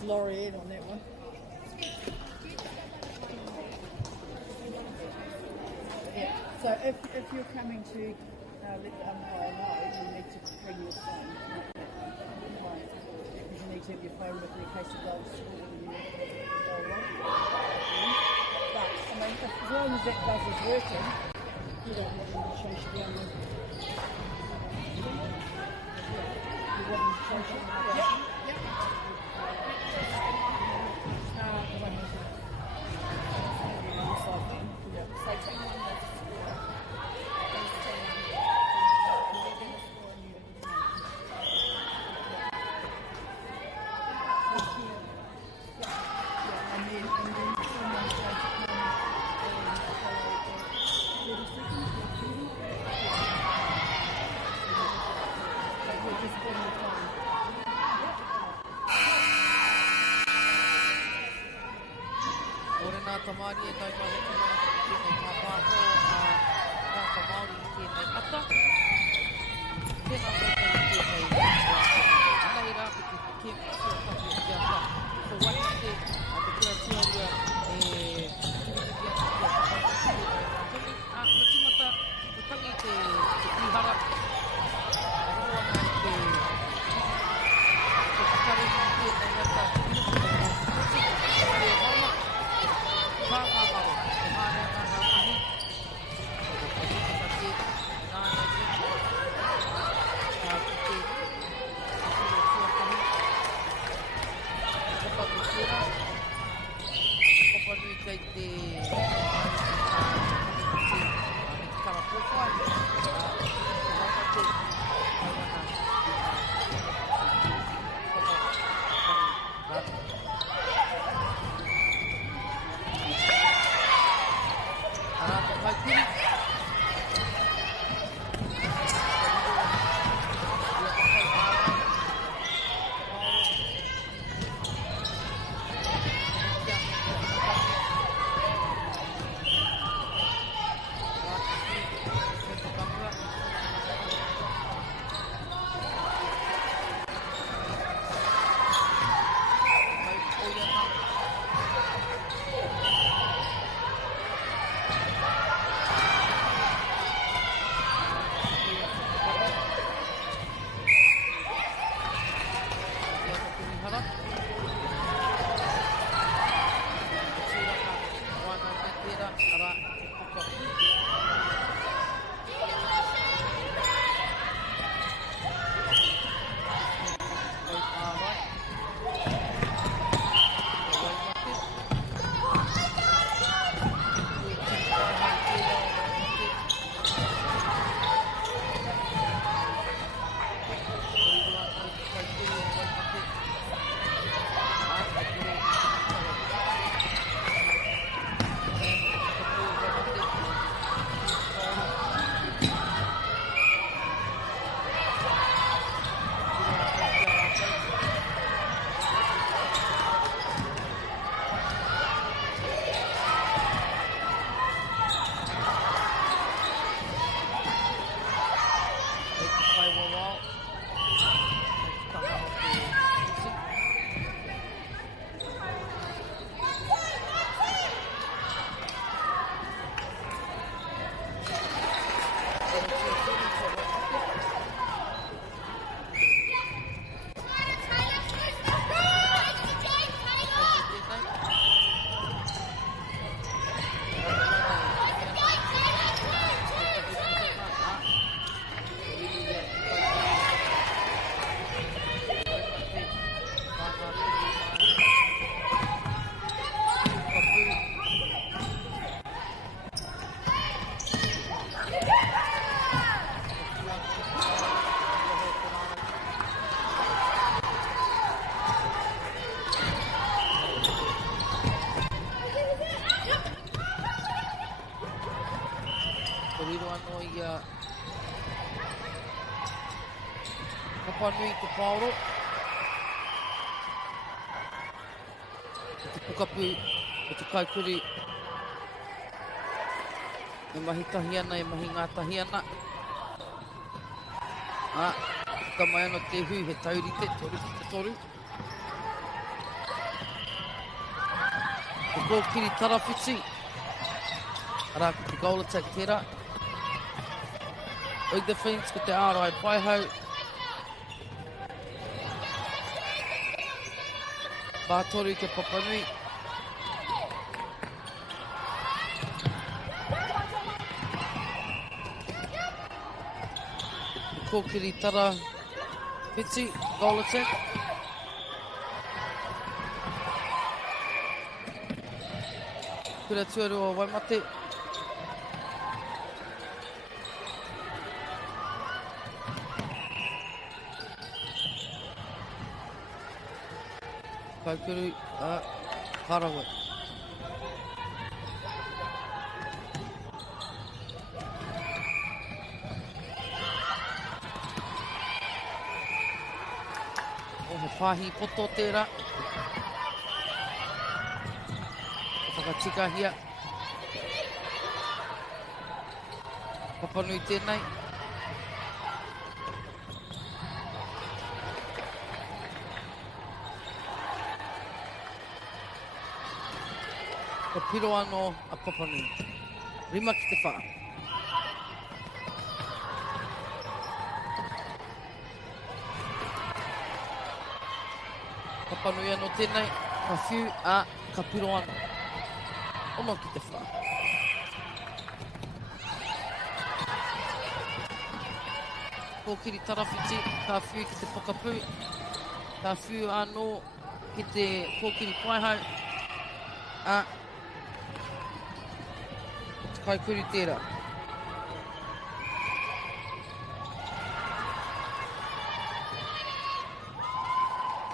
with Laurie on that one. Yeah. So if you're coming to let the umpire know, you need to bring your phone. Because you need to have your phone with you in case the goal's scored and you go wrong. But I mean, as long as that buzz is working, you don't want them to chase you down the. You want them to chase you down the. Yep. Tamari e kai mai ki mana ki nei kapato a Tamari ki nei ata ke na ki nei ana ira ki ki so ka ki ya ta so what ki a te kura tia e a mata utangi te ihara roa na te kare ki nei ata Panui te Paoro. Te pukapu o te kaikuri. E mahi tahi ana, e mahi ngā tahi ana. Tamai ana te hui, he tauri te toru. Te kōkiri tarawhiti. Ara ki te goal attack tērā. Oi defence ko te ārai Paihau. Bātoru ke Papanui. Te kōkiri tarawhiti, goal attack. Kura tuaru o Waimate. Kaukuru, Harawa. O he whahi poto tērā. Whakatikahia. Papanui tēnei. Ka piro anō a Papanui. Rima ki te wha. Papanui anō tēnei. Ka whiu a ka piro anō. Ono ki te wha. Kōkiri tarawhiti, ka whiu ki te whakapū. Ka whiu anō ki te kōkiri Paihau. Te kaikuri tērā.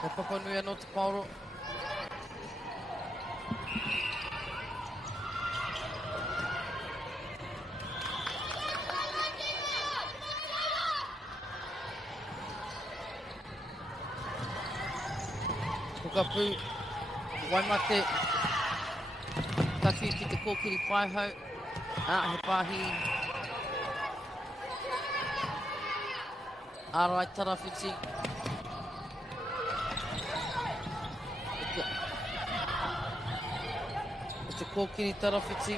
Ka Papanui anō te Paoro. Pukapu, Waimate, taki ki te kōkiri Paihau, he pāhi, ārai tarawhiti, te kōkiri tarawhiti,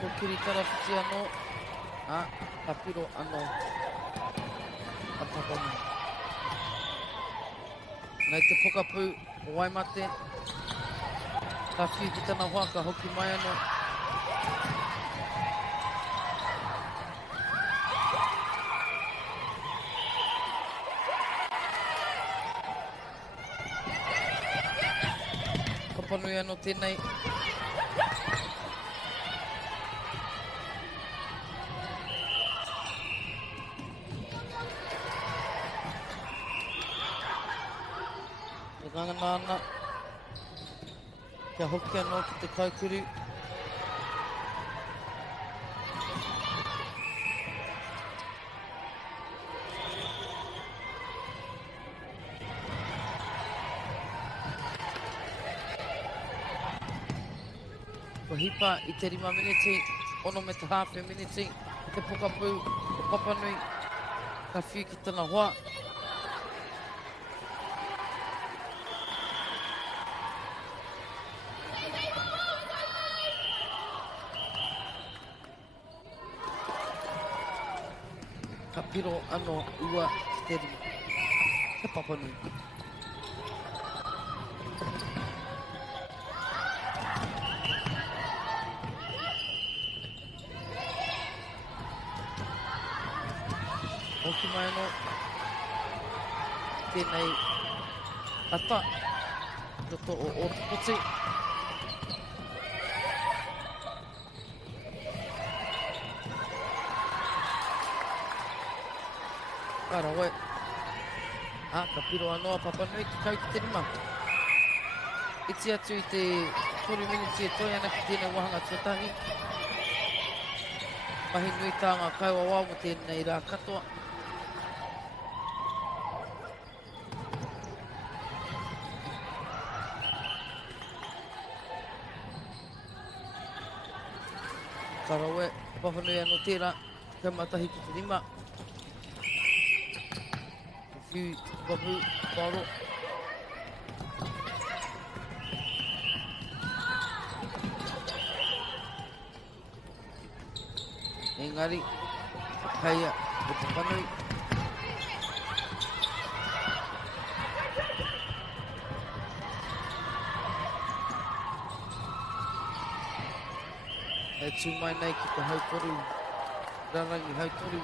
kōkiri tarawhiti anō, ka piro anō, a Papanui. Nei te pokapū o Waimate, ka whiu ki tana hoa, ka hoki mai anō. Papanui anō tēnei. Nāna, kia hoki anō ki te kaukuru. Ko hipa I te 5 miniti, ono me te half a miniti, te pokapū o Papanui, ka whiu ki tana hoa. Ka piro anō ua te rima. Te Papanui. Hoki mai anō. Tēnei ata. Roto o Otopoti. Ara oe. Ka piro anō a Papanui ki kau ki te rima. Iti atu I te 3 miniti e toi ana ki tēnei wahanga tuatahi. Mahi nui tā ngā kaua wau mo tēnei rā katoa. Kara oe, Papanui anō tērā. Kai matahi ki te rima. Whiu, wapu, waro. Engari, haia, o te whanui. E tū mai nei ki te hautoru, rarangi hautoru.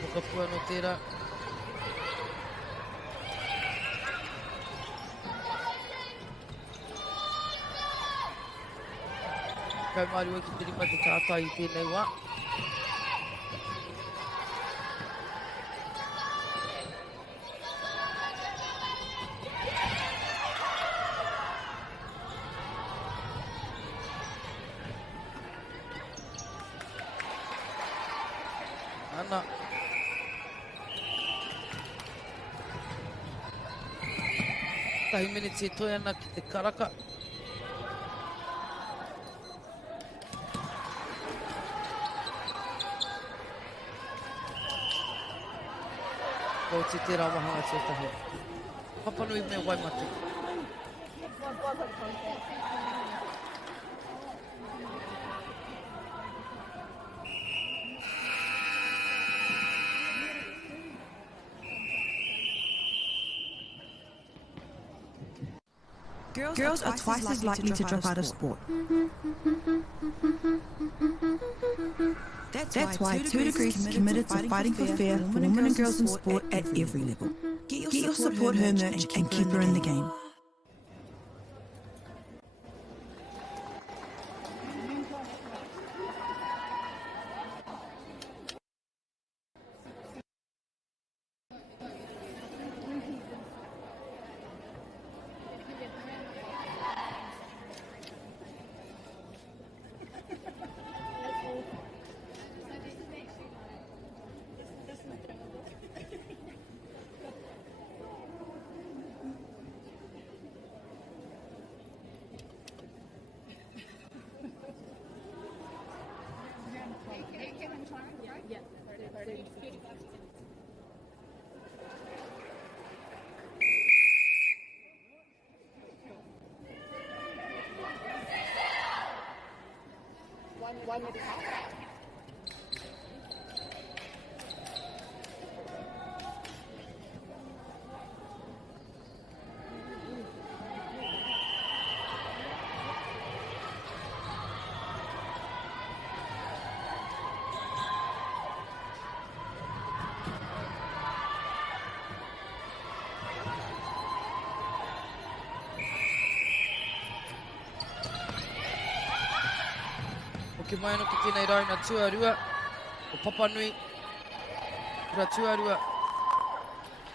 Whakapua no tērā. Kai mariwa ki te rima te tātai i tēnei wā. Ana. Tahi minutes e toi ana ki te karaka. Ko te tērā wahanga tētahi. Papanui me Waimate. Girls are twice as likely to drop out of sport. That's why 2 Degrees is committed to fighting for fair for women and girls in sport at every level. Get your support her merch and keep her in the game. One at a time. Ke mai no ki tēnei rauna tuarua, o Papanui, kura tuarua,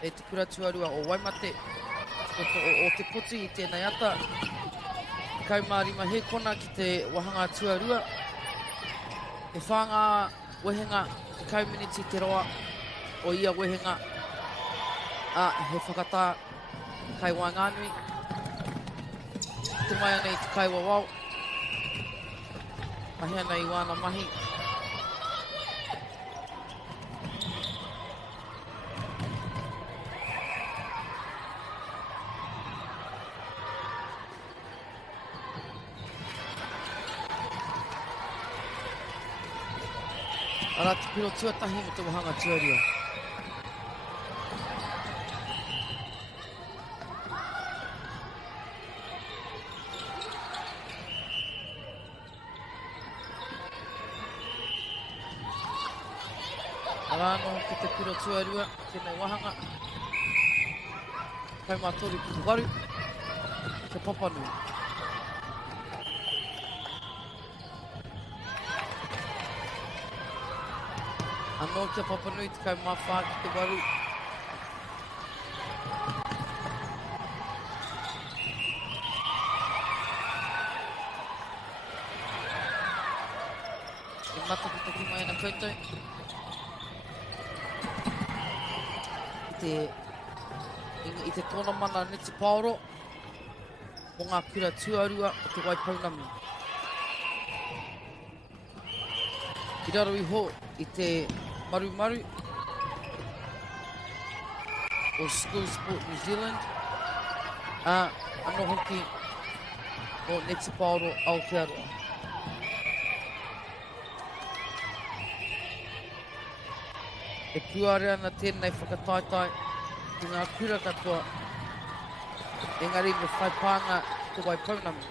e te kura tuarua o Waimate, o te poti i tēnei ata, kaumārima he kona ki te wahanga tuarua, e whanga wehenga te kauminiti te roa o ia wehenga, he whakatā kai Wainganui, te mai anei te kai wawau, Mahi ana I wāna mahi. Ara te piro tuatahi mo te wahanga tuarua. Arano ki te piro tuarua, tēnei wahanga. Kai mātori ki te waru, ke Papanui. Anō kia Papanui te kai mawhā ki te waru. E mata ki te ki mai na koutou. I te tōna mana Neti Paoro. o ngā kura tuarua o te Waipaunami. I raro iho i te marumaru o School Sport New Zealand, anō hoki o Neti Paoro Aotearoa. E puare ana tēnei whakataitai ki ngā kura katoa, engari me whaipanga te Waipaunami.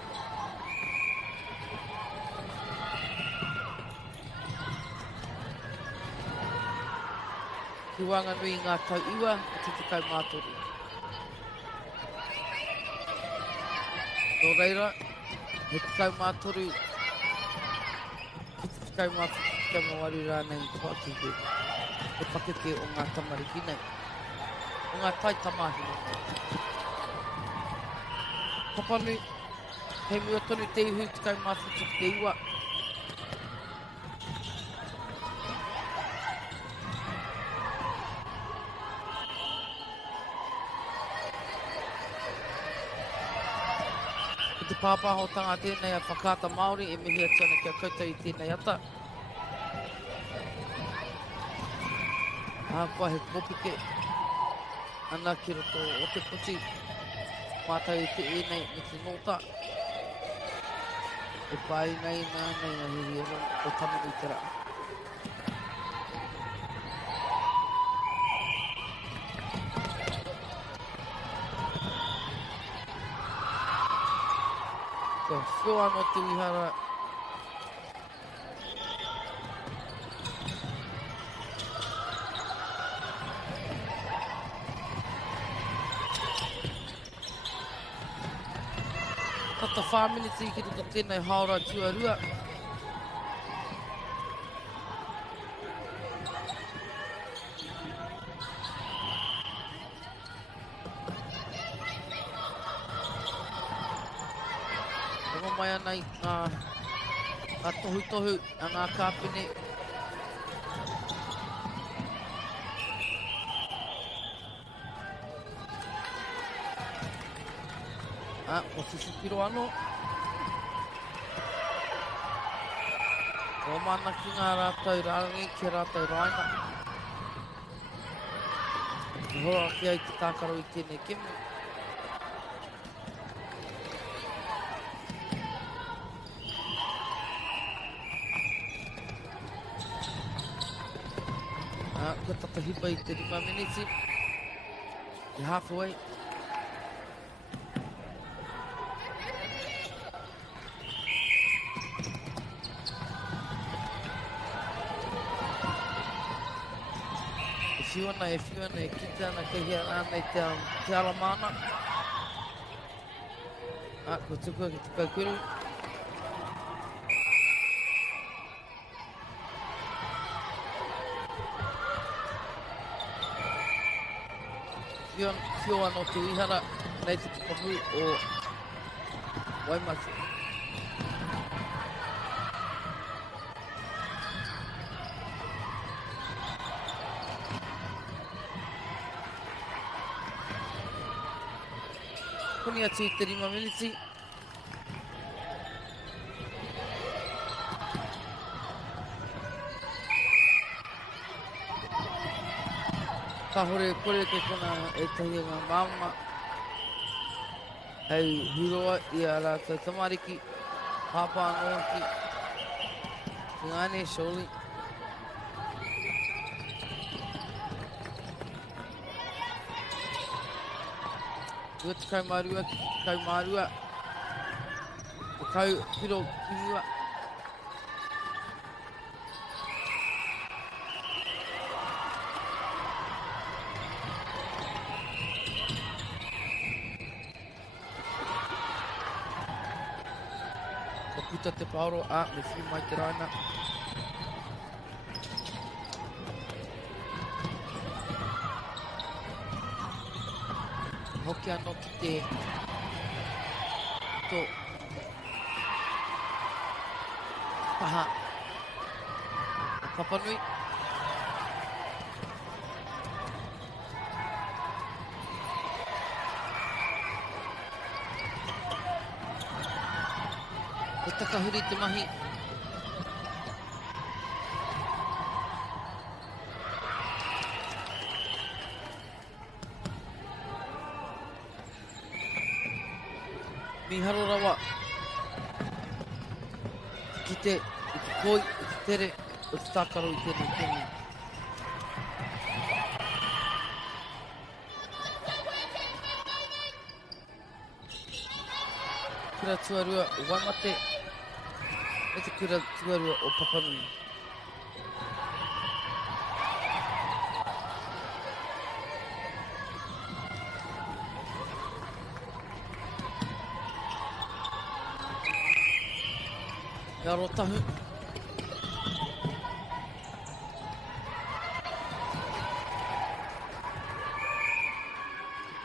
Ki wanga nui ngā tau iwa o te tekau mātori. Nō reira, he tekau mātori, ki te tekau mātori kia mawari rānei i te whakike. E whakike o ngā tamariki nei. O ngā tai tamahi. Papanui, hei mua tonu te ihu tekau māwhitu te iwa. Te pāpahotanga tēnei a whakata Māori e mihi atiana kia koutou i tēnei ata. Kua he kopike ana ki roto o te puti mātai i te e nei me te nota. E pai nei nā nei na hiri ero o tamanu i te raa. Ko whio anō te wihara tata whāminiti ki roto tēnei haora tuarua. Rongo mai ana i ngā tohu a ngā kāpene. O sisipiro anō. O mana ki ngā rātau rāngi ki rātau rāina. Hora ki ai te tākaro i tēnei kemu. Kua tata hipa i te 5 miniti. You're halfway. E whiwana e kita ana kei hea rānei te alamana. Kua tukua ki te kaukuru. Whio anō te ihara nei te papu o Waimati. Kuni atu i te 5 miniti. Ka hore kore te kona e tahi ngā māma. Hei huroa i a rātou tamariki. Pāpā anō ki. Ki ngāne Sholi. Ua te kaumārua ki te kaumārua. Te kau piro kiua. Ka puta te paoro me whiu mai te raina. Hoki anō ki te paha o Papanui. E takahuri te mahi. Miharo rawa. Ki te koi, i te tere, o te tākaro i tēnei tēnei. Kura tuarua o Waimate, e te kura tuarua o Papanui. Ia rotahu.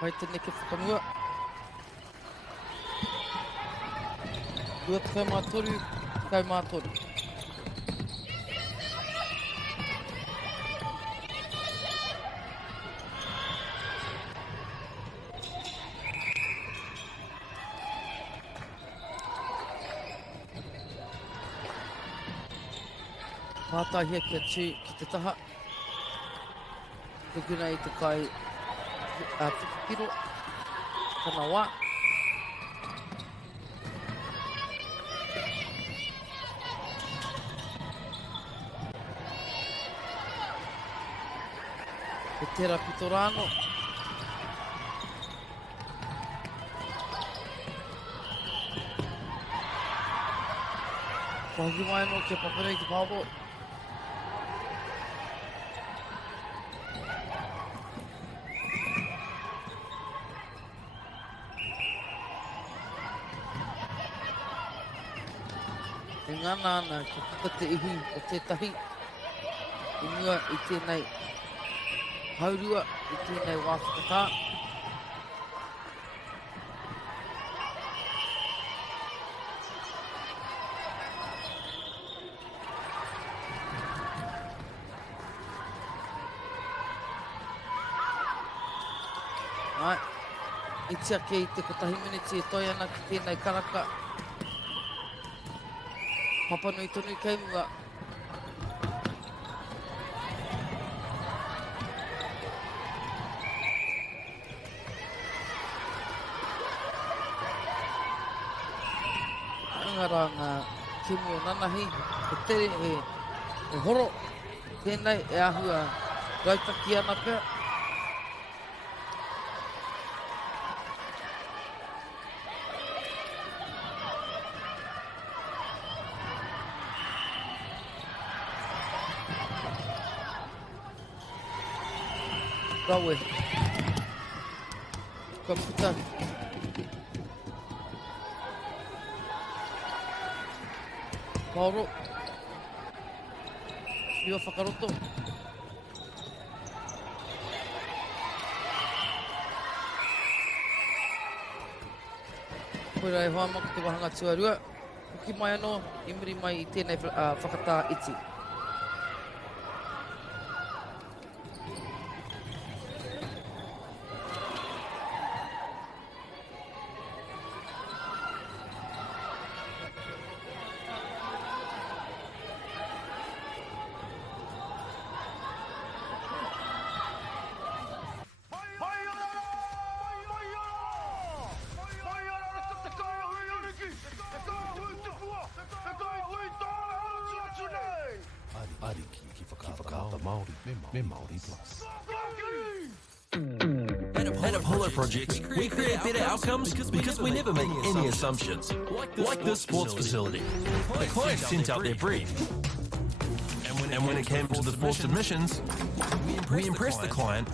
Pai tēnei ke whakanua. Dua te kai mātoru, kai mātoru. Pātahia kia tū ki te taha. Te guna i te kai whiwhipiro. Kana wā. Te tera pitorano. Pahi mai no kia paparei te pāpo. E ngana ana ki puta te ihi o tētahi. I mua i tēnei haurua, i tēnei wāwhakatā. Ai, i tia kei te kotahi miniti e toi ana ki tēnei karaka. Papanui tonu kei mua. Angara ngā kimu o nanahi, e tere e horo. Tēnei e ahua rautaki ana pēr. Raue. Ka puta. Mauro. Whio whakaroto. Koera e hoa mako te wahanga tuarua. Kuki mai anō, i muri mai i tēnei whakatā iti. Ariki ki whakaata Māori me Māori Plus. At Apollo Projects, we create better outcomes because we never make any assumptions. Like this sports facility. The client sent out their brief. And when it came to the forced admissions, we impressed the client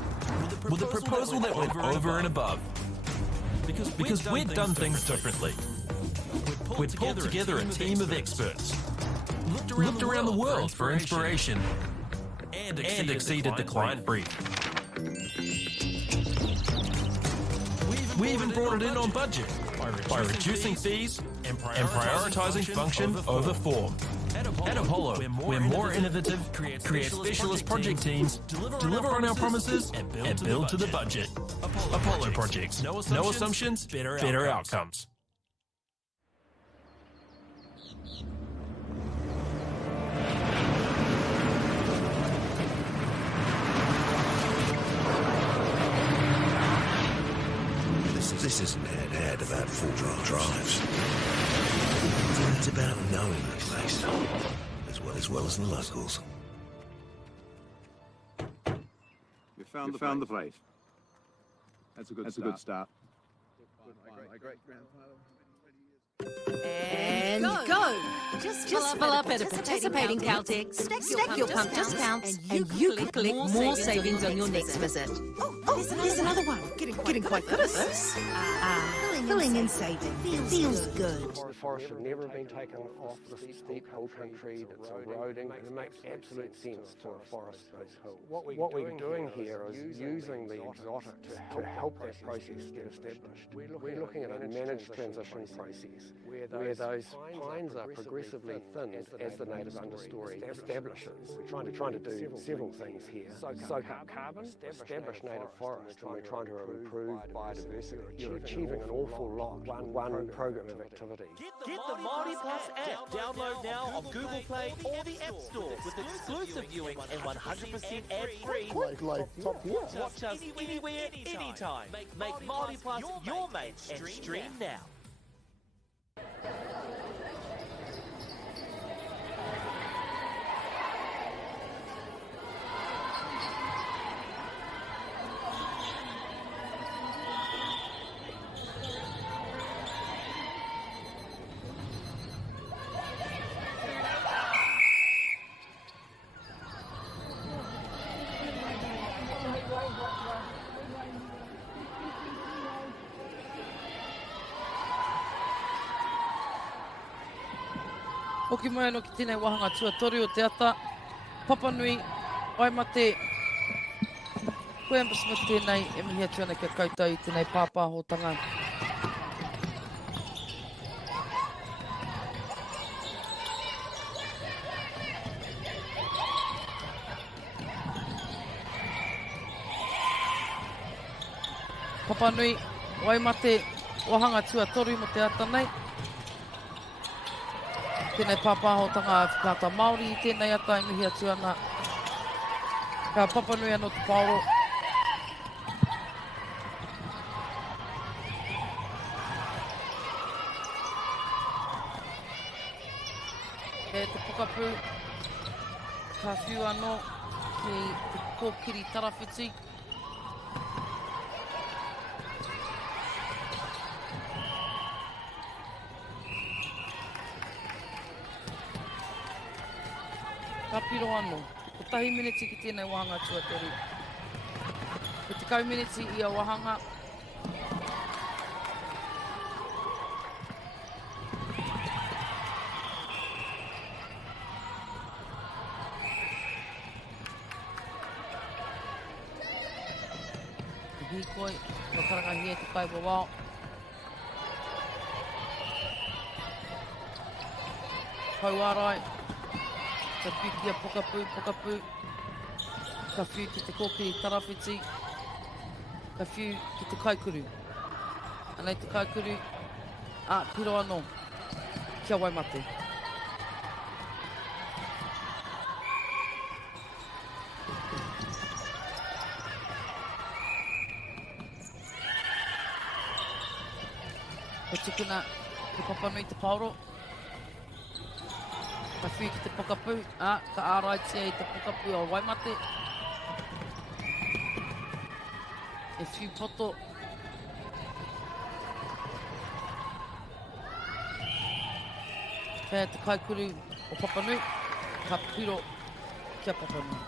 with a proposal that went over and above. Because we'd done things differently. We'd pulled together a team of experts, looked around the world for inspiration, and exceeded the client brief. We even brought it in on budget by reducing fees and prioritising function over form. At Apollo, we're more innovative, create specialist project teams, deliver on our promises, and build to the budget. Apollo Projects. No assumptions, better outcomes. This isn't an ad about full drives. It's about knowing the place, as well as the locals. We found the place. That's a good start. My great-grandfather. And go! Just fill up at a participating Caltex, stack your pump discounts, and you can collect more savings on your next visit. Oh, there's another one. Getting quite good at this. Filling and saving feels good. The forest should never have been taken off the steep hill country that's eroding. It makes absolute sense to a forest those hills. What we're doing here is using the exotic to help that process get established. We're looking at a managed transition process where those pines are progressively thinned as the native understory establishes. We're trying to do several things here. Soak up carbon, establish native forest, and we're trying to improve biodiversity. You're achieving an awful lot, one program of activity. Get the Māori Plus app. Download now on Google Play or the App Store with exclusive viewing and 100% ad-free. Watch us anywhere, anytime. Make Māori Plus your mate and stream now. Hoki mai anō ki tēnei wahanga tuatori o te ata. Papa nui, Waimate. Koe Amber Smith tēnei, e mihi atu ana kia koutou i tēnei pāpāhotanga. Papa nui, Waimate, wahanga tuatori mo te ata nei. Tēnei pāpāhotanga e whakata Māori i tēnei ata i mihi atu ana. Ka papa nui anō te Paoro. E te pokapū, ka whiu anō ki te kōkiri tarawhiti. Ka piro anō, ko tahi miniti ki tēnei wahanga tuatori. Ko te kau miniti i a wahanga. Te hikoi, ko karangahi e te kai wawao. Kau arai. Ka whiu ki a pokapū. Ka whiu ki te kōkiri tarawhiti. Ka whiu ki te kaikuru. Anei te kaikuru, piro anō, kia Waimate. Ko tukuna ki papa nui te Paoro. Ka whiu ki te pokapū, ka āraitia i te pokapū o Waimate. E whiu poto. Kaya te kaikuru o Papa Nui, ka piro kia Papa Nui.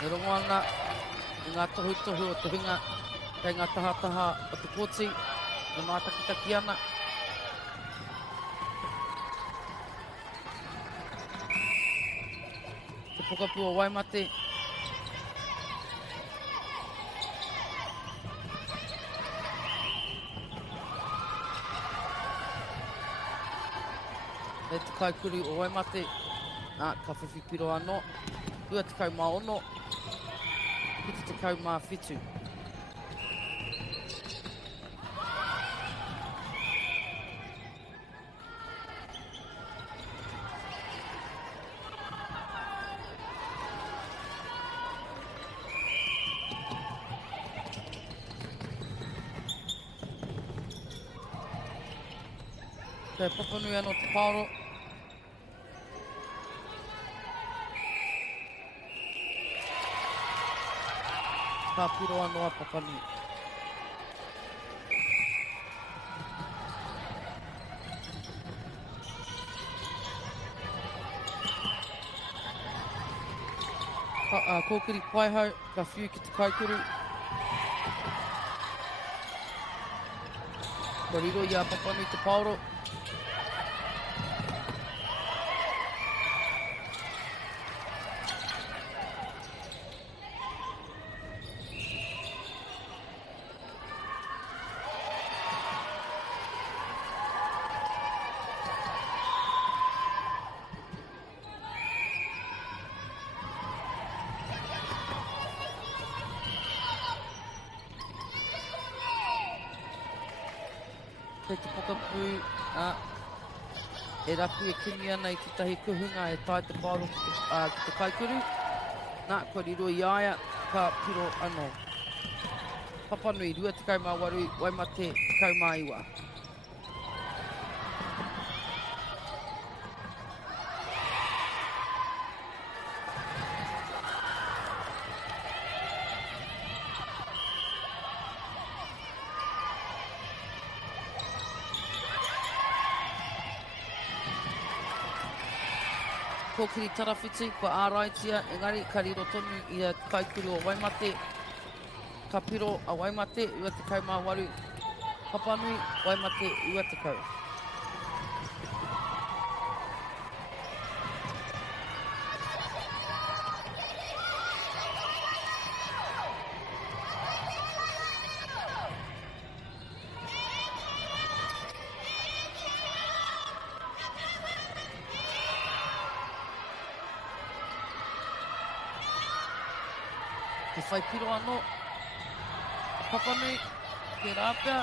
E rongo ana i ngā tohu o te hinga, kei ngā tahataha o te kōti, e ngā takitaki ana. Te pokapū o Waimate. E te kaikuru o Waimate. Ka whiwhipiro anō. 26, ki te 17. Kei papanui anō te paoro. Ka piro anō a papanui. Kōkiri paihau, ka whiu ki te kaikuru. Ka riro i a papanui te paoro. Kei te pokapū, e rapu e kimi ana i te tahi kuhunga e tai te paoro ki te kaikuru. Nā, ko riro i aia, ka piro anō. Papanui, 28, Waimate, 19. Kōkiri tarawhiti, ko āraitia, engari ka riro tonu i a kaikuru o Waimate. Ka piro a Waimate, 28, Papanui, Waimate, 20. Te whai piro anō, Papanui, te rāpea.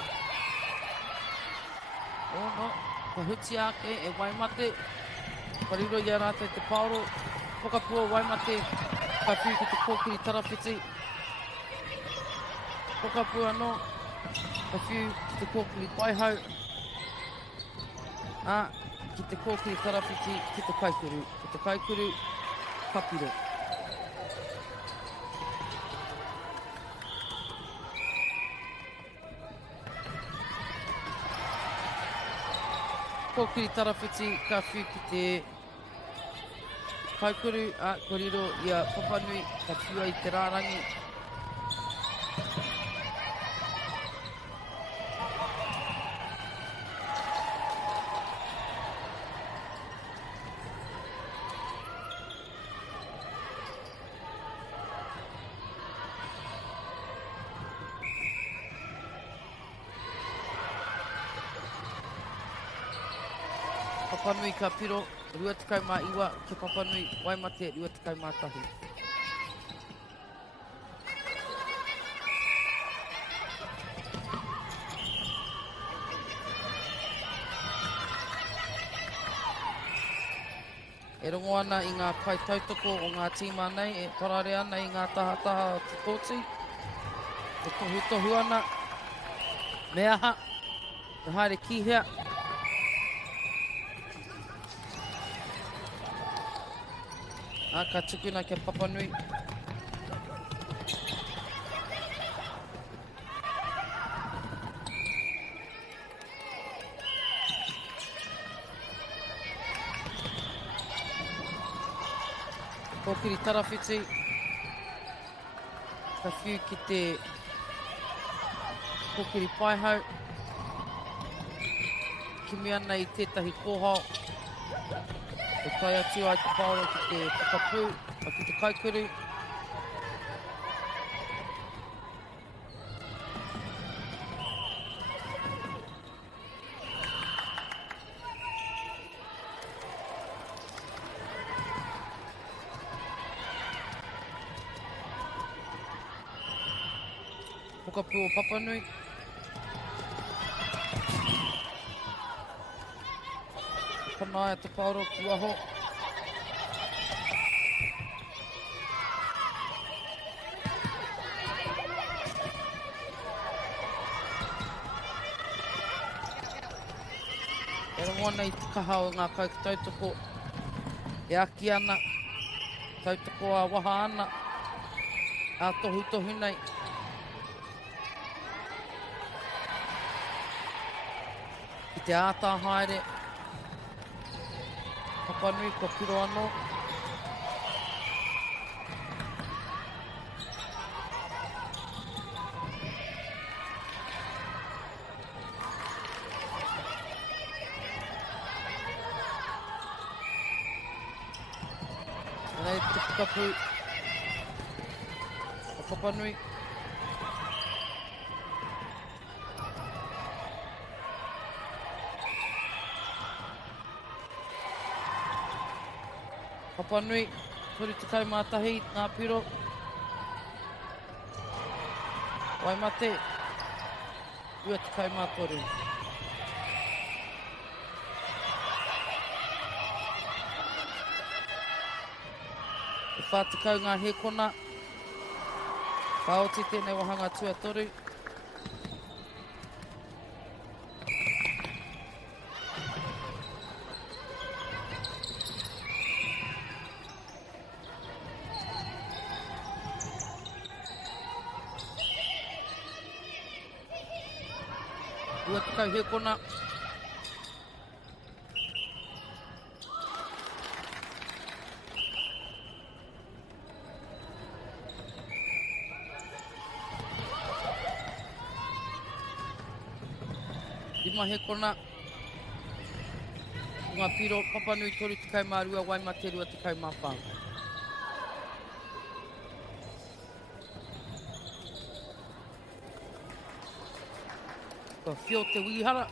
No, ka huti ake e Waimate. Ka riro i a rātai te paoro. Pokapua Waimate, ka whiu ki te kōkiri tarawhiti. Pokapua anō, ka whiu ki te kōkiri paihau. Ki te kōkiri tarawhiti, ki te kaikuru. Ki te kaikuru, ka piro. Kōkiri tarawhiti, ka whiu ki te kaikuru, ko riro i a Papanui, ka whiu ai te rārangi. Papanui ka piro, 21, ke Papanui, Waimate, 21. E rongo ana i ngā pai tautoko o ngā tīma nei, e parare ana i ngā tahataha o te tōti. E tohu ana, me aha, e haere kihea. Ka tukuna ke Papanui. Kōkiri tarawhiti. Ka whiu ki te kōkiri paihau. Kimi ana i tētahi kōhao. E tai atu ai te paoro ki te pokapū, ki te kaikuru. Pukapu o Papanui. Panaia te Pauro ki aho. E rongoana i te kaha o ngā kai ki tautoko. E aki ana. Tautoko a waha ana. A tohu nei. I te āta haere. Papanui ko piro anō. Nei te pukapu. O Papanui. Papanui, tori te kaumātahi, ngā piro. Waimate, ua te kaumātoru. E whātikau ngā hekona. Kaoti tēnei wahanga tuatoru. Ua te kau hekona. Lima hekona. Ngā piro Papanui tori te kaumārua, Waimate rua te kaumāwhanga. Ka whio te wihara.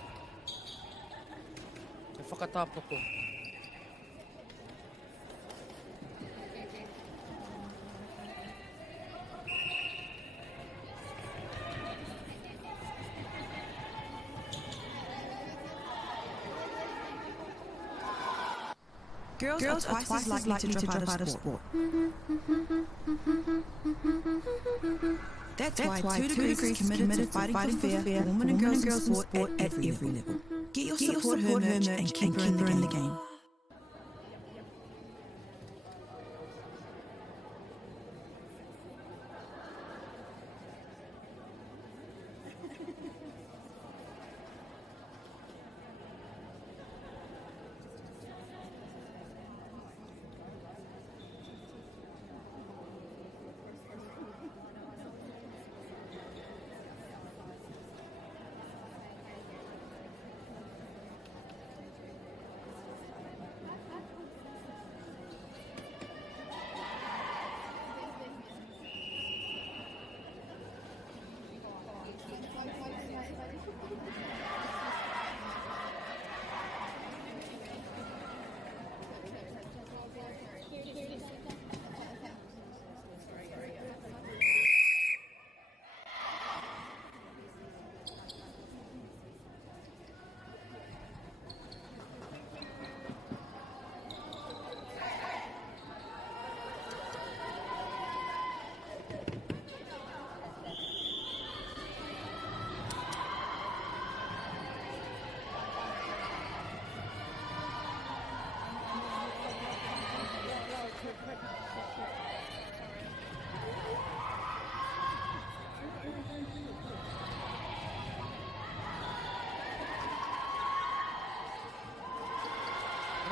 E whakatāpoko. Girls are twice as likely to drop out of sport. That's why 2 Degrees is committed to fighting for fair women and girls in sport at every level. Get your support her merch and keep her in the game.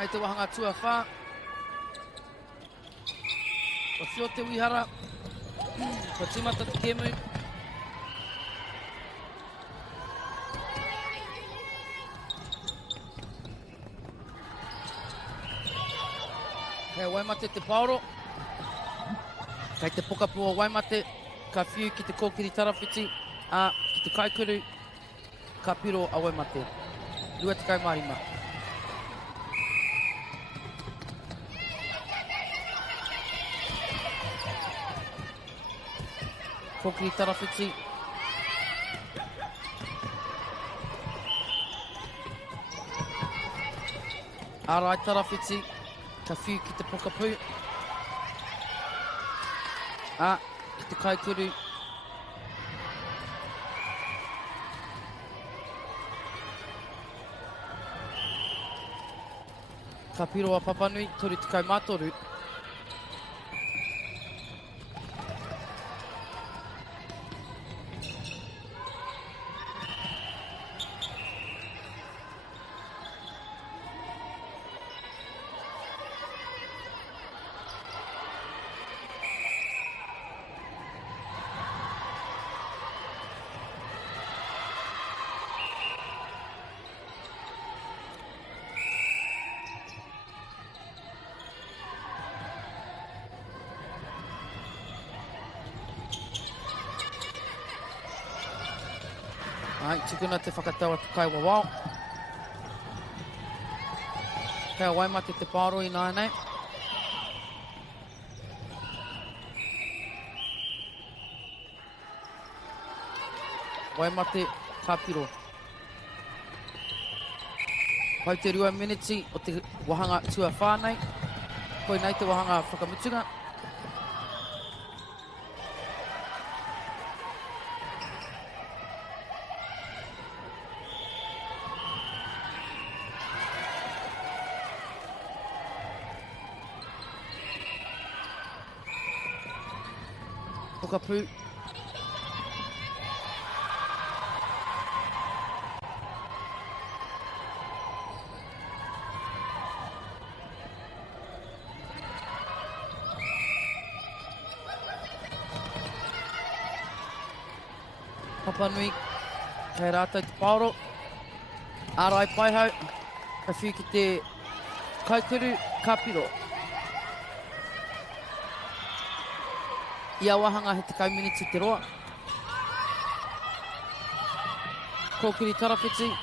Ngai te wahanga tua whā. Ko whio te wihara. Ko timata te kemu. Hei Waimate te Paoro. Kei te pokapua o Waimate. Ka whiu ki te kōkiri tarawhiti. Ki te kaikuru. Ka piro a Waimate. Rua te kaumārima. Kōkiri tarawhiti. Arai tarawhiti, ka whiu ki te pokapū. I te kaikuru. Ka piro a Papanui, toru tikau mātoru. Ai, tikuna te whakataua te kai wawao. Kei waimate te pāro I nānei. Waimate kāpiro. Pau te rua miniti o te wahanga tua whānei. Koi nei te wahanga whakamutunga. Pokapū. Papanui, kei rātou te paoro. Arai paihau, ka whiu ki te kaikuru kāpiro. Ia wahanga he te kauminiti te roa. Kōkiri tarawhiti.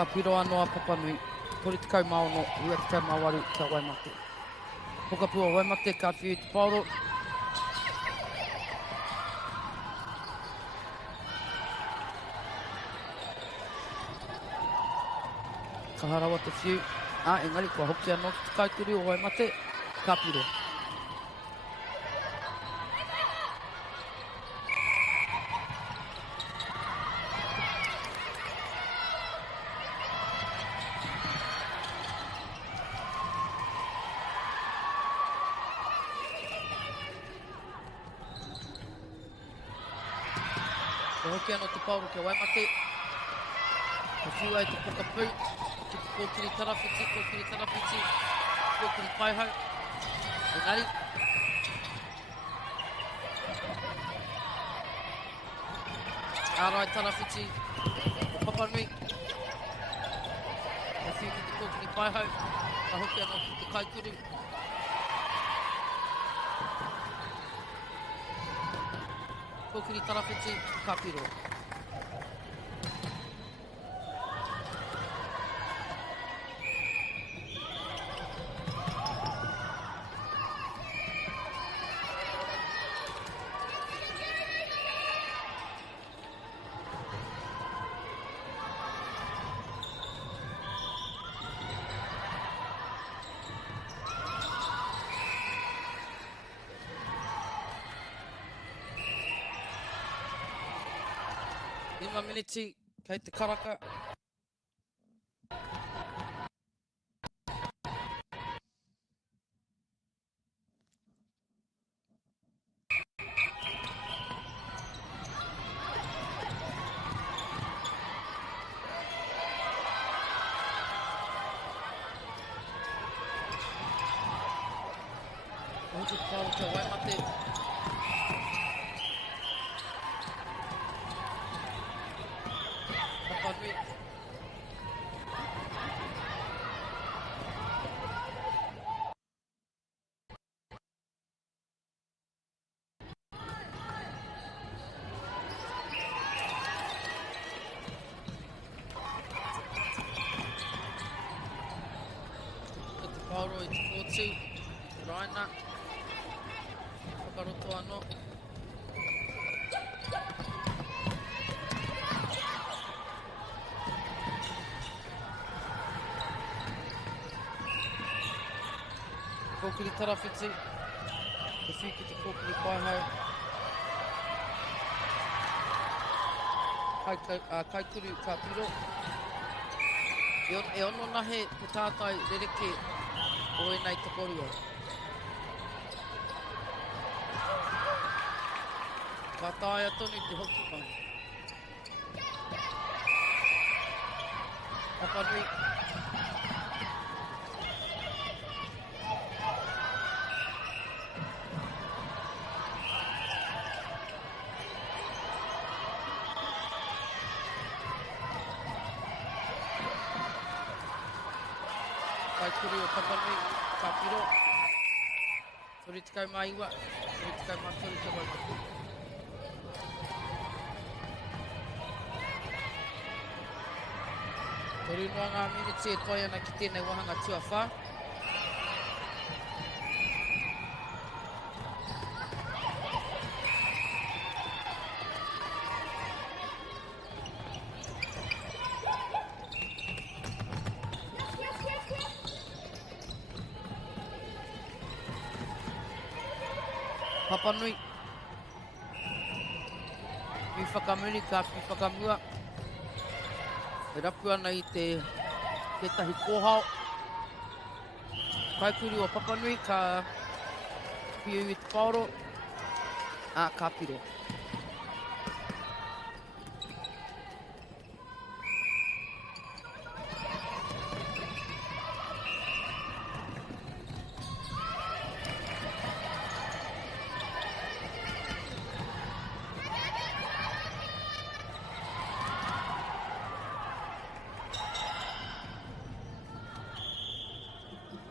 Ka piro anoa Papanui, tori tikau maono, ua te tau mawaru kia Waimate. Pokapū a Waimate, ka whiu te paoro. Ka harawa te whiu. Engari, kua hoki anō ki te kaikuru o Waimate, ka piro. Hoki anō te paoro kia Waimate. Ka whiu ai te pokapū. Ki te kōkiri tarawhiti, kōkiri paihau. Engari. Arai tarawhiti o Papanui. Ka whiu ki te kōkiri paihau. Ka hoki anō ki te kaikuru. Kōkiri tarawhiti, ka piro. Lima miniti, kei te karaka. Hoki te paoro kia Waimate. Papanui. Whakawhitu. Raina. Whakaroto anō. Kōkiri tarawhiti. Te whiki te kōkiri paihau. Kaikuru ka piro. E ono nahe te tātai rereke o enei tokoria. Ka tāia tonu te hoki pai. Papanui. Kaikuru o Papanui, ka piro. Tori tikau mā iwa, tori tikau mā tori te waimatu. Tori noa ngā miniti e toi ana ki tēnei wahanga tuawha. Papanui. Mi whakamuri ka mi whakamua. E rapu ana i te tahi kōhao. Kaikuri o Papanui ka whiu i te paoro. Ka piro.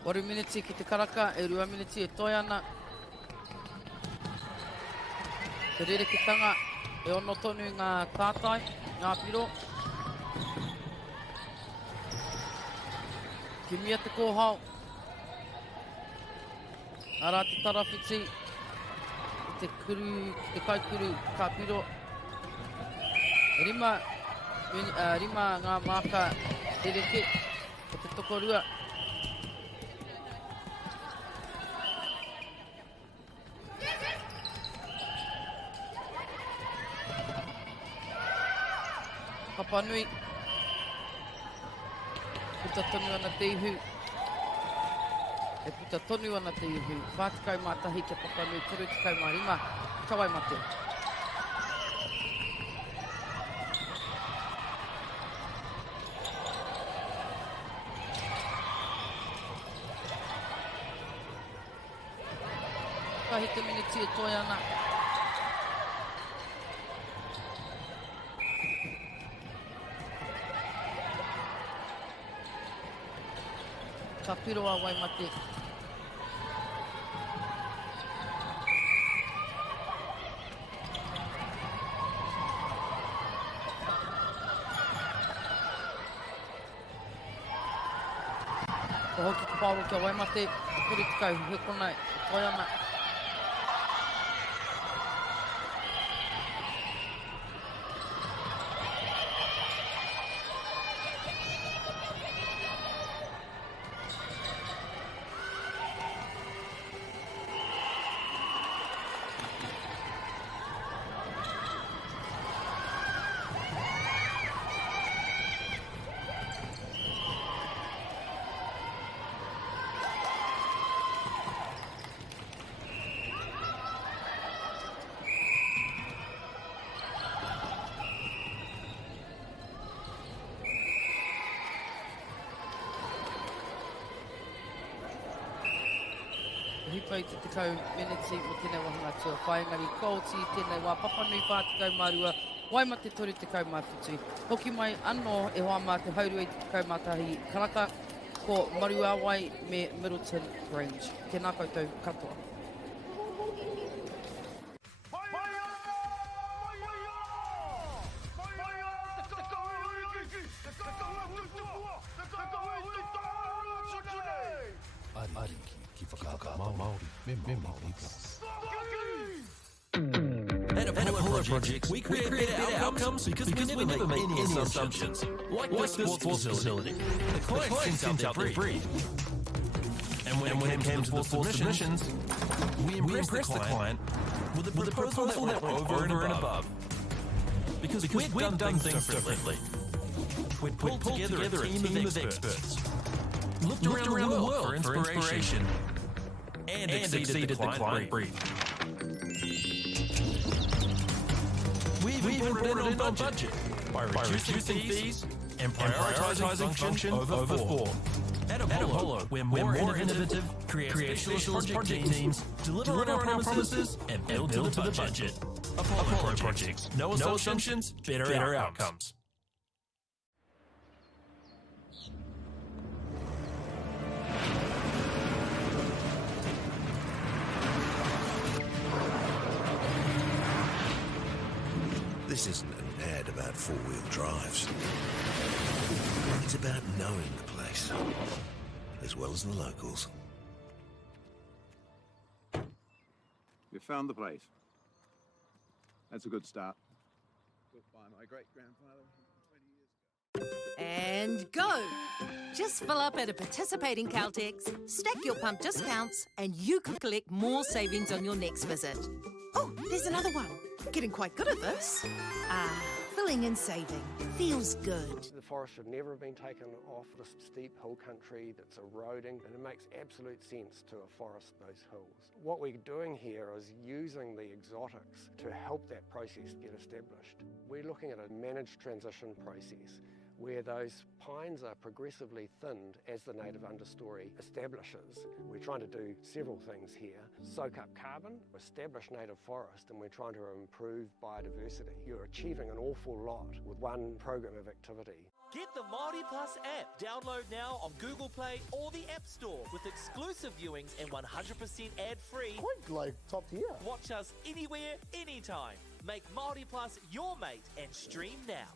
Ori miniti ki te karaka, e 2 miniti e toi ana. Te rerekitanga, e ono tonu ngā tātai, ngā piro. Ki mia te kōhao. Ara te tarawhiti, ki te kaikuru ka piro. Rima ngā māka rereke, o te tokorua. Papanui. Puta tonu ana te ihu. E puta tonu ana te ihu. Whātikau mātahi ke Papanui, turu tikau mā rima. Kawai mate. Kahi te miniti e toi ana. Ka piro a Waimate. Ko hoki te pauro ki a Waimate, kuri tikau hekona e toi ana. Hipai te tekau miniti o tēnei wahanga tua whaengari kōti, tēnei wā Papanui whātikau mārua, Waimate tori tekau māwhitu. Hoki mai anō e hoa mā te haurua i te tekau mātahi karaka, ko Maruawai me Middleton Grange. Tēnā koutou katoa. Ariki. At Apollo Projects, we create better outcomes because we never make any assumptions. Like the sports facility. The client sends out their brief. And when it came to the sports submissions, we impressed the client with a proposal that went over and above. Because we'd done things differently. We'd pulled together a team of experts, looked around the world for inspiration, and exceeded the client brief. We even brought it in on budget by reducing fees and prioritizing function over form. At Apollo, we're more innovative, create specialist project teams, deliver on our promises, and build to the budget. Apollo Projects. No assumptions, better outcomes. This isn't an ad about four-wheel drives. It's about knowing the place, as well as the locals. You found the place. That's a good start. Built by my great-grandfather 20 years ago. And go! Just fill up at a participating Caltex, stack your pump discounts, and you can collect more savings on your next visit. Oh, there's another one. Getting quite good at this. Filling and saving. Feels good. The forest should never have been taken off the steep hill country that's eroding, and it makes absolute sense to afforest those hills. What we're doing here is using the exotics to help that process get established. We're looking at a managed transition process where those pines are progressively thinned as the native understory establishes. We're trying to do several things here. Soak up carbon, establish native forest, and we're trying to improve biodiversity. You're achieving an awful lot with one program of activity. Get the Māori Plus app. Download now on Google Play or the App Store with exclusive viewings and 100% ad-free. Quite like top tier. Watch us anywhere, anytime. Make Māori Plus your mate and stream now.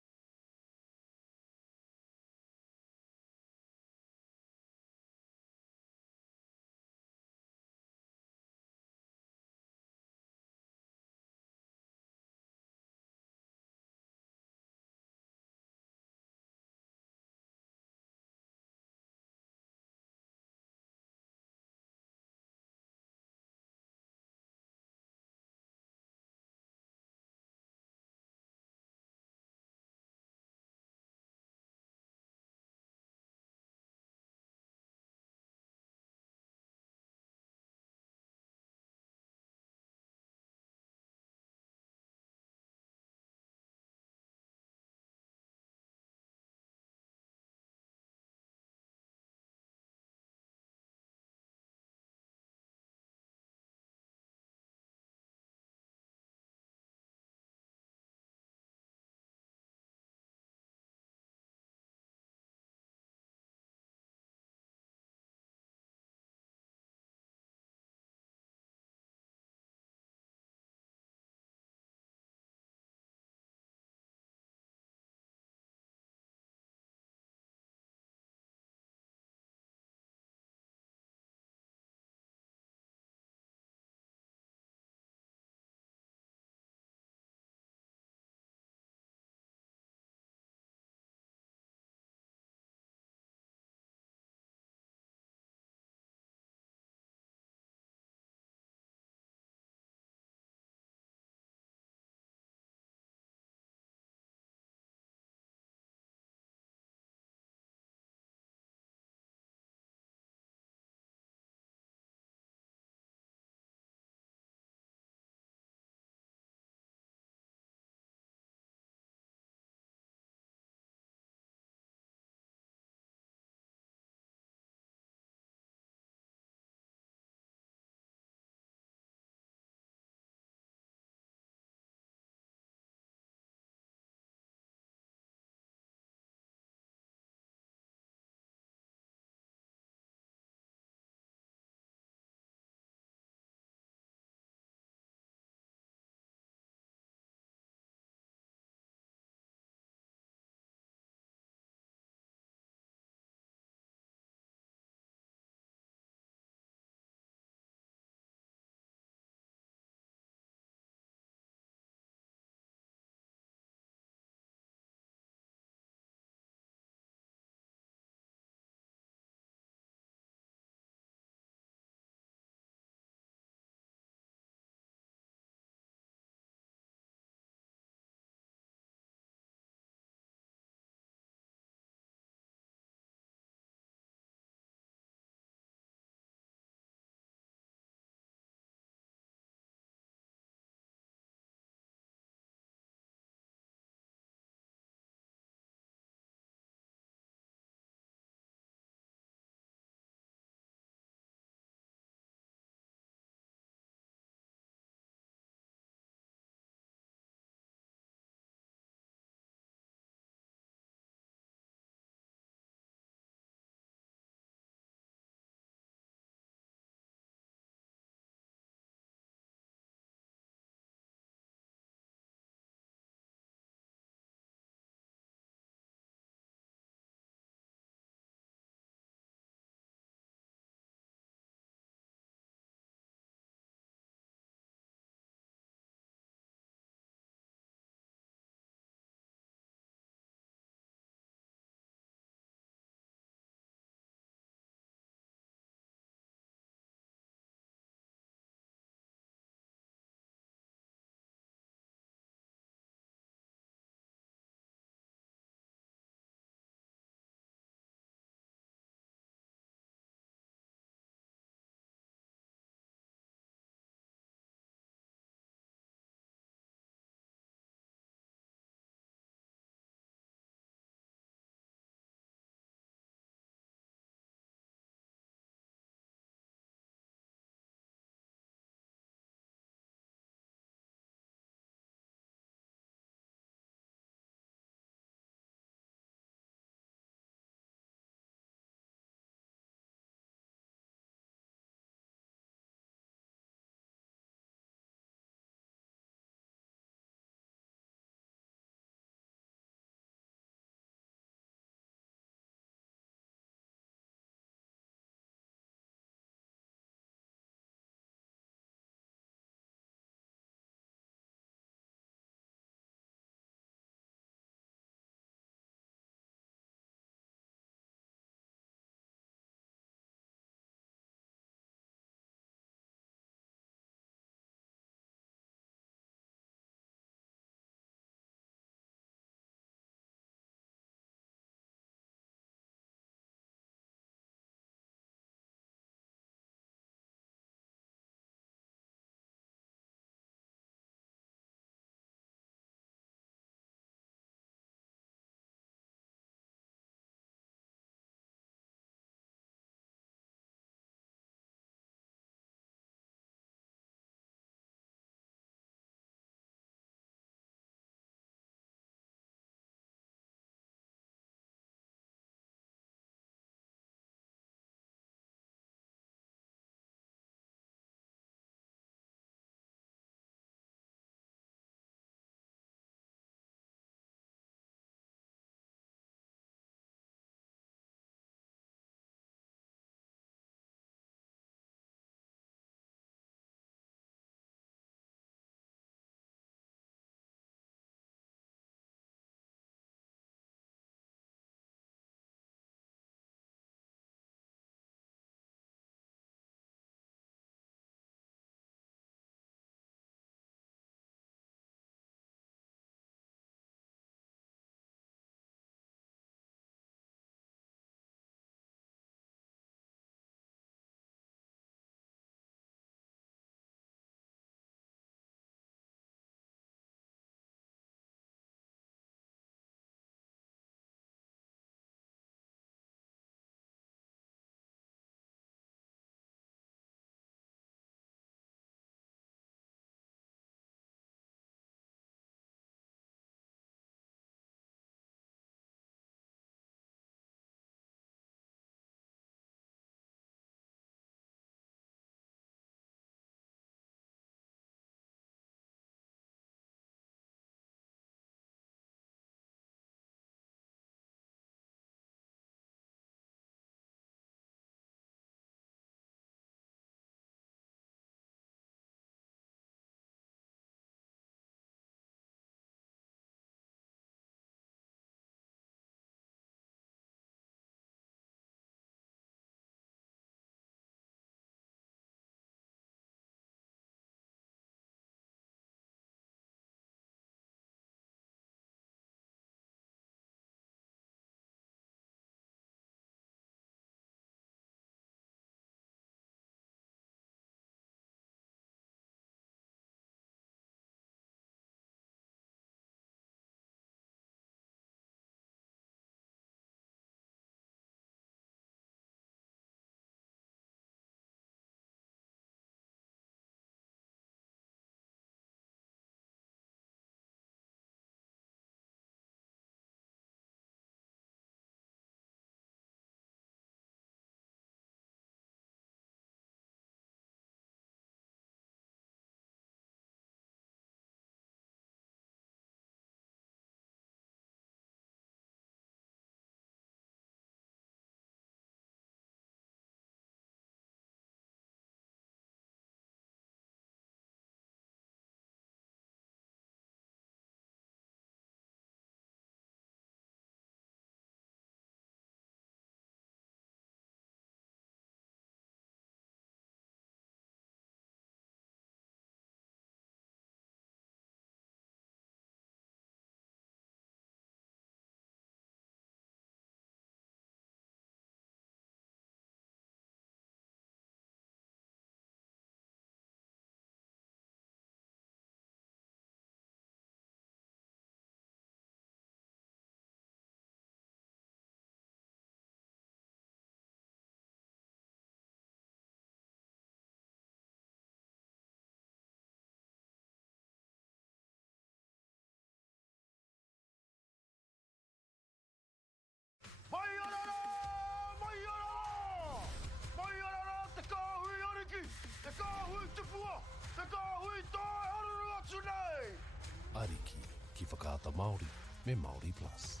Ariki, ki whakaata Māori, me Māori Plus.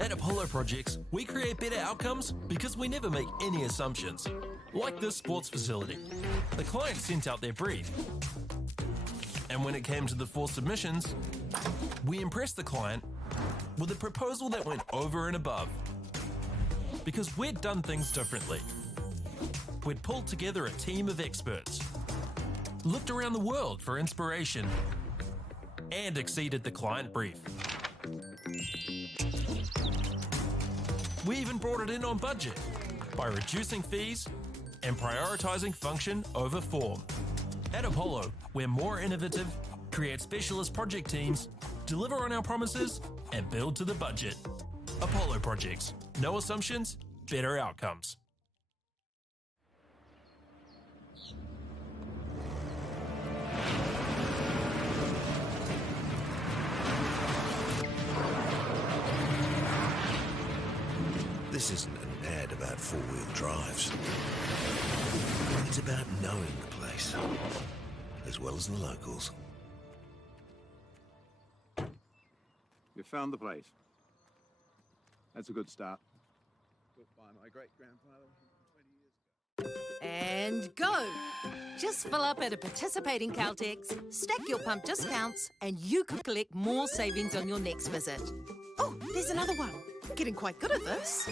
At Apollo Projects, we create better outcomes because we never make any assumptions. Like this sports facility. The client sent out their brief. And when it came to the 4 submissions, we impressed the client with a proposal that went over and above. Because we'd done things differently. We'd pulled together a team of experts, looked around the world for inspiration, and exceeded the client brief. We even brought it in on budget by reducing fees and prioritizing function over form. At Apollo, we're more innovative, create specialist project teams, deliver on our promises, and build to the budget. Apollo Projects. No assumptions, better outcomes. This isn't an ad about four-wheel drives. It's about knowing the place, as well as the locals. You found the place. That's a good start. Built by my great-grandfather 20 years ago. And go! Just fill up at a participating Caltex, stack your pump discounts, and you could collect more savings on your next visit. Oh, there's another one. Getting quite good at this.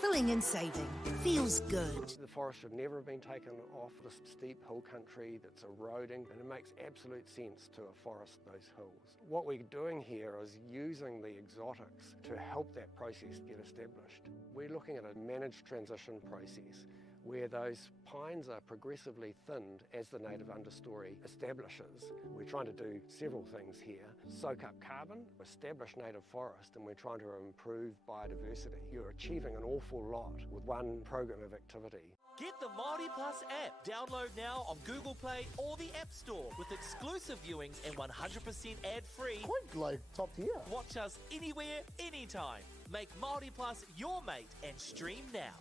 Filling and saving. Feels good. The forest should never have been taken off the steep hill country that's eroding, and it makes absolute sense to afforest those hills. What we're doing here is using the exotics to help that process get established. We're looking at a managed transition process where those pines are progressively thinned as the native understory establishes. We're trying to do several things here. Soak up carbon, establish native forest, and we're trying to improve biodiversity. You're achieving an awful lot with one program of activity. Get the Māori Plus app. Download now on Google Play or the App Store with exclusive viewings and 100% ad-free. Quite like top tier. Watch us anywhere, anytime. Make Māori Plus your mate and stream now.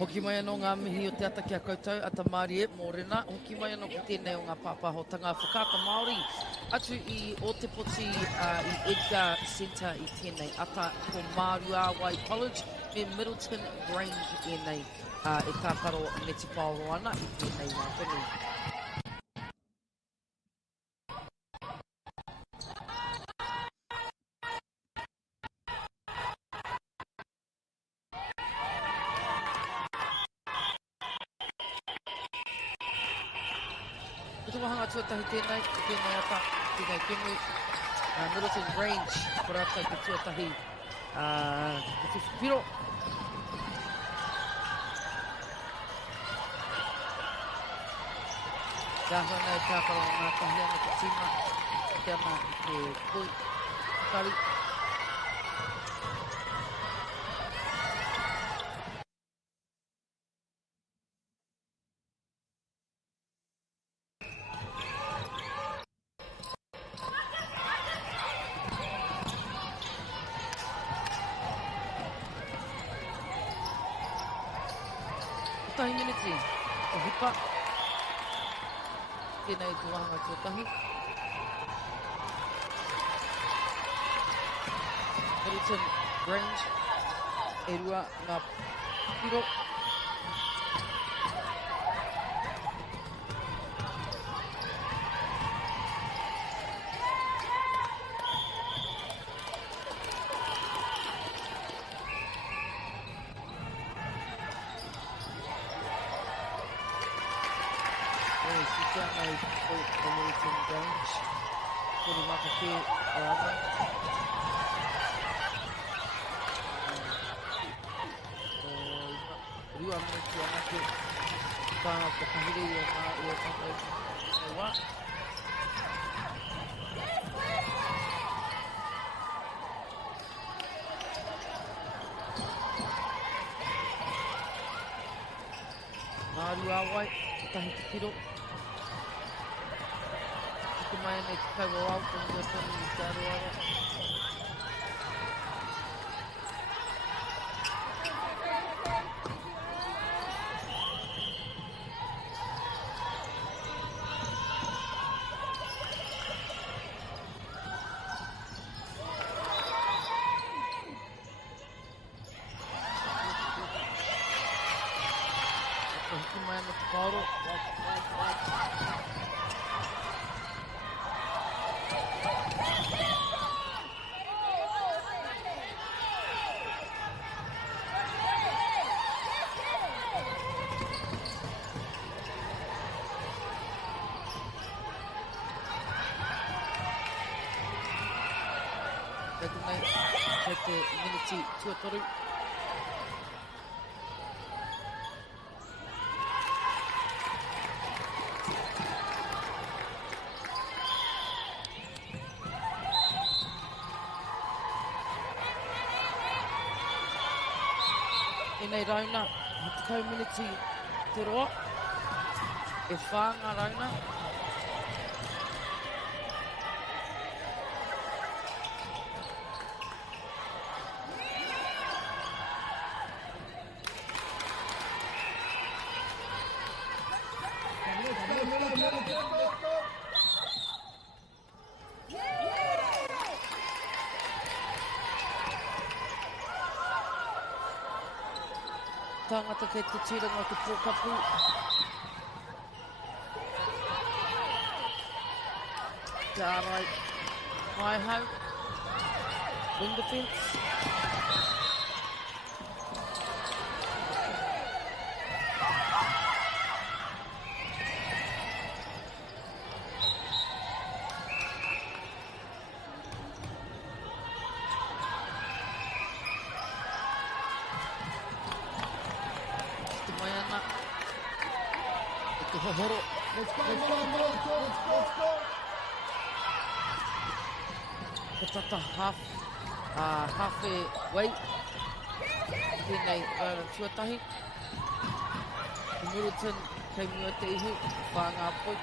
Hoki mai anō ngā mihi o te ata kia koutou, ata Māori e mōrena. Hoki mai anō ki tēnei o ngā pāpahotanga whakata Māori. Atu i Otepoti i Edgar Centre i tēnei ata ko Māruawai College me Middleton Grange e nei e tākaro me te Pāoana i tēnei wā tonu. Wahanga tuatahi tēnei, tēnei ata, tēnei tēnei, Middleton Grange, ko rata ki tuatahi, ki whiwhipiro. Ka hana e tākaro ngā tahi ana ki tima, ki ana i te koi, kari. Tahi miniti, o hipa. Tēnei tu wahanga tuatahi. Middleton Grange, e rua ngā piro. Middleton Grange, kore maka ke ana. Rua miniti ana ke whakahire i o tātai e wā. Māruawai, tahi te piro. Mai nei te kaua au tonu o tonu i te aroara. Hiki mai ana te kaoro. Kei te miniti tuatoru. E nei rauna, he te kau miniti te roa. E whānga rauna. Tangata kei te tiranga o te pōkapu. Te ārai mai hau. Wing defence. Hohoro. Let's go. Ko tata half e wei. Tēnei tuatahi. Middleton kei mua te ihu. Whāngā poi.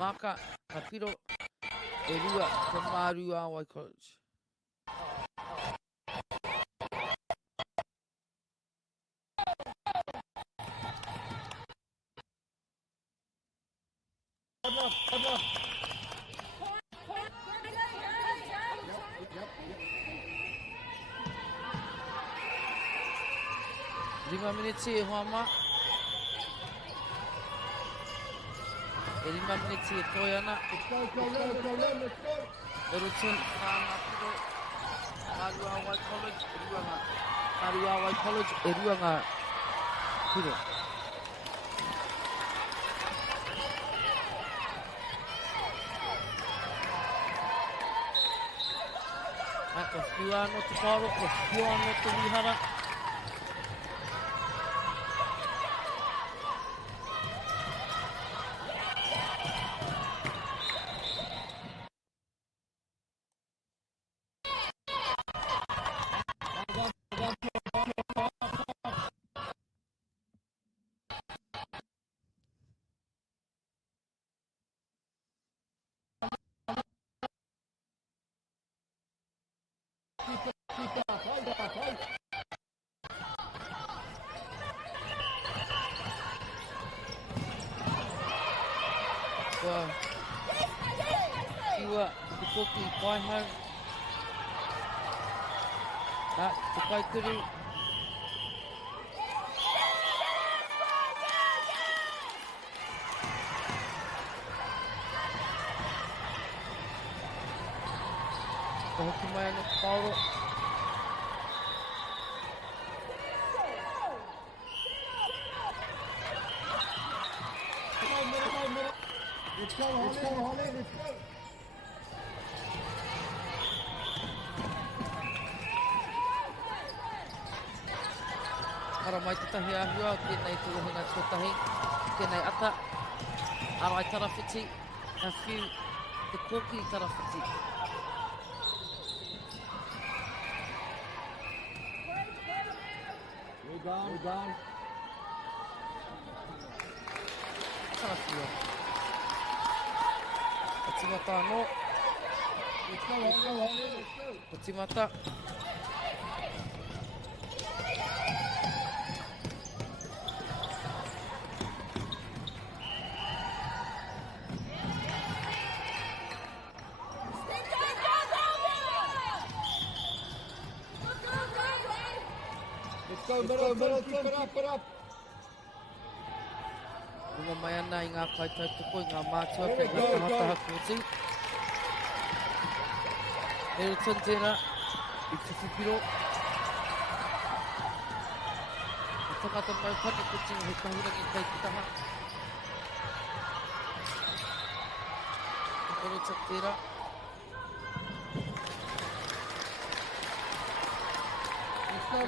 Maka, ka piro. E rua ko Māruawai College. 5 minutes e hoa 5 minutes e toi ana. Eruton Kāna Piro, Aruawai College, Eruanga. Aruawai College, Eruanga Piro. Ko whiua no te wharo, ko whiua no te wihara. Whiua te koki paihau. Te kaikuru. Ko hoki mai ana te pauro. Let's go, Holly, let's go. Ara mai te tahi ahua, tēnei te rohinga tuatahi, tēnei ata, arai tarawhiti, a whiu te kōki tarawhiti. We're gone. Tarawhia. O timata anō. Let's go, Holly, let's go. O timata. Middle, keep it up. Runga mai ana I ngā kaitautoko, I ngā mātua, kei ngā tahataha kōti. Eruton tēnā, I Whiwhipiro. I tangata mai pane ko tinga he kahurangi kei te taha. Eruton tēnā. Let's go.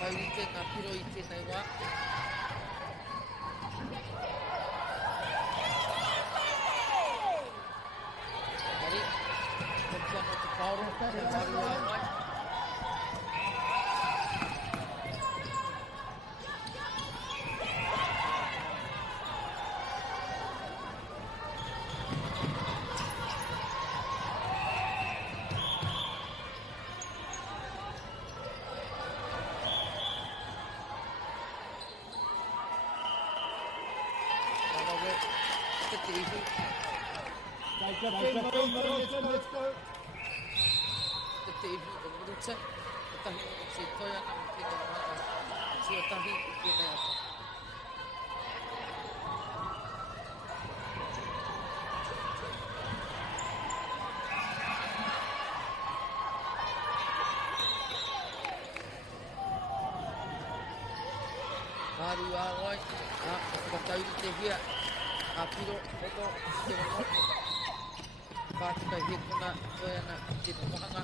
Mai wite ngā piro I tēnei wā. Hari, toki anō te pauro, te maru a mai. Let's go. Te te iwi o Middleton, te tahi o te toi ana mo tēnei wā, tuatahi I tēnei ata. Maru āwai, nā whakatauri te hia, nā piro, hono, te wano. Pātika he kona toi ana te mohanga.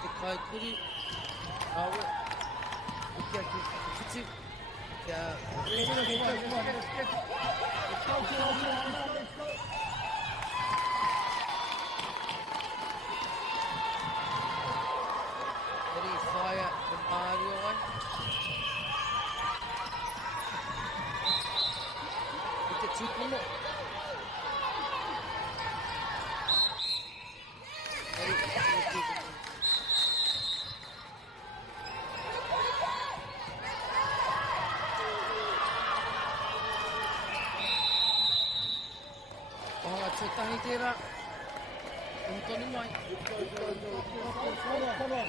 Te kaikuri, awe, kia ki whitu, kia... Heri whaia te Māori o ai. Te tūpono. Heri, te tūpono. Ira. Tony Mai. Come on.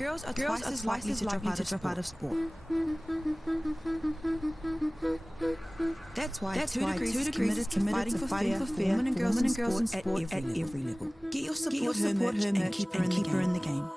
Girls are twice as likely to drop out of sport. That's why 2 Degrees is committed to fighting for fair women and girls in sport at every level. Get your support her merch and keep her in the game.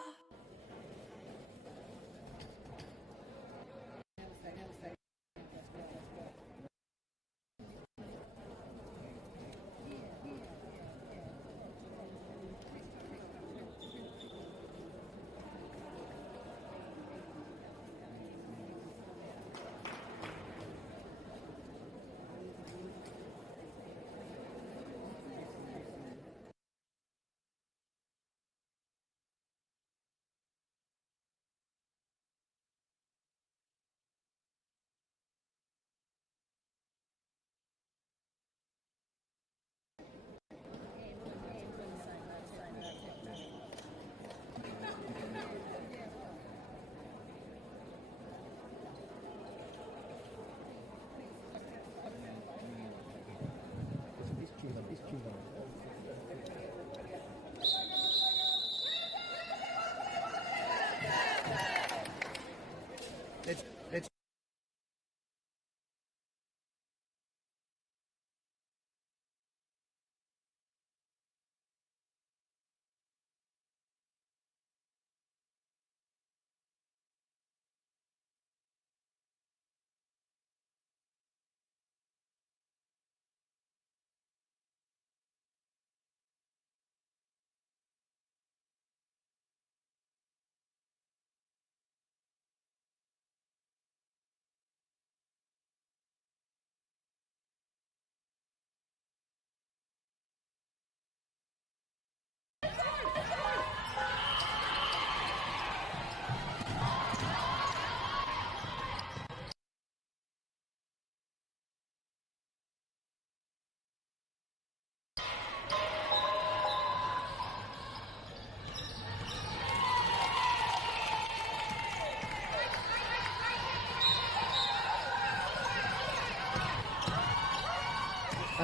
Let's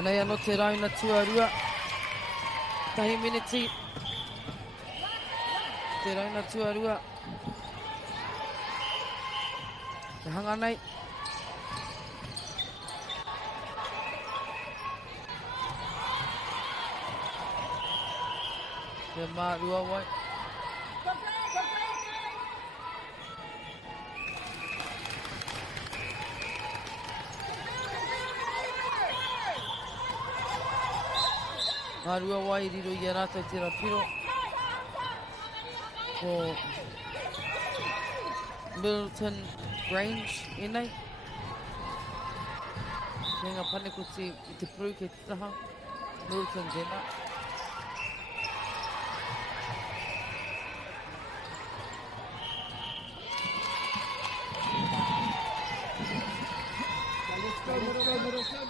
Anei anō te rauna tuarua. Tahi miniti. Te rauna tuarua. Te hanga nei. Te mārua wai. Mārua wai riro I a rātou te rapiro. Ko Middleton Grange e nei. Kei ngā pane ko te puru kei te taha. Middleton tēnā. go, Middleton.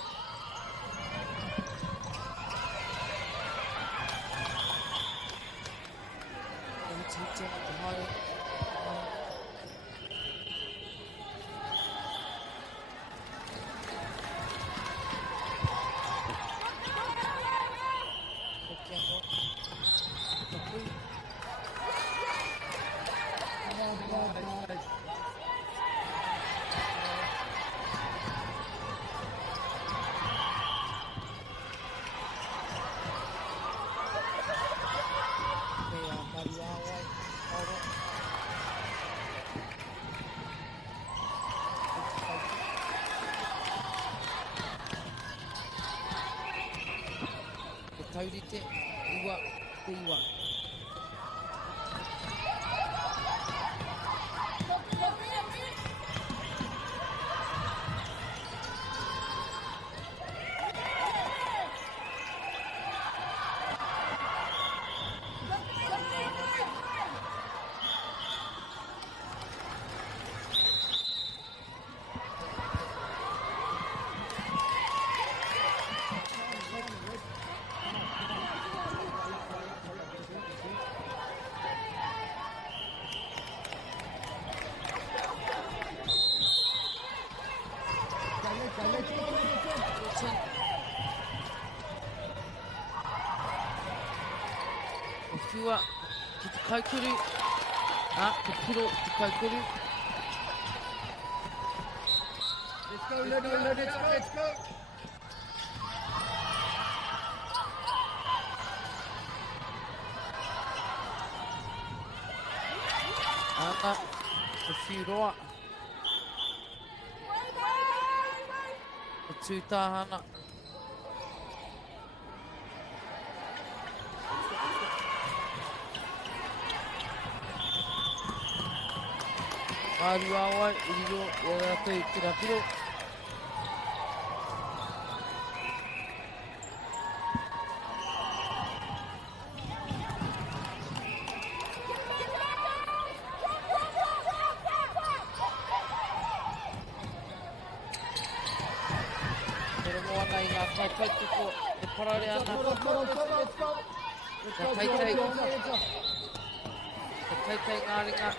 Taurite, iwa, te iwa. whiua ki te kaikuru. Te piro te kaikuru. Let's go, let's go. Ana, te whiuroa. Te tūtāhana. Maru awai, iriro, e rātou te rapiro. Kaituko, te parare ana. Te taitei. Te taitei ngā ringa.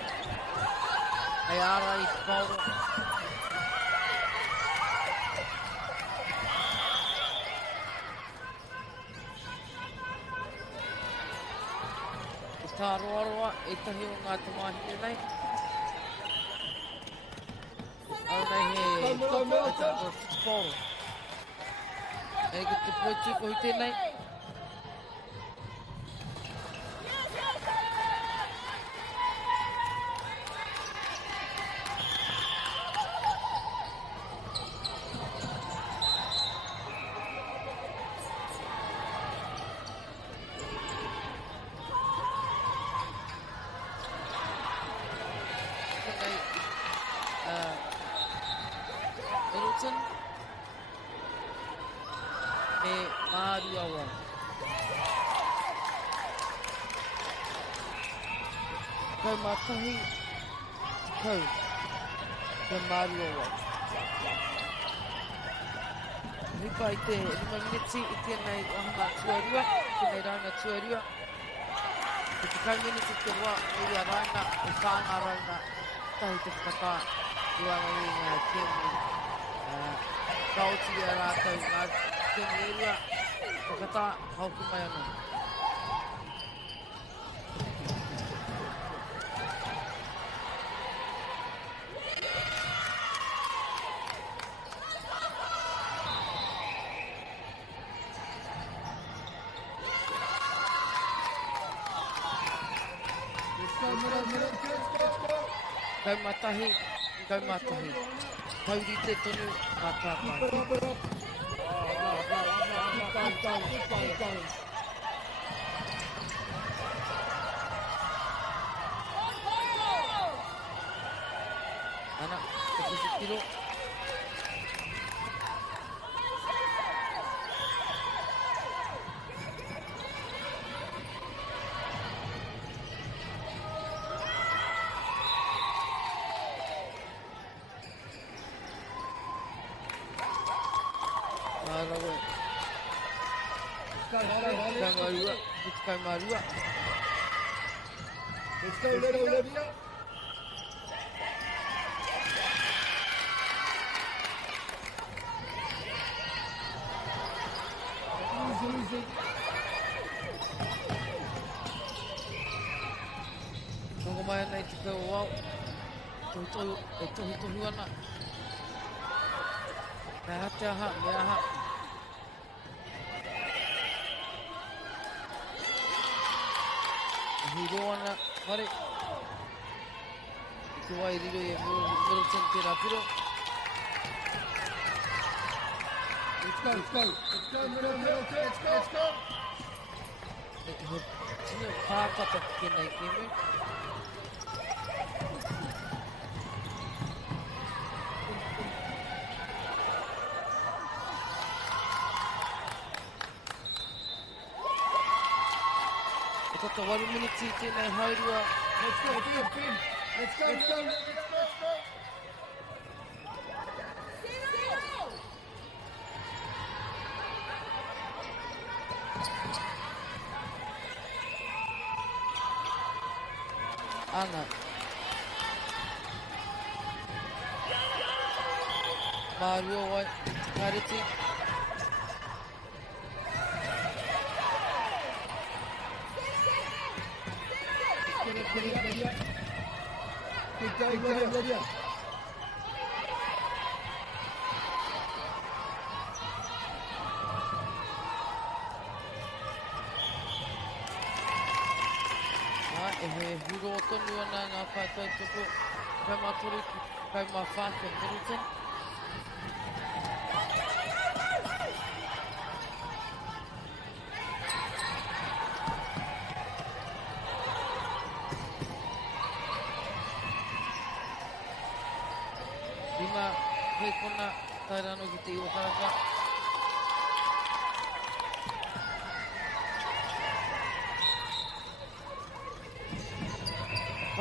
Hei ara I te kauro. E tā roaroa, e tahi o ngā tamahine nei. Au nei he kauro. Ei ki te poitu ko hite nei. Middleton. E Maru awa. Kau matahi, kau, te Maru awa. Hipa I te 5 miniti I tēnei wahanga tuarua, tēnei rauna tuarua. Te 10 miniti te roa, ua rauna, e whānga rauna, tahi te whakatā, ua ngā ngā tēnei. Kauti a rātou ngā tēnei erua, whakatā, hauki mai anō. Kau matahi, kau matahi. Kauri te tonu a tāpai. Ana, te kusikiro. Marua. Let's go, Olivia. Easy. Nongo mai nei te kau wau. Tohu ana. Mea te aha, mea aha. Hiro ana, whare. Te wai riro e Middleton te rapiro. Let's go, Middleton, let's go. E te hoi tino pākata tēnei kēmu. Tata 1 minute I tēnei haurua. Let's go, Finn. Let's go. Ana. Mario wai, kareti. E he huro tonu ana ngā whaitai tupu. Kai mā toru, kai mā whātua Middleton. Rima, hei kona, tai rano ki te iwa karaka.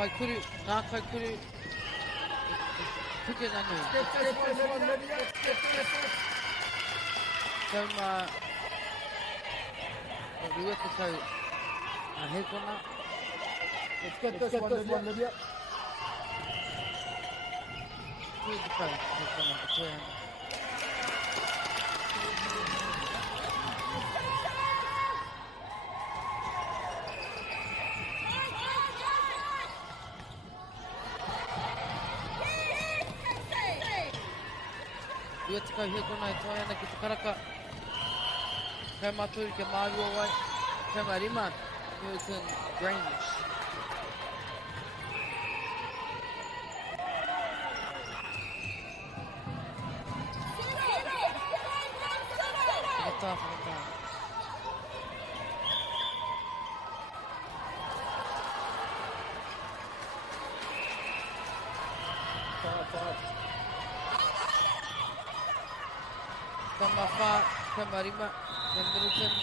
Kaikuru, nā kaikuru, puke nanu. Kau mā, rua te kau, a hei kona. Let's get this one, Lydia. Tui te kau, hei kona, a toi ana. Rua te kau hea kona e toi ana ki te karaka. Kai māturi ke mārua wai. Kai mā rima, Milton Grange. Whakatā, whakatā. Ka mawha, ka marima, ka Middleton.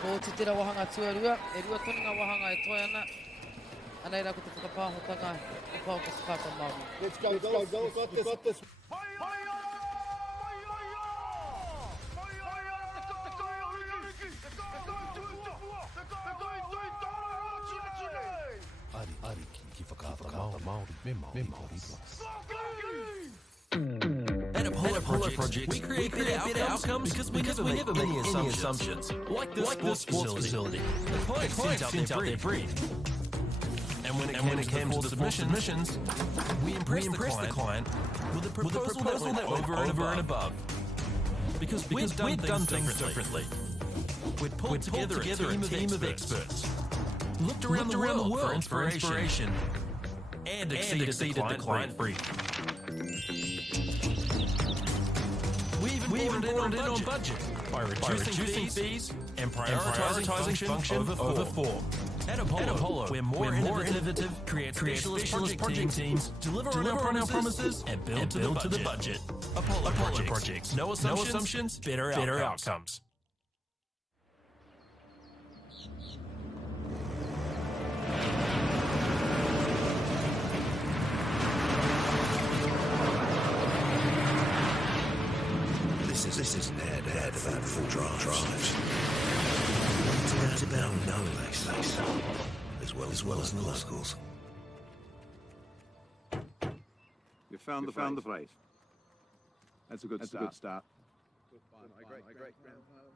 Ko te tera wahanga tuarua, e rua tonu ngā wahanga e toi ana. Anei rā ko te whakapāhotanga, e pāo ka sakata Māori. Let's go, got this. Ari ki whakaata Māori, me Māori plus. At Apollo Project, we create better outcomes because we never make any assumptions. Like the sports facility. The client sent out their brief. And when it came to the submissions, we impressed the client with a proposal that went over and above. Because we'd done things differently. We'd pulled together a team of experts. Looked around the world for inspiration. And exceeded the client brief. We even brought it in on budget by reducing fees and prioritizing function over form. At Apollo, we're more innovative, create specialist project teams, deliver on our promises, and build to the budget. Apollo Projects. No assumptions, better outcomes. This is an ad about full drives. It's about knowing these things, as well as the locals. You found the place. That's a good start. My great-grandfather.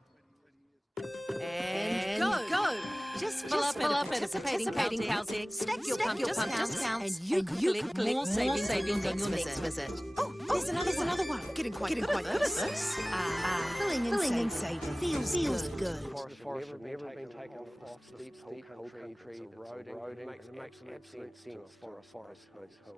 And go! Just fill up at participating Caltex. Stack your pump just pounds, and you collect more savings on your next visit. Oh, there's another one. Getting quite good at this. Filling and saving feels good. Forest have never been taken off steep hill country, eroding, makes absolute sense for a forest.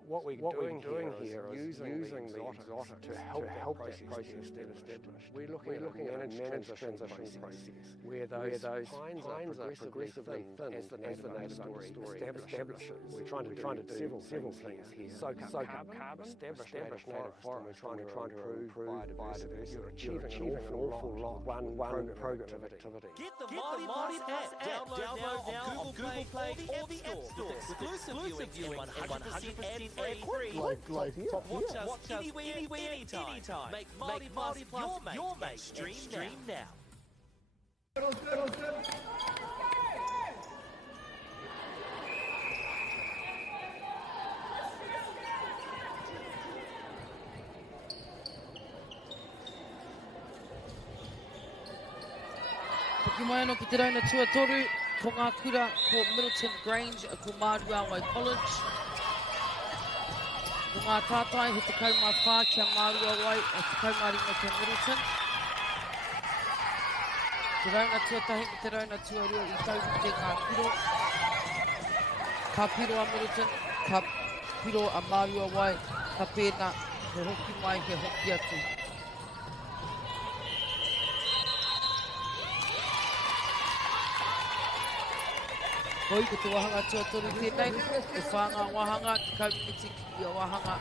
What we're doing here is using the exotic to help that process establish. We're looking at a managed transition process where those pines are progressively thin as the name story establishes. We're trying to do several things here. Soak up carbon, establish native forest, and we're trying to improve biodiversity. You're achieving an awful lot one program of activity. Get the Māori Plus app. Download now on Google Play or the App Store with exclusive viewing and 100% ad-free. Watch us anywhere, anytime. Make Māori Plus your mate. Stream now. Ki mai anō ki te rauna tuatoru, ko ngā kura ko Middleton Grange, ko Mārua Wai College. Ko ngā tātai he te kaumawha kia Mārua Wai, te kaumaringa kia Middleton. Te rauna tuatahi ki te rauna tuarua I tauhi te ngā piro. Ka piro a Middleton, ka piro a Mārua Wai, ka pēna he hoki mai he hoki atu. Hoi ko te wahanga tuatoru tēnei, e whānga wahanga, ki kaumiti ki a wahanga.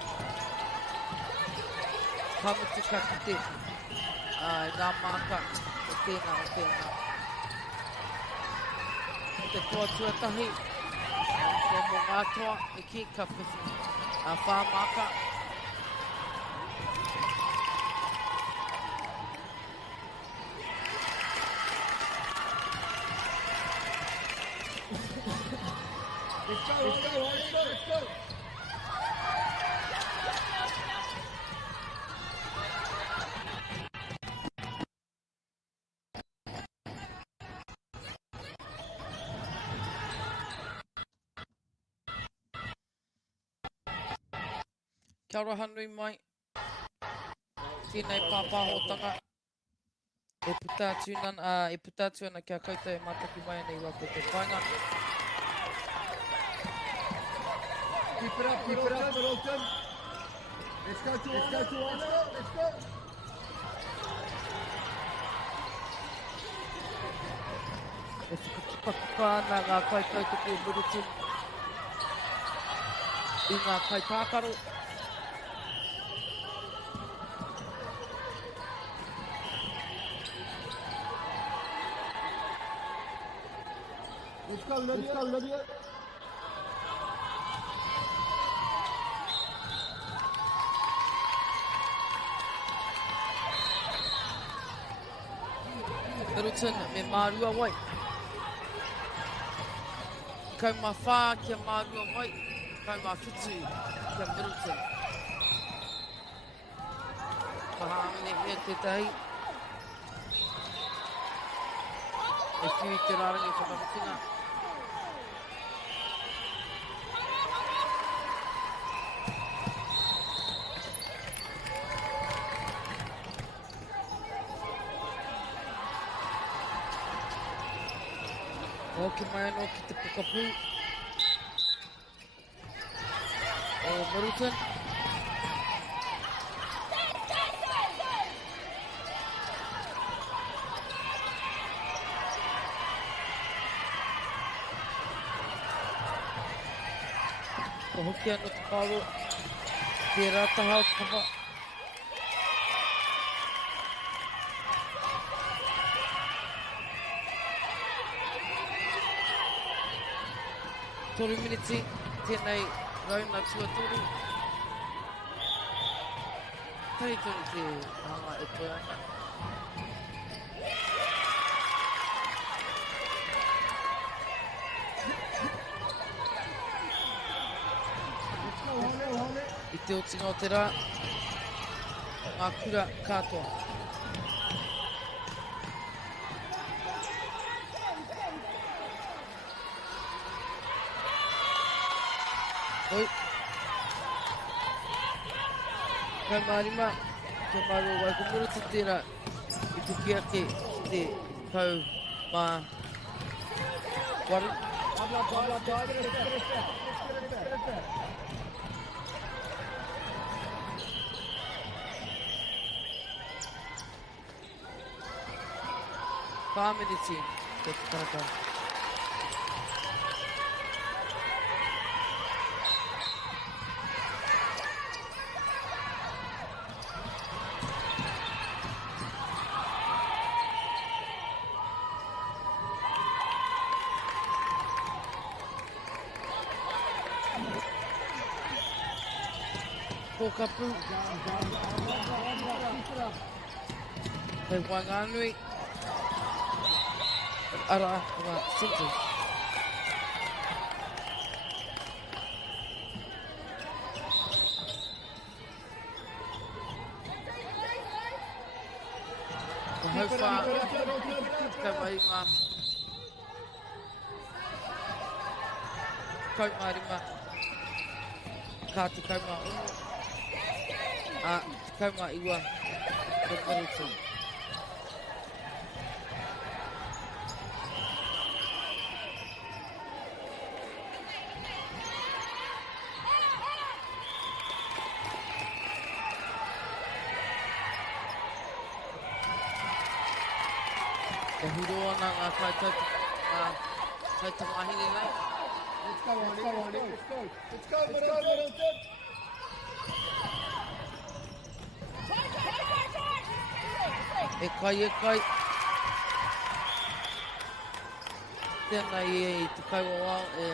Kamutu ka ki te ngā māka o tēnā o tēnā. Te toa tuatahi, ko mō ngā toa, e ki ka whiwhi whāmaka. Let's go, let's go, let's go, let's go. Kia ora hanui mai. Tēnei pāpāhotanga. E puta atu ana kia koutou e mātaki mai nei wā ko te whainga. Keep it up, Middleton. Let's go to Oscar, let's go. E whakatupaka ana ngā kaitautoko o Middleton. I ngā kaipākaro. Let's go, Lydia. Middleton me Mārua Wai. Kaumawha kia Mārua Wai. Kaumawhitu kia Middleton. Pahamene mea tētahi. E whiu te rārangi whakamutinga. Hoki mai anō ki te pukapu. O Middleton. Ko hoki anō te pāro. Te rātaha o kawa. Toru miniti, tēnei rauna tuatoru. Taritonu te hanga e koe ana. I te otinga o te rā, ngā kura katoa. Oi. Kai marima, ke maro wai ko mura te tera I te kia ke te kau mā waru. Whāmeneti, te taraka. Pokapu. Kei Wainganui. Ara, centers. hauwha, kawai ma. Kaumarima. Ka te kauma unu. A te kauma iwa. Te karutu. Te huroa na ngā kaitamahi nei. Let's go, let's go, let's go, Middleton! E kai. Tēnā i te kaua wao e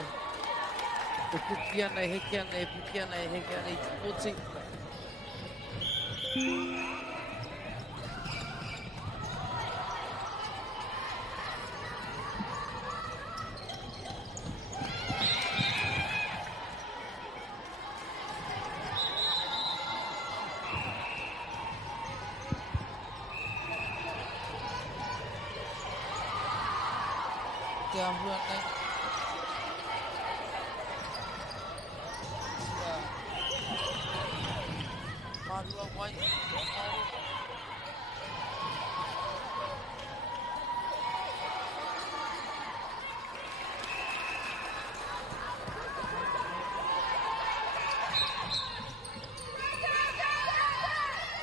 puki ana, e heke ana, e puki ana, e heke ana i te poti. Te ahua nei. Marua wai.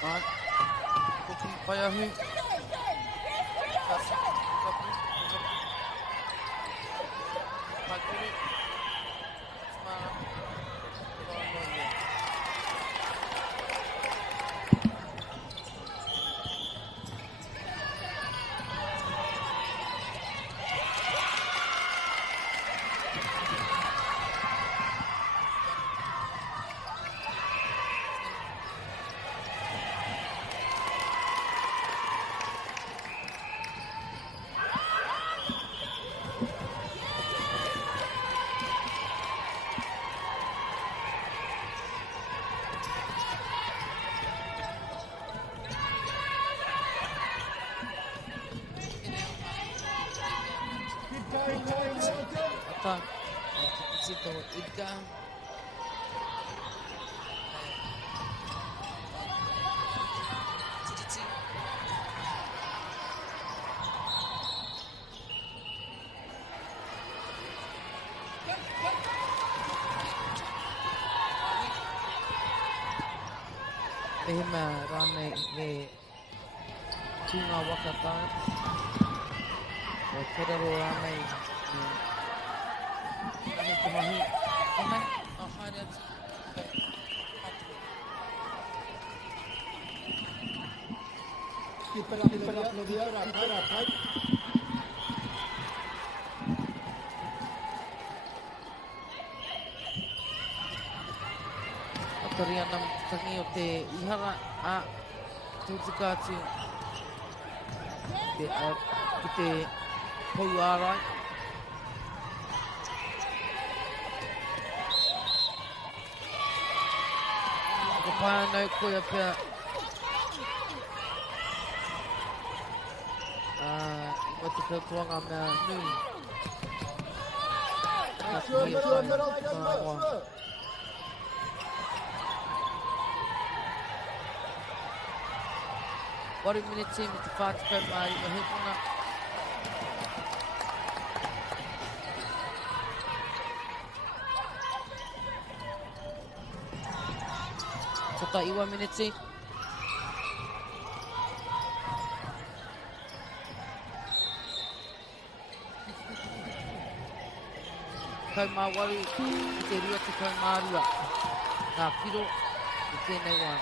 Ai. Kopi pai ahu. Kasi. Ata, sito Idka. Ehima rane e tunga wakata. O keraro rane Nahi te mahi. Kone, a haere atu. Keep it up, Lydia. Keep it up, right? Atari ana tangi o te ihara a tūtikāti. Ki te pou ārai. Whānau koia pia I te kautuanga mea nui. Nā te hia whai ngā wā. 40 minutes in te whātikau mai I hepuna. Kota 1 minutes in. Kaumāwaru I te ria te kaumārua. Nā kiro I tēnei wā.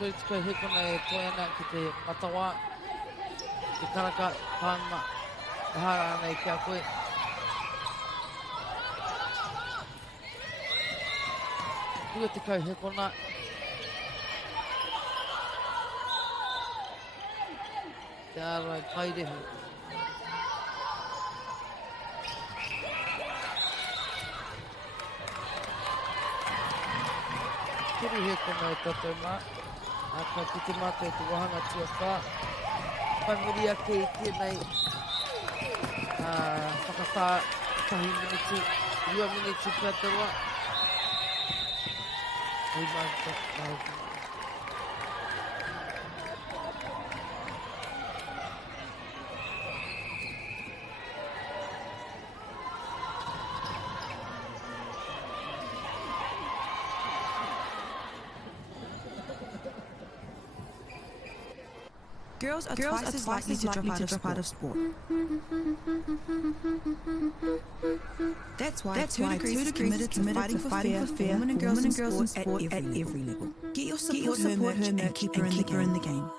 Koe tika hekona e koe ana ki te matawa, te karaka pāma, te hara ana I kia koe. Kua te kau hekona, Te aroa pai rehu. Kiri he kona e tatou mā. Aka ki te mātou e te wahanga tuawha. Pai muri ake i tēnei whakawhā 1 minute, 2 minute pētaroa. Hei mātou tāu. Girls are twice as likely to drop out of sport. That's why 2 Degrees is committed to fighting for fair women and girls in sport at every level. Get your support, her merch, and keep her in the game.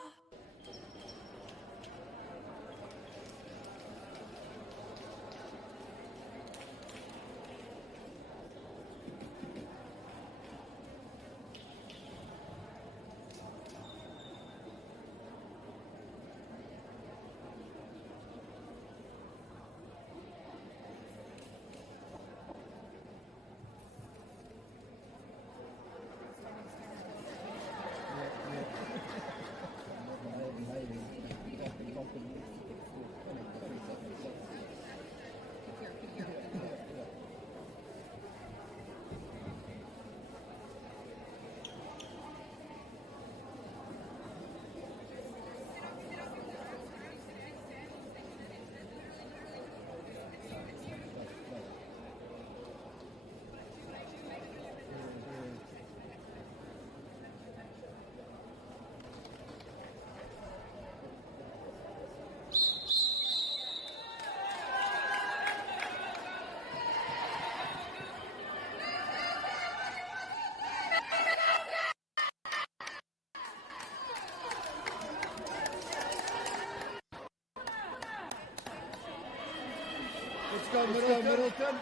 Let's go, Middleton.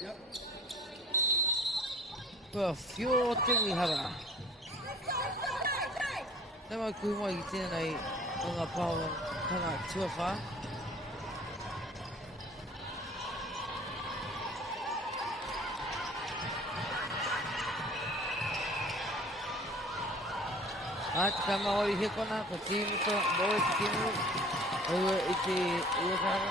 Yep. Kua whio te wihara. Te mai kuhua i tēnei o ngā pāua tanga tuawha. Te kamawari he kona, ka tīmuta, moe te timu, aua i te uakara.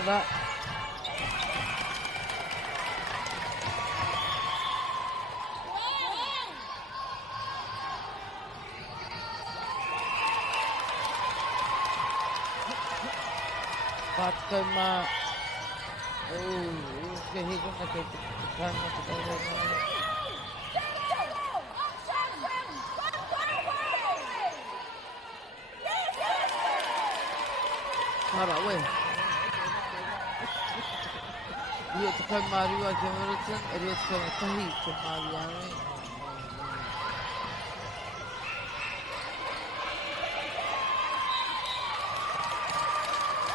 Ava. Patkau mā. Ke he kona ke kāna te kaurau mā. Hara, we. Ria te kau mārua ke Middleton, e ria te kau matahi ke mārua me.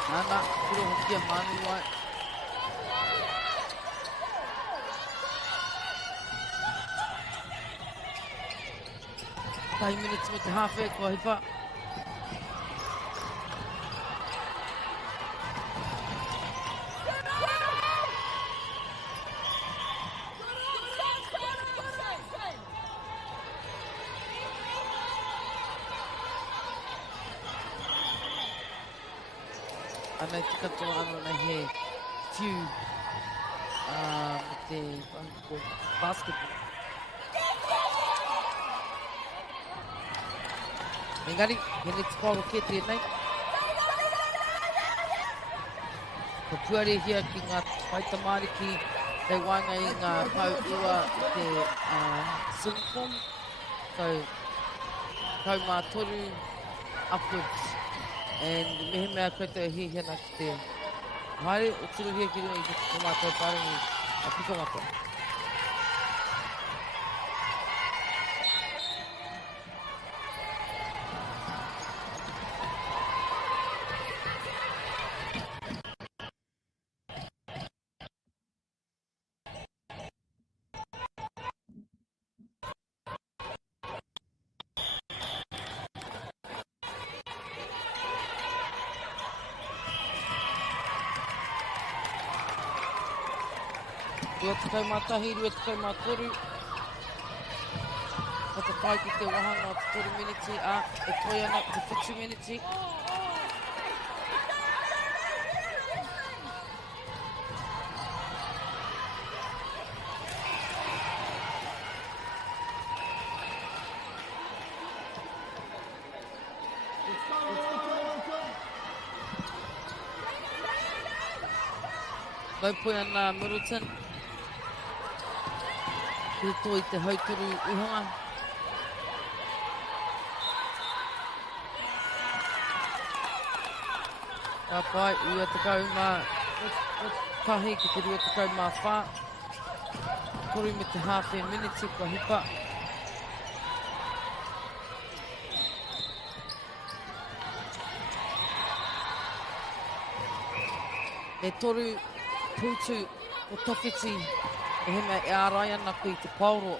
Nana, kuro hokia manu wai. Tahi minutes me te hawhea kua hipa. Anai te katoa ano nei he few me te basketball. Engari, he ne te kaua ke tēnei. Ka puare hia ki ngā whaitamāriki kei wanga i ngā pau iwa te Sinform. Kau mā toru upwards. And mehe mea koe te hihena ki te haere o tiro hia ki rua i te mātou pārengi a pika mata. Rua takai matahi, rua takai matoru. Hata kai ki te wahanga o te 3 minutes, e toi ana te 2 minutes. Mai poe ana Middleton. Ki toi te hauturu uhanga. Ka pai, ua takau mā kahi ki te rua takau mā whā. Kori me te half a minute kua hipa. E toru putu o tawhiti e he mea e ārai ana koe i te pauro.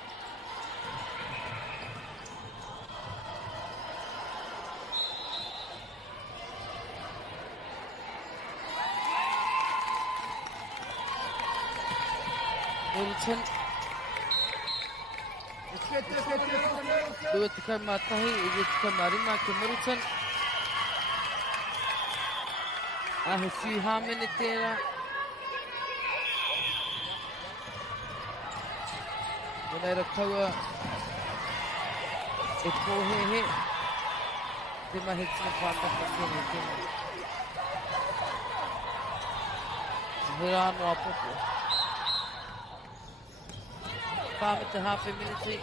Middleton. Rua takau mā tahi, rua takau mā rima ke Middleton. He whiu hāmene tērā. Reira kaua e pōhehe. Te mahi tina pātaka tēne tēne. He rā noa popo. Pāme te half a minute.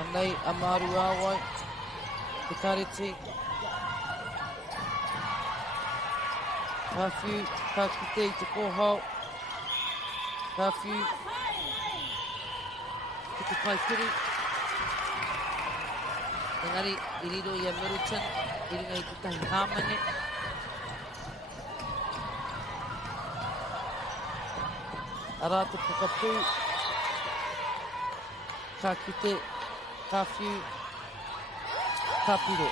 Anei, a maru āwai, te kareti. Ka whiu, ka kite i te kōhau. Ka whiu, ki te kaipiri. Engari, i riro i a Middleton, i ringa i te tahi hāmane. Arā te pukapū. Ka kite, ka whiu, ka piro.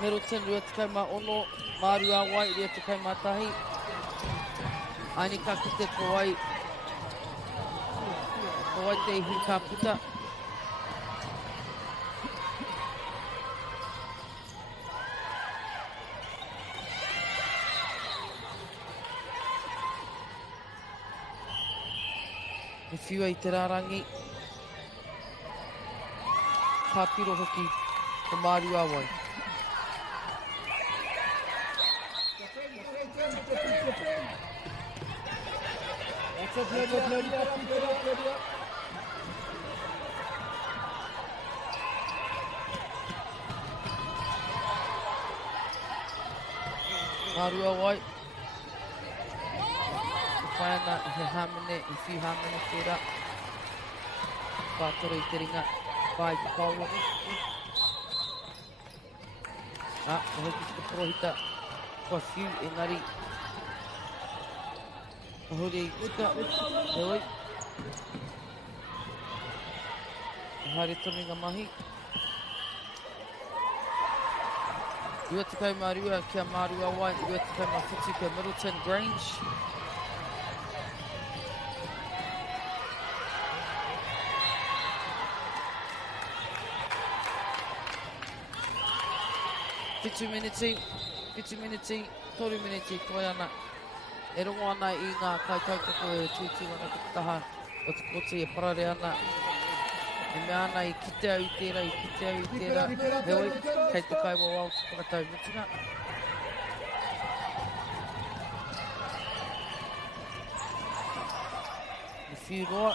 Middleton, rua takai mā ono, maru āwai, rua takai mā tahi. Aini ka kite ko wai te ihi ka puta. E whiua i te rārangi. Ka piro hoki ko maru āwai. Maru āwai. Whai ana i he hāmene, i whiu hāmene tērā. Whātoro i te ringa, whai te kauro. E hoki te porohita, kua whiu engari. Ka hori i tika, e oi. E haere tonu ngā mahi. Rua takau mā rua kia maru āwai, rua takau mā whitu kia Middleton Grange. Whitu miniti, toru miniti, toi ana. E rongo ana i ngā kaikaukako e tūtūana ki taha o te koti e parare ana. E mea ana i kite au i tērā, He oi, kei te kaiwa wau te whakatau mutunga. I whiu roa.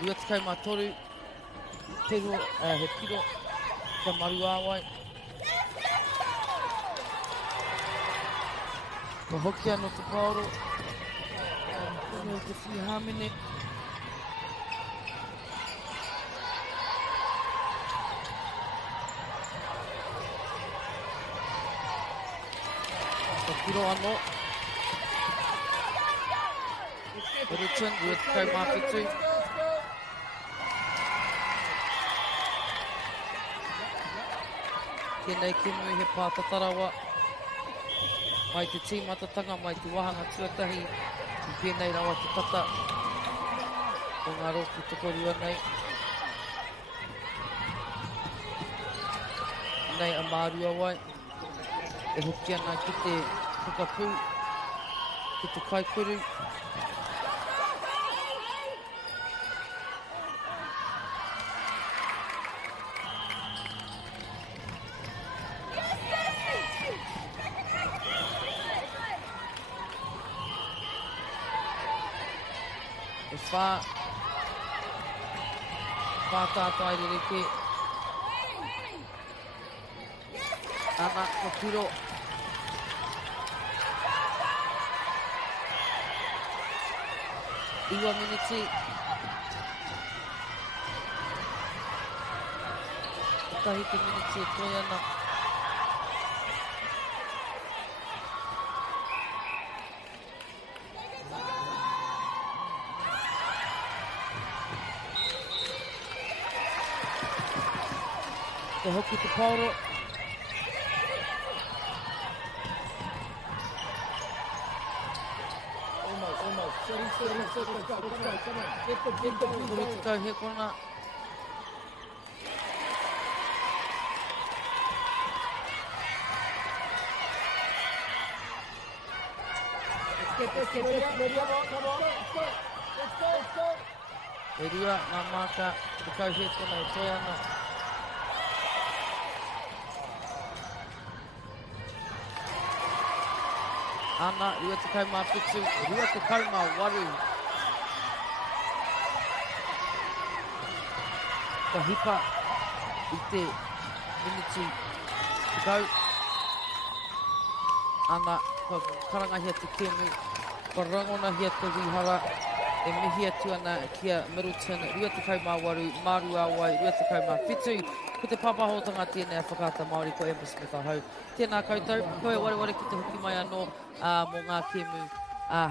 Rua takai mā toru, piro, he piro, ka maru āwai. Ka hoki anō te paoro. Nō te whihamene. Ka piro anō. Richard, rua te kai mawhitu. Tēnei ke mui he pātatarawa. Mai te tīmatatanga, mai te wahanga tuatahi. I pēnei rawa te tata. O ngā roki tokorua nei. Nei a mārua wai. E hoki ana ki te pukapū. Ki te kaikuru. Whā tātai rereke. Ana, ka piro. Iwa miniti. Tahi te miniti e toi ana. Te hoki te paoro. Kuri te kau he kona. E rua ngā maka te kau he kona e toi ana. Ana, rua te kai mā whitu, rua te kai mā waru. Ka hipa i te miniti te kau. Ana, ka karangahia te kemu, ka rangona hia te wihara, e mihi atu ana kia Middleton, rua te kai mā waru, maru awai, rua te kai mā whitu. Ko te papahotanga tēnei whakata Māori ko Emma Smith ahau. Tēnā koutou, koe wareware ki te hoki mai anō mō ngā kemu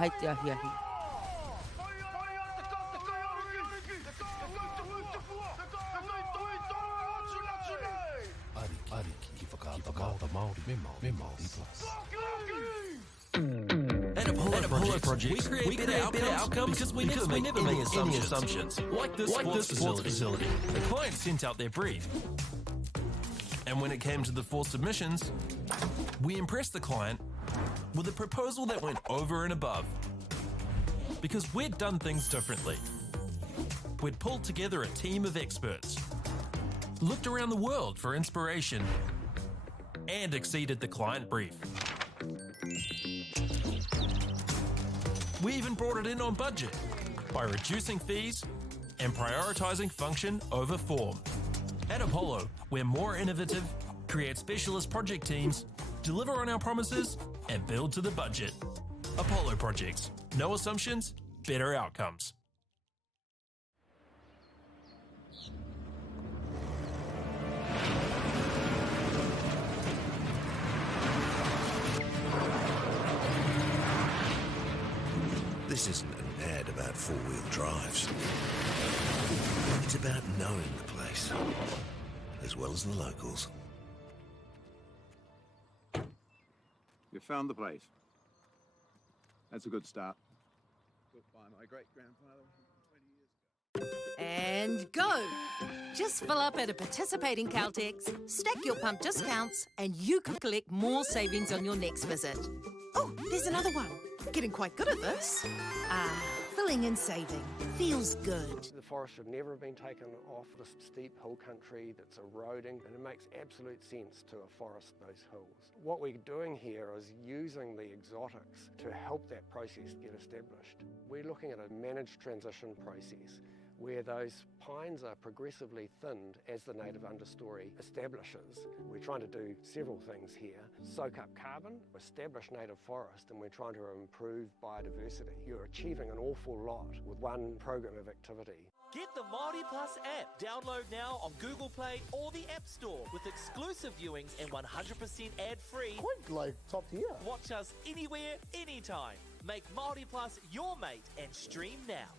hei te ahiahi. At Apollo Projects, we create better outcomes because we never make any assumptions. Like this sports facility. The client sent out their brief. And when it came to the 4 submissions, we impressed the client with a proposal that went over and above. Because we'd done things differently. We'd pulled together a team of experts, looked around the world for inspiration, and exceeded the client brief. We even brought it in on budget by reducing fees and prioritizing function over form. At Apollo, we're more innovative, create specialist project teams, deliver on our promises, and build to the budget. Apollo Projects. No assumptions, better outcomes. This isn't an ad about four-wheel drives. It's about knowing the place, as well as the locals. You found the place. That's a good start. Built by my great-grandfather 20 years ago. And go! Just fill up at a participating Caltex, stack your pump discounts, and you could collect more savings on your next visit. Oh, there's another one. Getting quite good at this. Filling and saving. Feels good. The forest should never have been taken off the steep hill country that's eroding, and it makes absolute sense to afforest those hills. What we're doing here is using the exotics to help that process get established. We're looking at a managed transition process where those pines are progressively thinned as the native understory establishes. We're trying to do several things here. Soak up carbon, establish native forest, and we're trying to improve biodiversity. You're achieving an awful lot with one program of activity. Get the Māori Plus app. Download now on Google Play or the App Store with exclusive viewings and 100% ad-free. Quite like top tier. Watch us anywhere, anytime. Make Māori Plus your mate and stream now.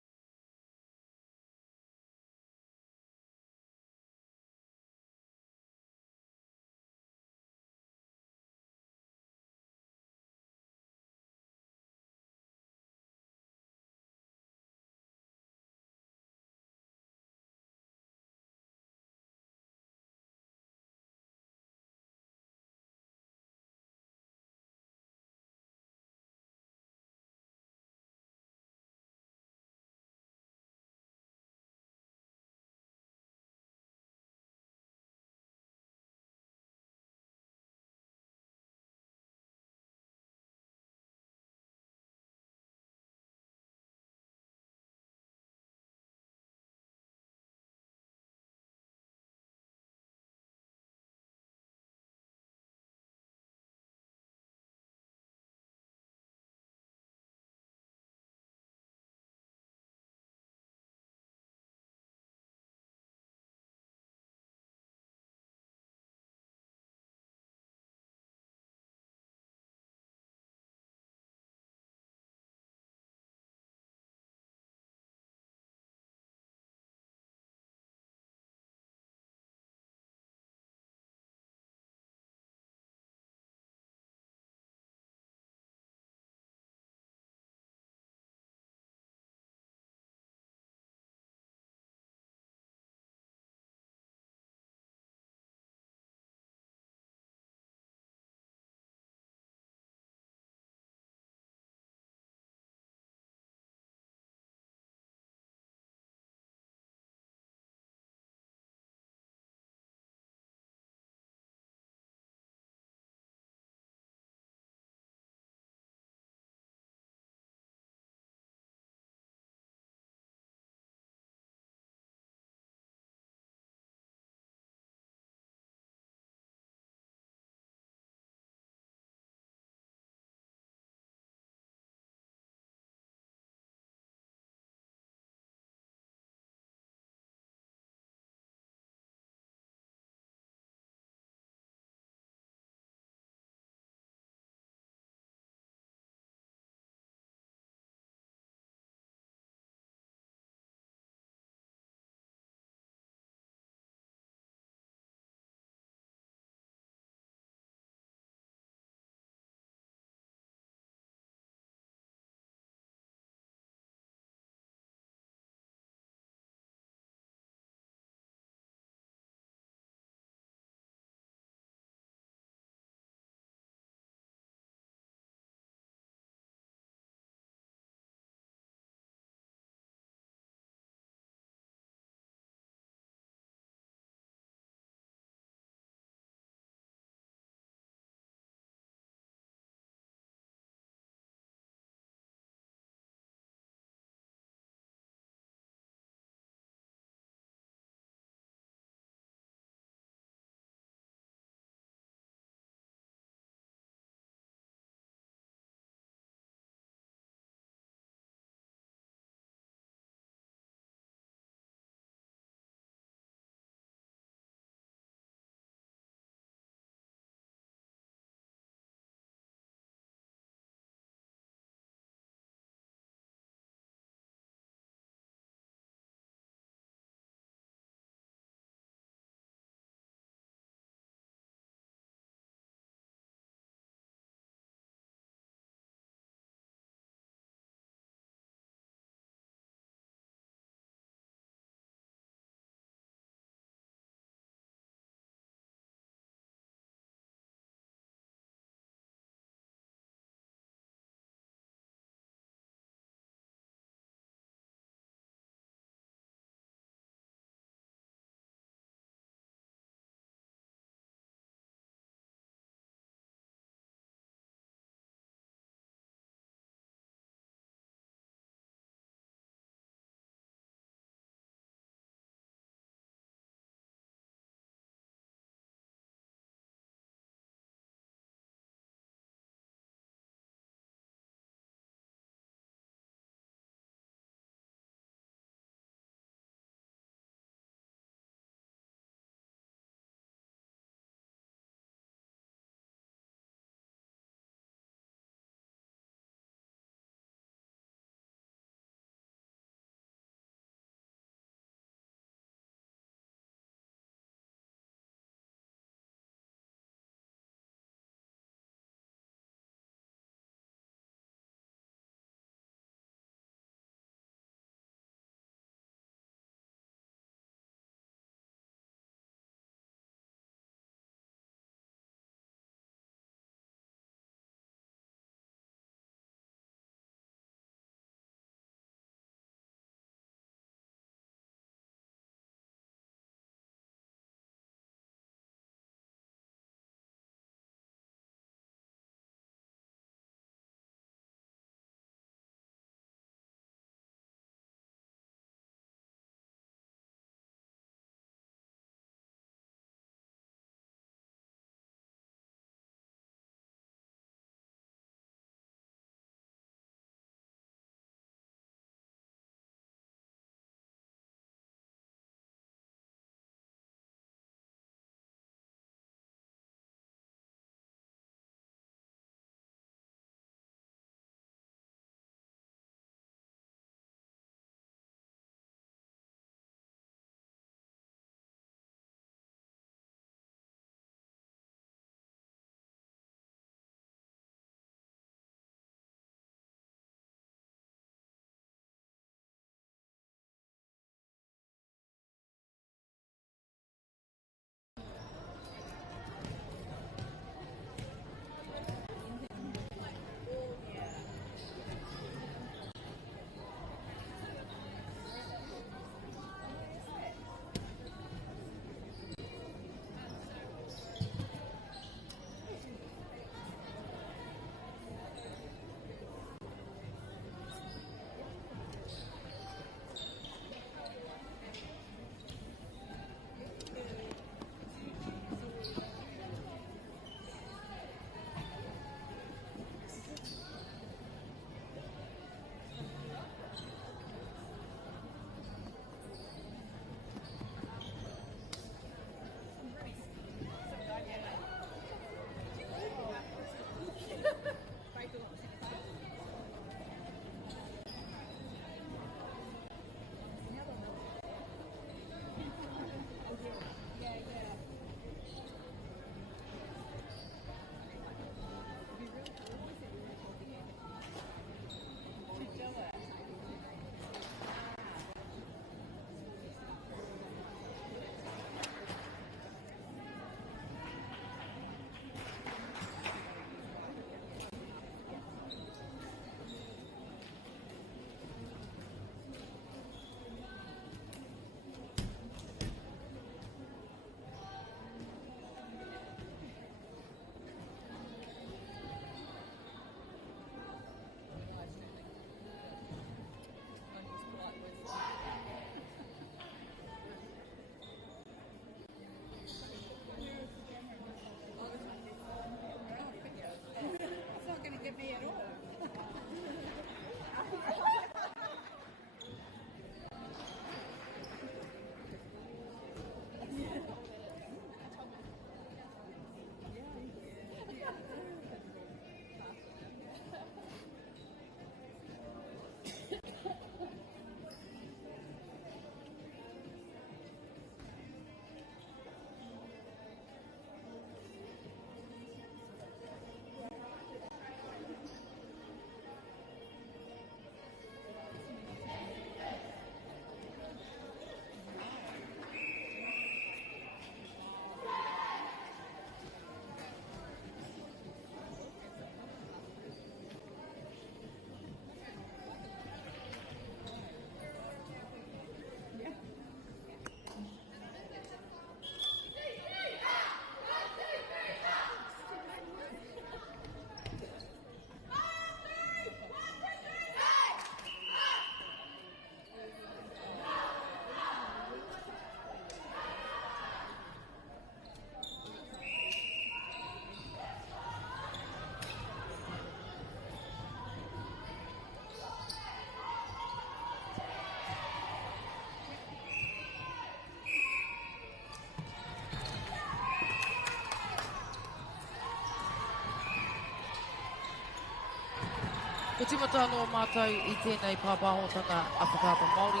Ko timata anō mātou I tēnei pāpahotanga Apatata Māori.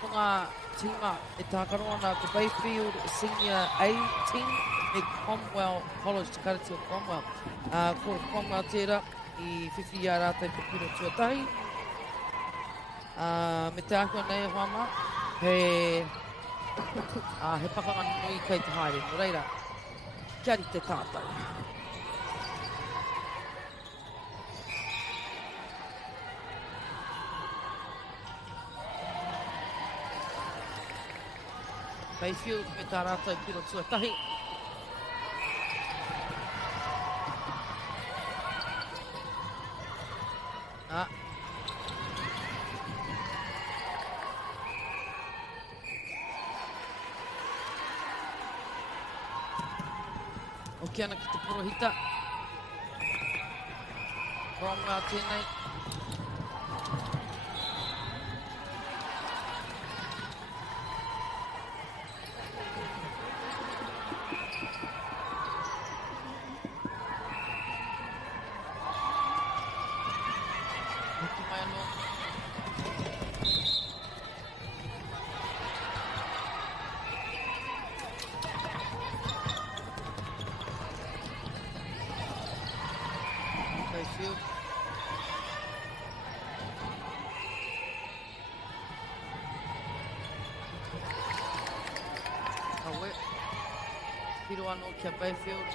Ko ngā tima e tākaro ana ko Bayfield Senior A team me Cromwell College, Te Karati o Cromwell. Ko Cromwell tērā I 50 ia rātai pepiro tuatahi. Me te akua nei e whama, he pakanga nui kei te haere. No reira, kia ri te tātou. Bayfield me tā rātou piro tuatahi. Hoki ana ki te porohita. Cromwell tēnei. Hoki mai anō. Bayfield. Awe. Piro anō kia Bayfield.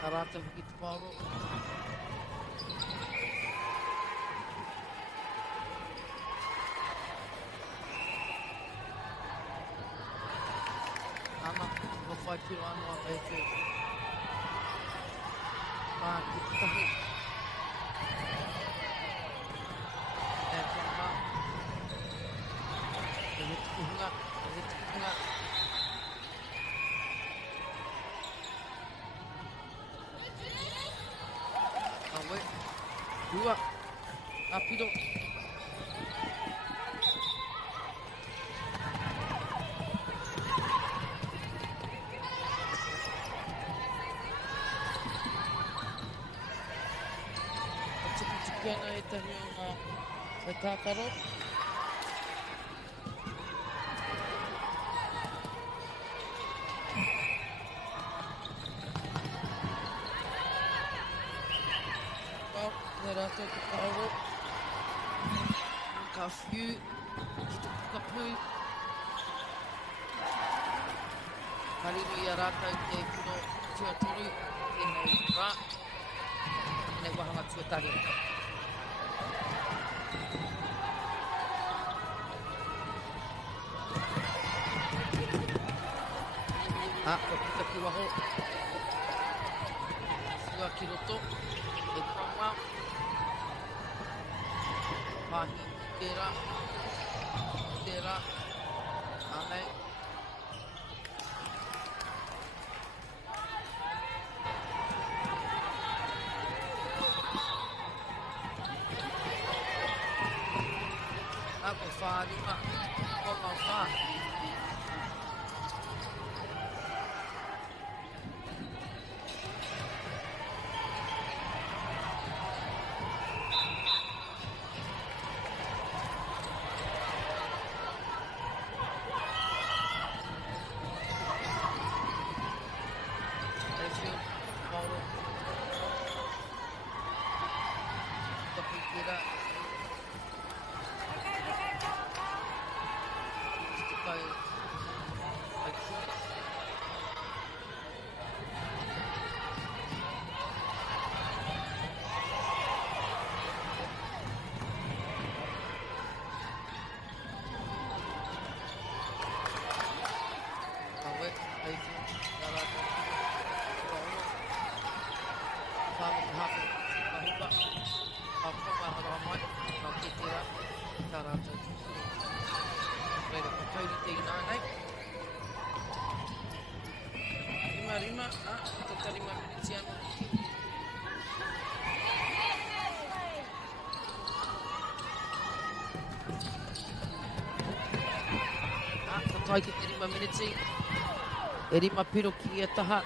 Tā rātou hoki te pāro. Ana, ko whai piro anō a Bayfield. Ki te tahi. E whanga. E he tukuhunga. E he tukuhunga. Awe. Hua. A piro. Ana e tahi o ngā te tākaro. Well, ne rātou te pāro. Ka whiu ki te pukapū. Ka riro I a rātou te kino tuatoru tēnei rā. Tēnei wahanga tuatahi. Ko pita ki waho. Sua ki roto. E Cromwell. Pahi tērā. Tērā. Anei. Ko whārima. Ko ngā whā. Rima, total 5 minutes yan. Total ki 5 minutes. Rima piro ki e taha.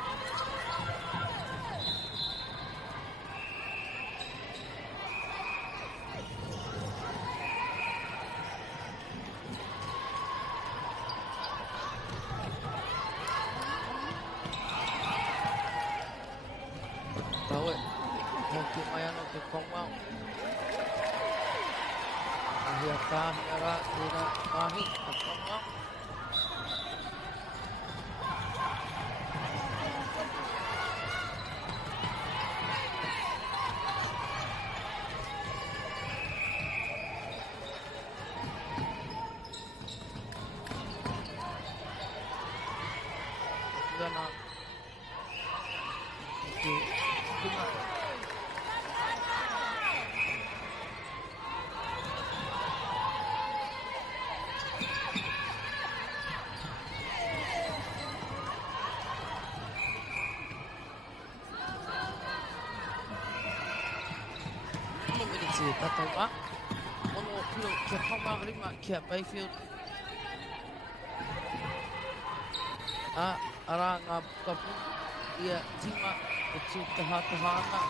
oe. Hoki mai ano te Cromwell. Ahia kāhia rā tēnā mahi a Cromwell. Tēnā. Tēnā. Tataua. Ono piro kia Paumarima kia Bayfield. Ara ngā pukapu ia tima e tū taha-tahana.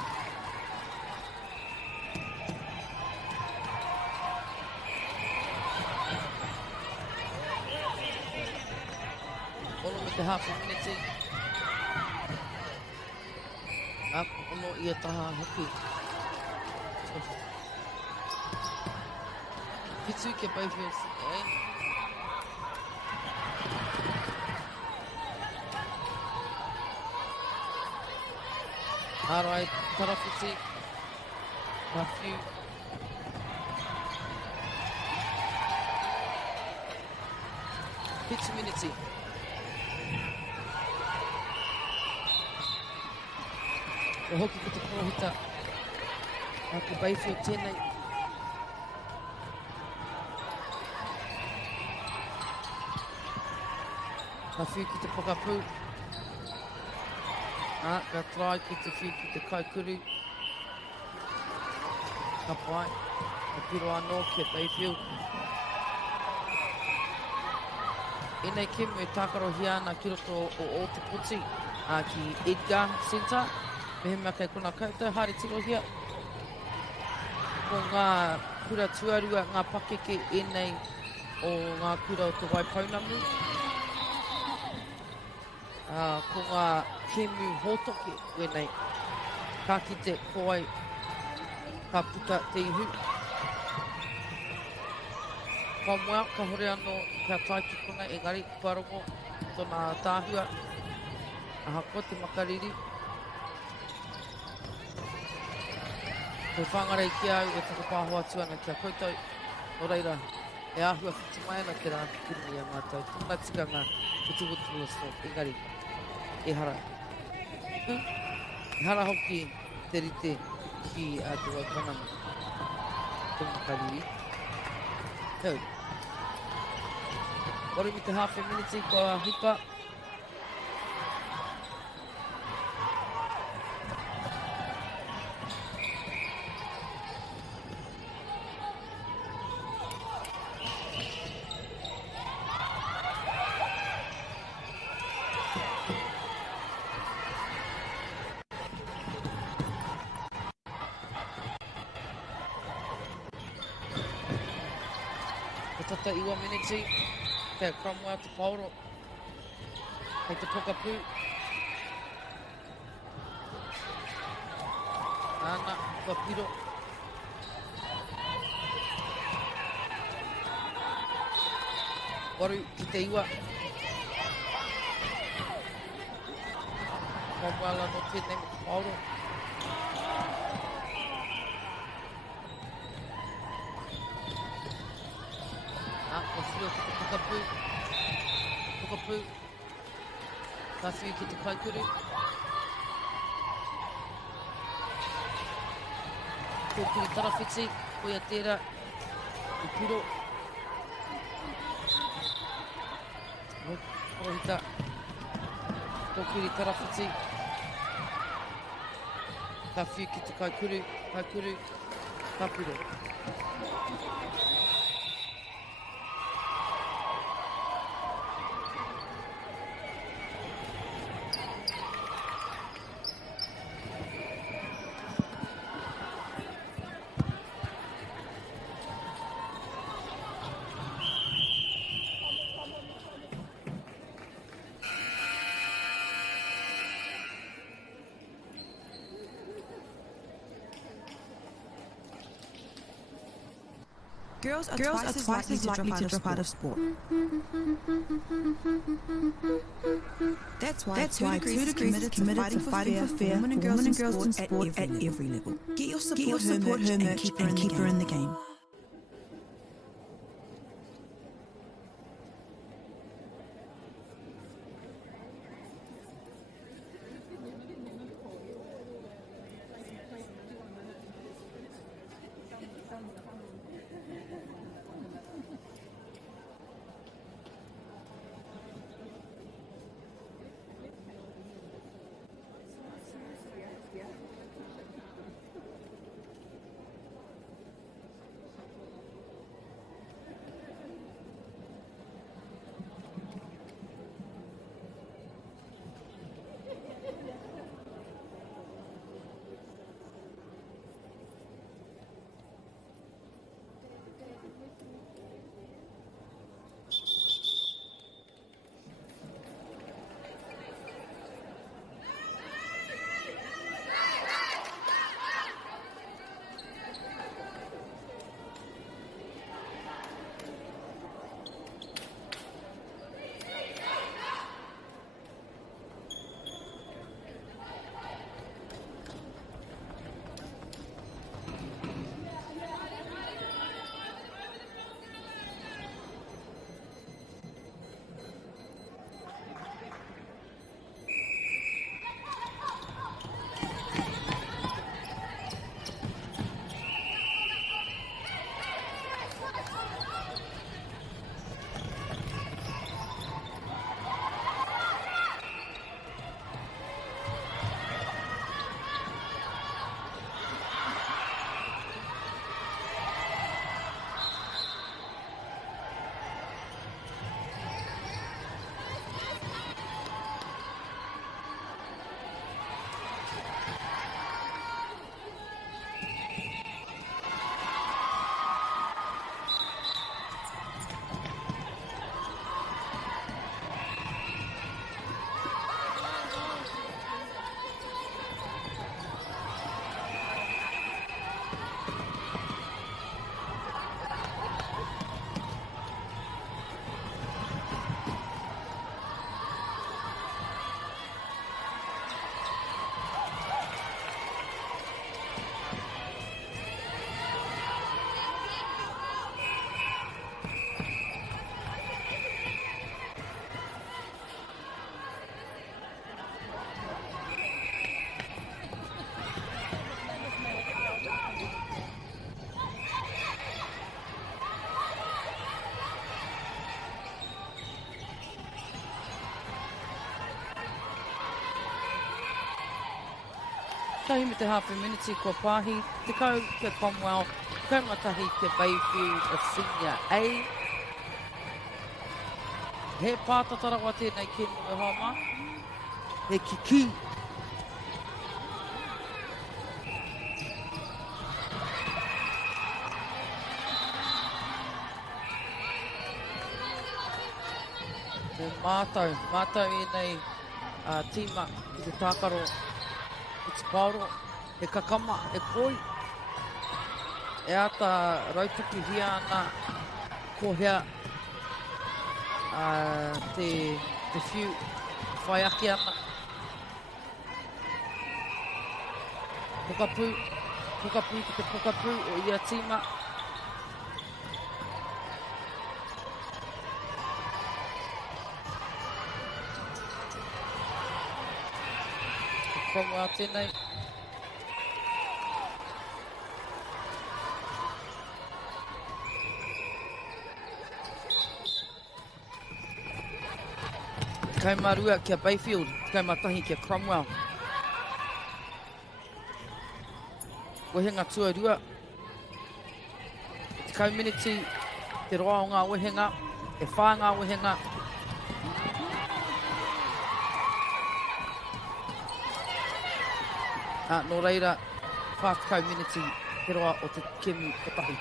Ono me te half a minute. Ono ia taha hoki. Fitu ke Bayfield eh? Alright, tarawhiti. Ka whiu. Fitu minute. O hoki ki te korohita. Ko Bayfield tēnei. Ka whiu ki te pokapū. Ka try ki te whiu ki te kaikuru. Ka pai. Ka piro anō ki a Bayfield. E nei ke me tākarohi ana ki roto o te puti ki Edgar Centre. Me he mea kei kona koutou, haere tirohia. Ko ngā kura tuarua, ngā pakeke e nei o ngā kura o te Waipounamu. Ko ngā kemu hotoke e nei. Ka kite koi, ka puta te ihu. Ka mua, ka hore anō, ka taiki kona engari, parongo, tōna tāhua. Aha ko te makariri. Ko whangarei ki au e whakapāho atu ana kia koutou. O reira, e āhua whiti mai ana te rā kirimi a mātou. Tōna tikanga ki te Woodville Sport. Engari, e hara. E hara hoki te rite ki a te Waipounamu. Tōna kariri. Tau. Ori mi te half a minute ko a hipa. Tata iwa minute, kei Cromwell te pauro, kei te pokapū. Ana, kua piro. Waru ki te iwa. Cromwell anō tēnei me te pauro. Ka whiu ki te pokapū. Pokapū. Ka whiu ki te kaikuru. Kōkiri tarawhiti, koia tērā, i piro. Korohita. Kōkiri tarawhiti. Ka whiu ki te kaikuru, kaikuru, ka piro. Girls are twice as likely to drop out of sport. That's why 2 Degrees is committed to fighting for fair women and girls in sport at every level. Get your support her merch and keep her in the game. Tahi me te hapu miniti kua pahi, te kau kia Cromwell, kaumatahi te Bayfield of Senior A. He pātatara wa tēnei ki Moe Homa, he kiki. Te mātau i nei tīma ki te tākaro. It's Pauro, e kakama, e koi. E ata rautuki hia ana ko hea te whiu whaiaki ana. Pukapu ki te pukapu o ia tīma. Cromwell tēnei. Kaumarua kia Bayfield, kaumatahi kia Cromwell. Wehenga tuarua. Te kauminiti, te roa o ngā wehenga, e whā ngā wehenga. Nō reira, Fast Community, te roa o te Kemi Kotahi.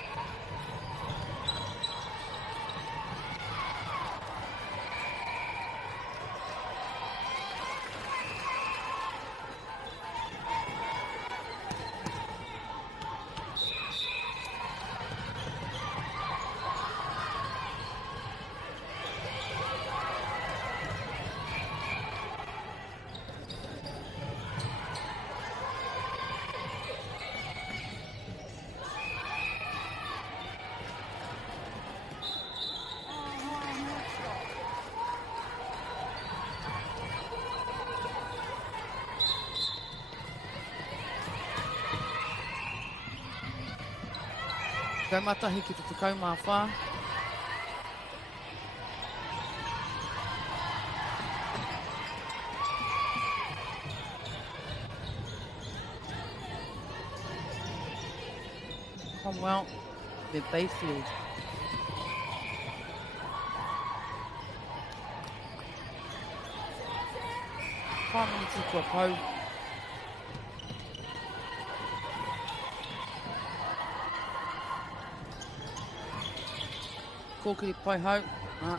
Kai matahi ki te tekau mā whā. Cromwell, me Bayfield. Whaminiti kua pau. Kōkiri pai hau. A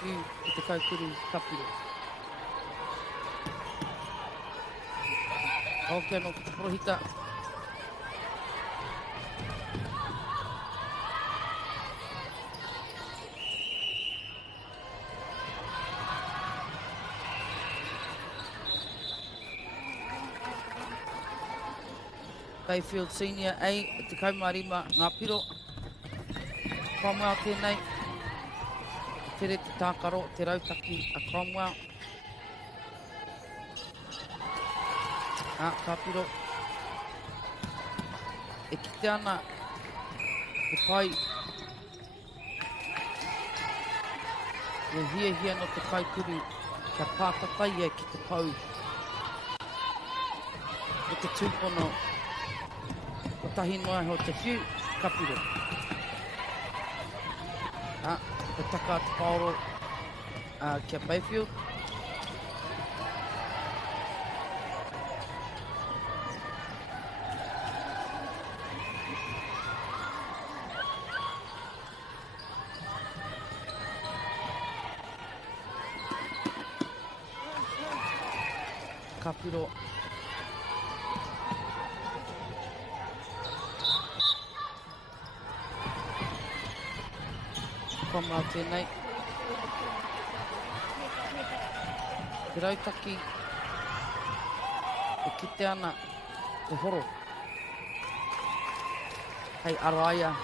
whiu i te kaukuru kapiro. Ok, no ki te porohita. Bayfield Senior A, te kaumarima ngā piro. Cromwell tēnei. Tere te tākaro, te rautaki a Cromwell. Ka piro. E kite ana, te pai. E hia no te kaukuru, kia pātatai e ki te pau. O te tūpono. O tahi noa ho te whiu, kapiro. Te taka te paoro kia Bayfield. Kapiro. Cromwell tēnei. Te rautaki. E kite ana te horo. Hei Araia.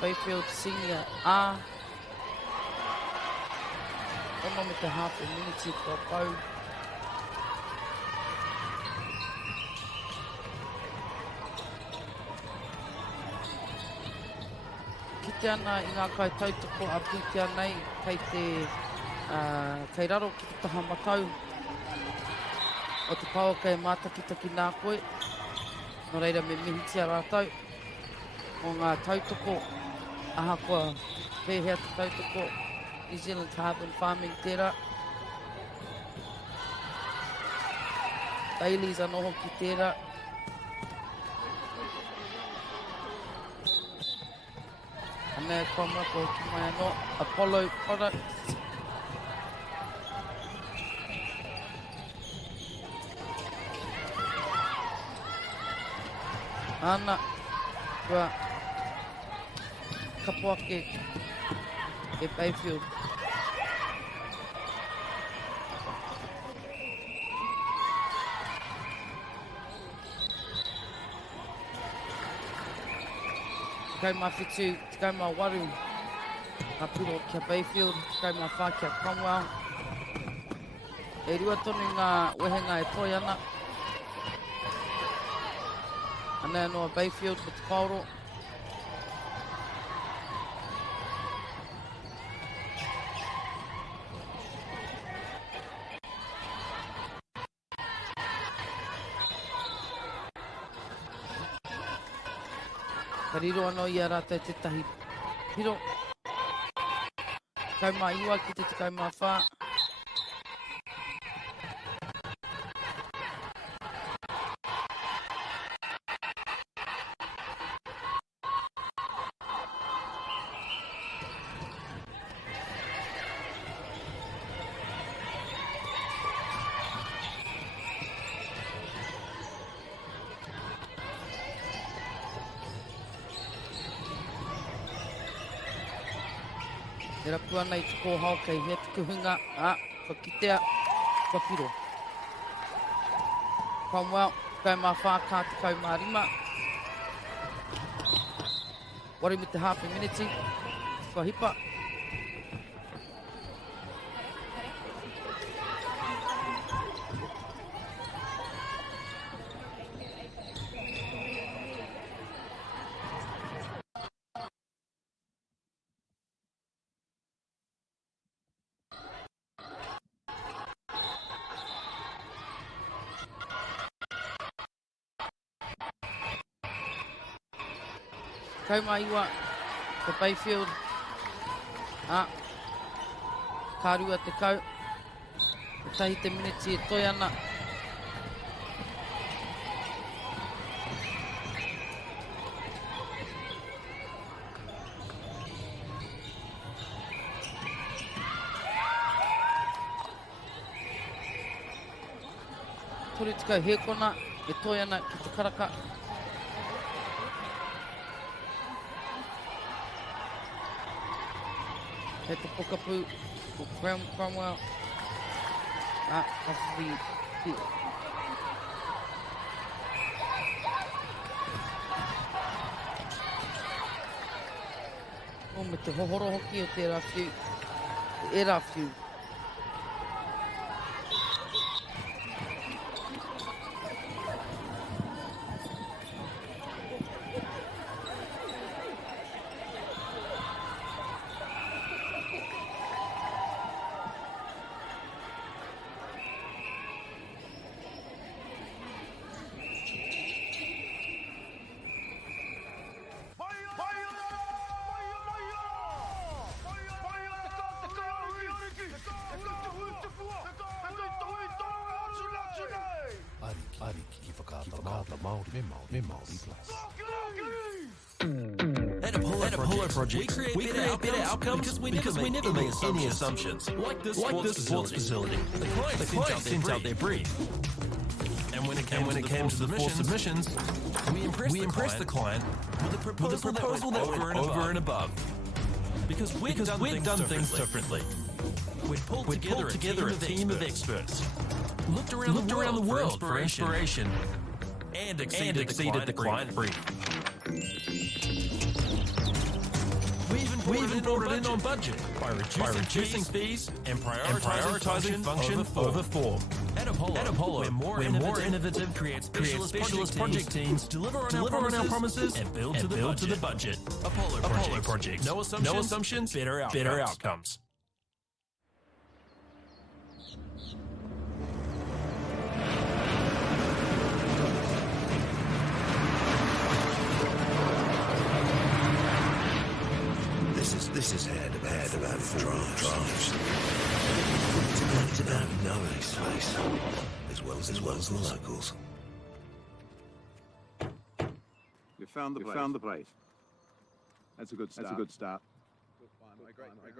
Bayfield Senior A. Ono me te half a minute kua pau. Kite ana i ngā kai tautoko a pītia nei kei te kei raro ki te taha matau. O te pāo kei mātakitaki nā koe. No reira me mihitia rātau. O ngā tautoko aha kua pēhea te tautoko New Zealand Carbon Farming tērā. Baileys anoho ki tērā. Anea Cromwell ko ki mai anō. Apollo Products. Ana kua kapuake e Bayfield. Kau mā whitu, kau mā waru. Ka piro kia Bayfield, kau mā whā kia Cromwell. E rua tonu ngā wehenga e toi ana. Anea noa Bayfield with te paoro. Ka riro anō i a rātou te tahi piro. Kau mā iwa ki te kau mā whā. E rapu ana i te kōhao kei hea te kuhunga. Ka kitea, ka piro. Cromwell, kau mā whākā te kau mā rima. Wari me te hape miniti, kua hipa. Kau mai iwa, te Bayfield. Kārua te kau. Te tahi te miniti e toi ana. Tori te kau hekona, e toi ana ki te karaka. He te pokapū o Cromwell. Hawhi. O me te hohoro hoki o te rāwhiu. E rāwhiu. At Apollo Project, we create better outcomes because we never make any assumptions. Like this sports facility. The client sent out their brief. And when it came to the 4 submissions, we impressed the client with a proposal that went over and above. Because we've done things differently. We've pulled together a team of experts. Looked around the world for inspiration. And exceeded the client brief. We even brought it in on budget by reducing fees and prioritizing function over form. At Apollo, we're more innovative, create specialist project teams, deliver on our promises, and build to the budget. Apollo Project. No assumptions, better outcomes. This is ad about drives. It's about knowing this place, as well as the locals. You found the place. That's a good start. My great-grandfather.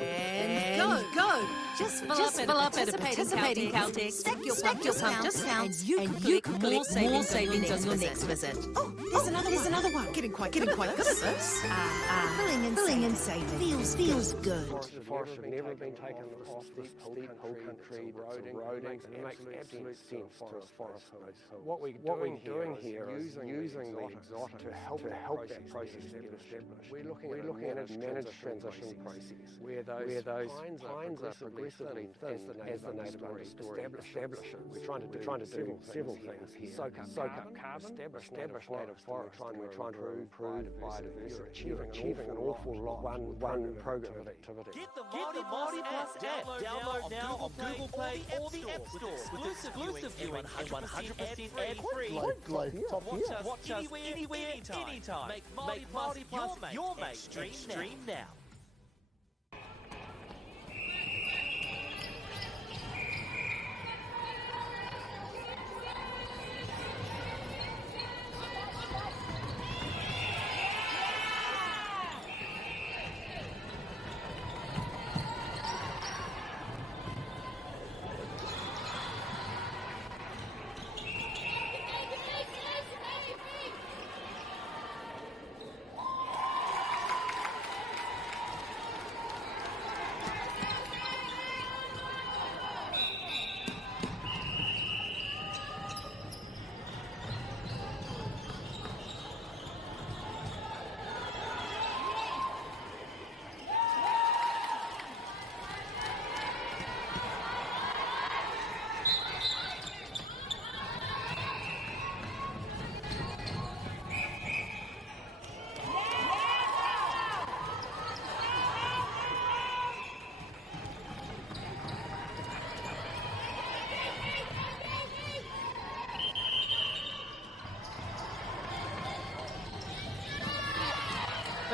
And go! Just fill up at a participating Caltex. Stack your pump discounts, and you collect more savings on your next visit. Oh, there's another one. Getting quite good at this. Filling and saving feels good. The forest have never been taken off this steep hill country that's eroding, and it makes absolute sense to a forest. What we're doing here is using the exotic to help that process get established. We're looking at a managed transition process where those pines are progressively thinned as the native story establishes. We're trying to do several things here. Soak up carbon, establish native forest. We're trying to improve biodiversity. We're achieving an awful lot one program of activity. Get the Māori Plus app. Download now on Google Play or the App Store with exclusive viewing and 100% ad-free. Watch us anywhere, anytime. Make Māori Plus your mainstream now.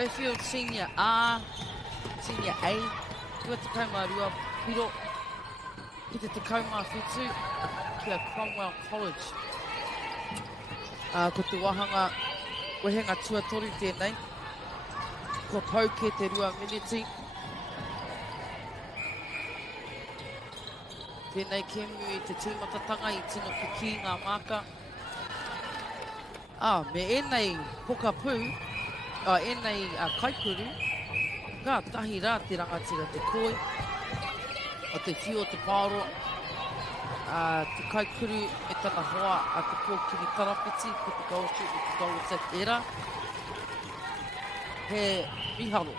Bayfield Senior R, Senior A, tua te kaumārua piro, ki te kaumāwhitu, ki a Cromwell College. Ko te wahanga, wehenga tuatori tēnei, ko pau ke te rua miniti. Tēnei kemu i te tūmatatanga i tino ki ngā māka. Me enei pokapū, enei kaikuru, ka tahi rā te rangatira te koi, o te whio te pāro, te kaikuru e tana hoa a te kōkiri tarawhiti, ko te kaotu i te kaotak era, he miharo.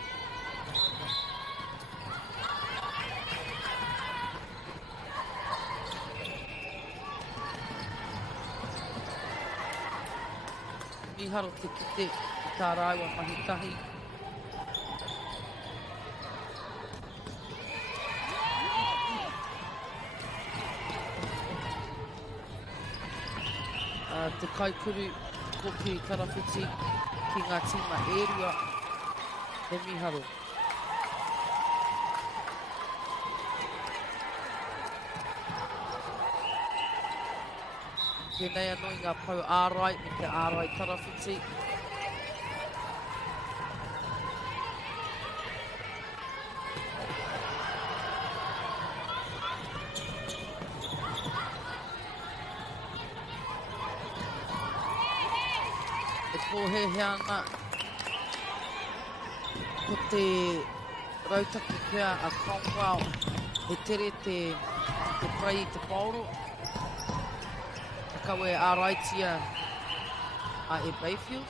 Miharo te kite i tā rāua mahitahi. Te kaikuru, te kōkiri tarawhiti ki ngā tīma ērua he miharo. Tēnei anō i ngā pau ārai me te ārai tarawhiti. Pōheheanga ko te rautaki pia a Cromwell he tere te prei i te pauro. Ka kawe āraitia a e Bayfield.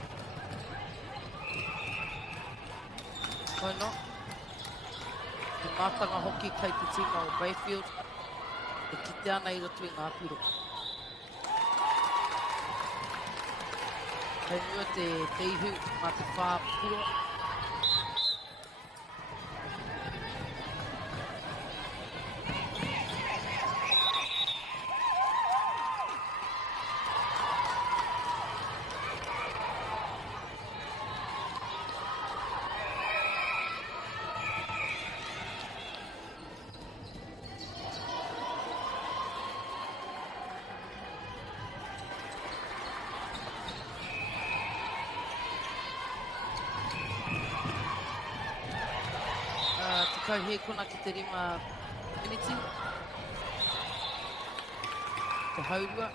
Koe no. Te mātanga hoki kei te tima o Bayfield. E kite ana i roto i ngā piro. Kei mua te teihu mā te whā puro. Kau he kona ki te rima miniti. Te haurua.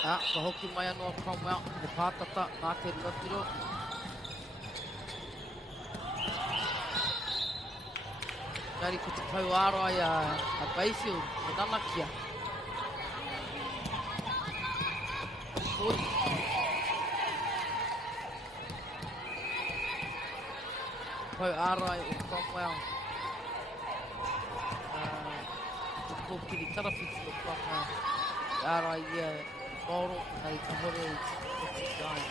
Ka hoki mai anō Cromwell, he pātata nā te ruapiro. Nari ko te pau ārai a Bayfield, he nanakia. Pau ārai o Cromwell. Te kōkiri tarawhiti o Cromwell. Ārai ia moro, nari ka hore i te dai.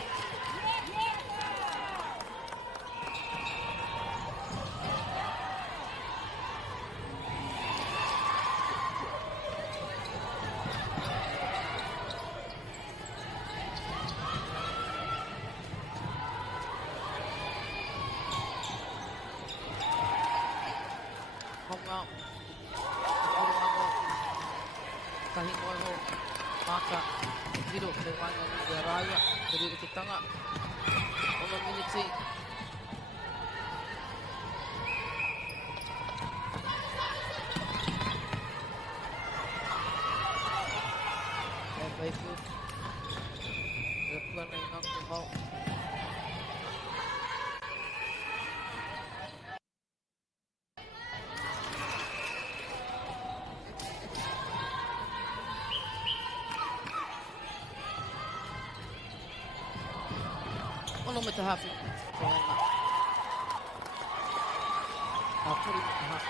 Ono me te hafi. Pori me te hafi.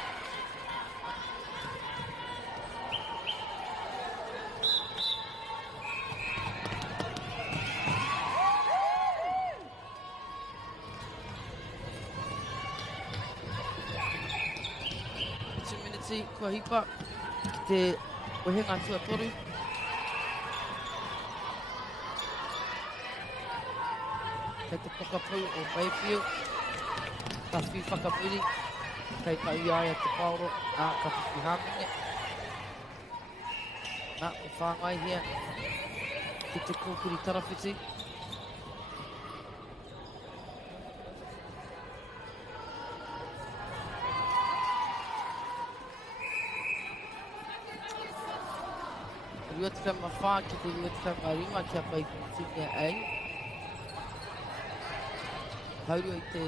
Kua hipa ki te wehenga tuatoru. Kei te whakapū o Mayfield. Ka whi whakamuri. Kei ka iaia te pauro. Ka whiwhi hangine. O whāngai hea. Ki te kōkiri tarawhiti. Ruatika ma whā ki te ruatika ma rima kia pai whiwhinga ei. Haurua i te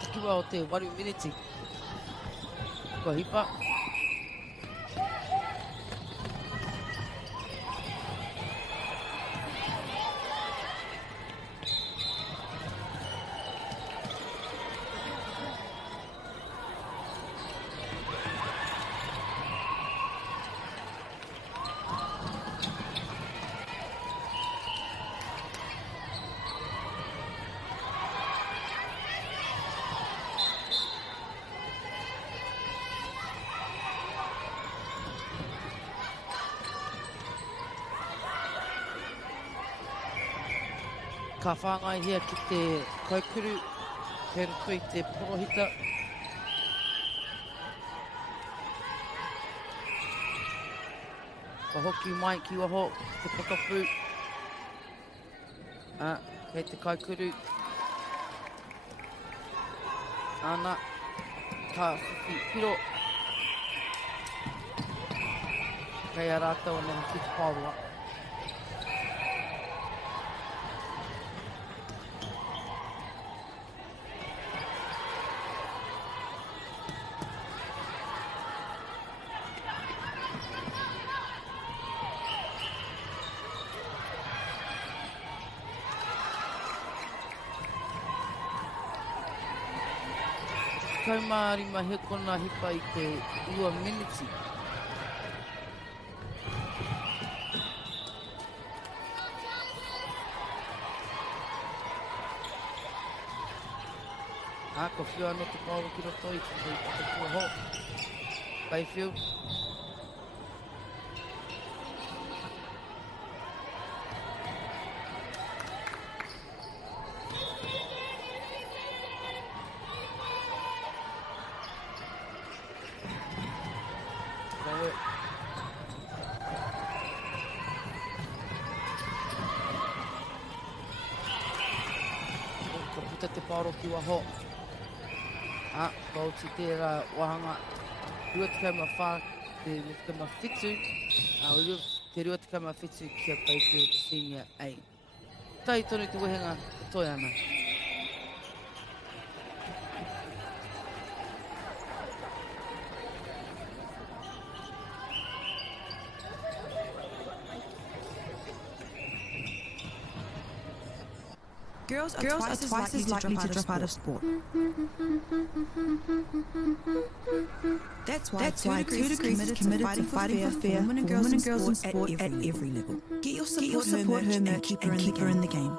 tukiwa o te 8 miniti. Kua hipa. Ka whāngai hea ki te kaukuru, kei roto i te porohita. Ka hoki mai ki waho, te pakapu. Kei te kaukuru. Ana, ka whiwhi piro. Kei a rātou neha ki te pāua. Kaumāri ma he kona hipa i te 2 miniti. Ko whia anō te pauro ki roto i te kua ho. Bayfield. Te paro ki waho. Kau ti tērā wahanga. Ruatika ma whā, te ruatika ma whitu. Te ruatika ma whitu kia Bayfield Senior A. Tai tonu te wehenga, toi ana. Girls are twice as likely to drop out of sport. That's why 2 Degrees is committed to fighting for fair women and girls in sport at every level. Get your support her merch and keep her in the game.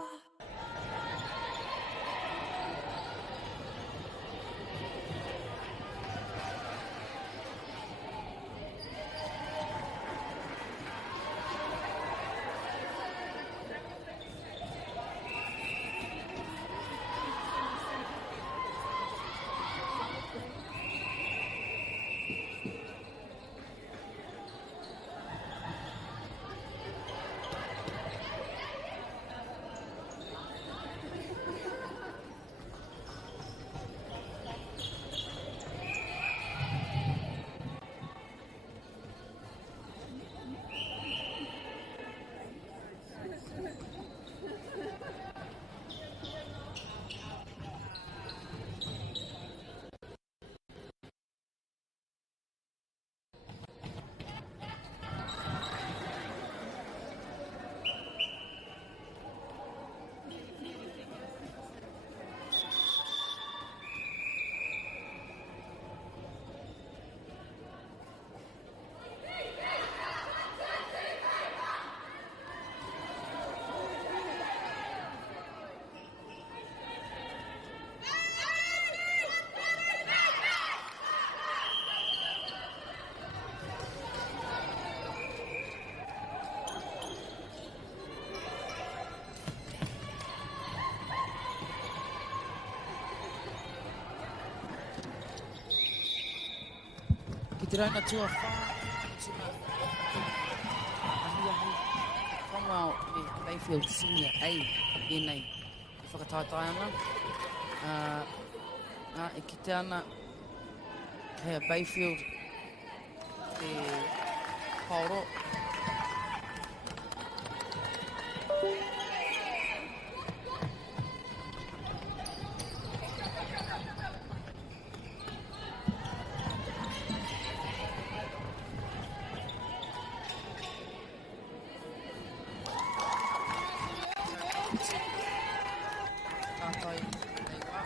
te raina tua wha, tuna, ahia whangau me Bayfield Senior A, e nei, e whakataetai ana. E kite ana, hea Bayfield, e Paoro. Tātai nei wā.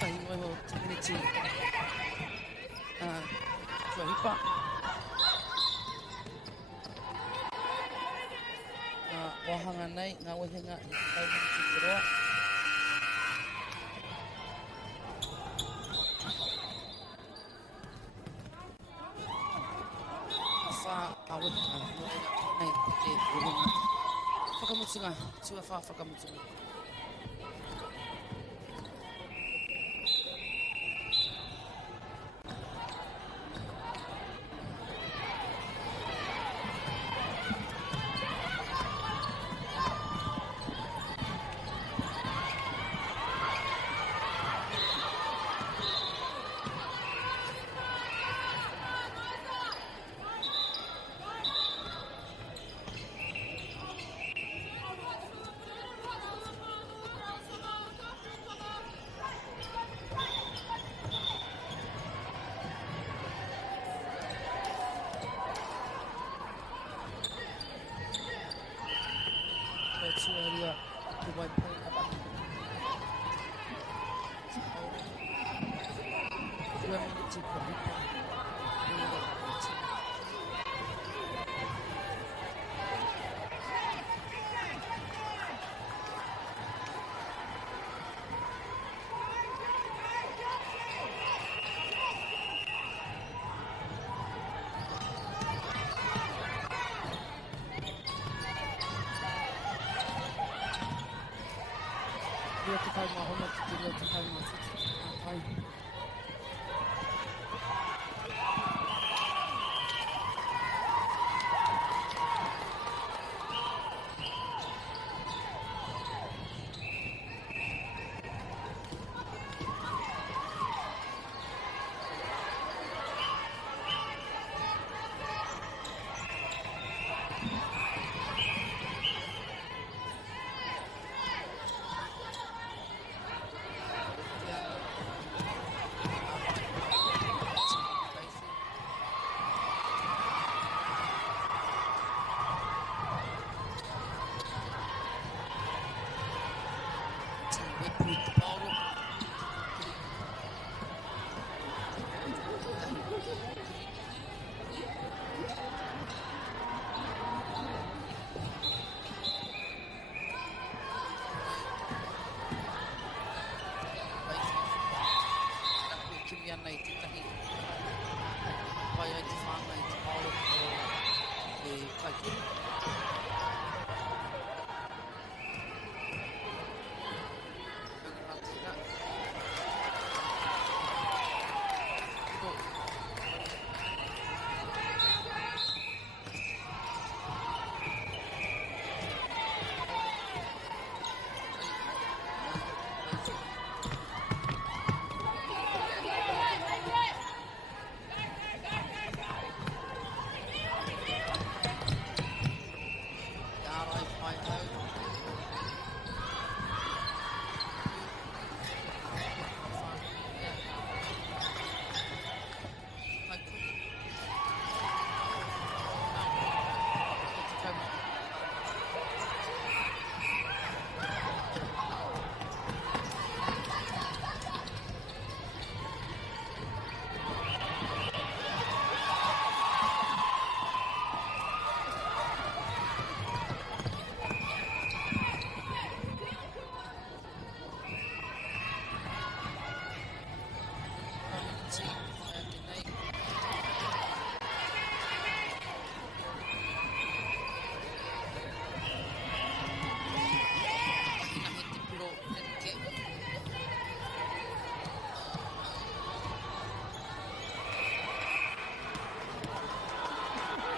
Tahi ngoi ho Tahiniti. Tua hipa. Wahanga nei, ngā wehenga i Tahiniti te roa. Wha awehenga, nei te wehenga. Whakamutunga, tua wha whakamutunga. Tua te wai pai aba. Tua miniti ko hipa. Ria te kai mahona ki te ria te kai mawhiti. Pai. Nei te tahi pai ai te whāngai te Paolo o e Kaikiri.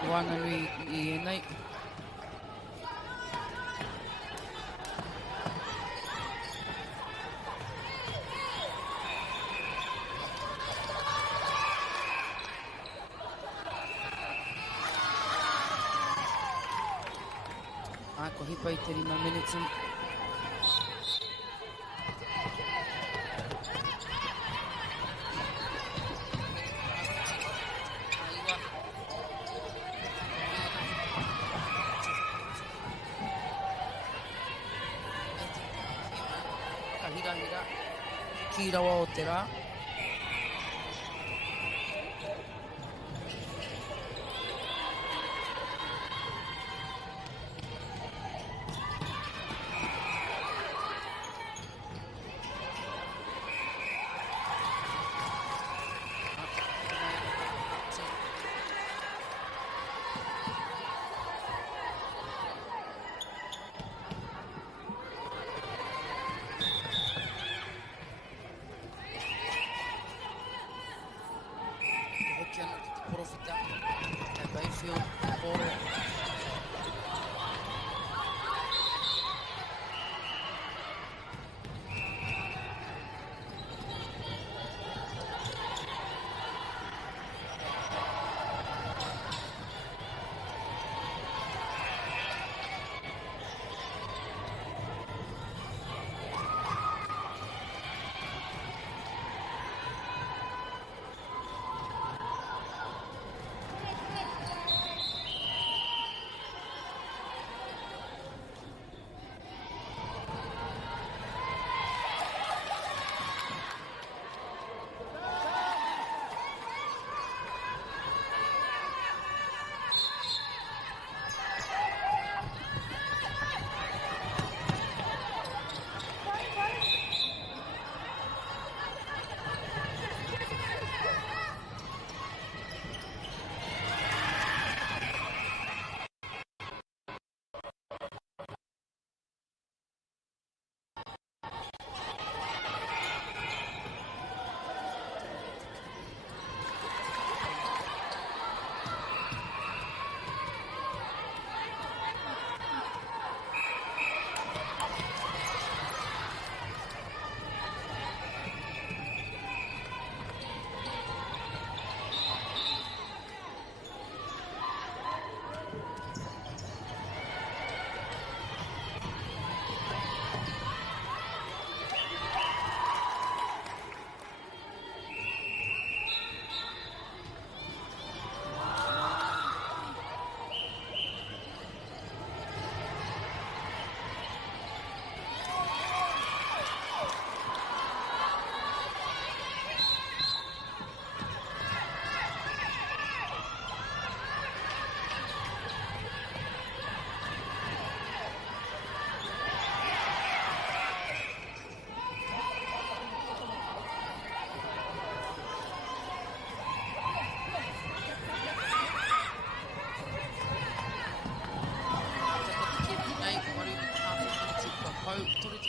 Wana nui I nei. Ko hipa I te 5 minutes. Hira. Ki rawa o te rā. Profita. Bayfield, Boro.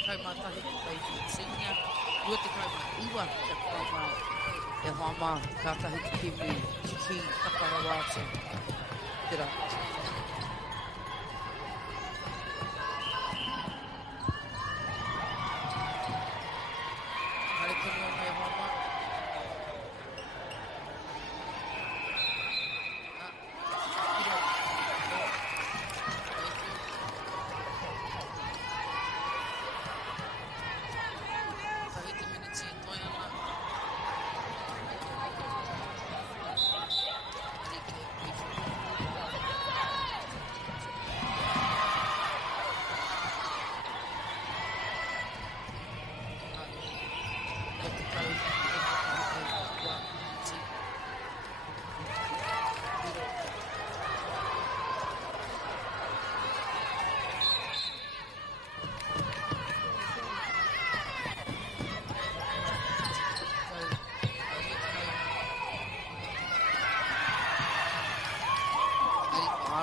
Kaumatahi ki Bayfield Senior. Ua te kaumaiwa te kaumau e hoama kātahi ki Kiwi ki Takarawa atu. Tera. Hare tonu ana e hoama.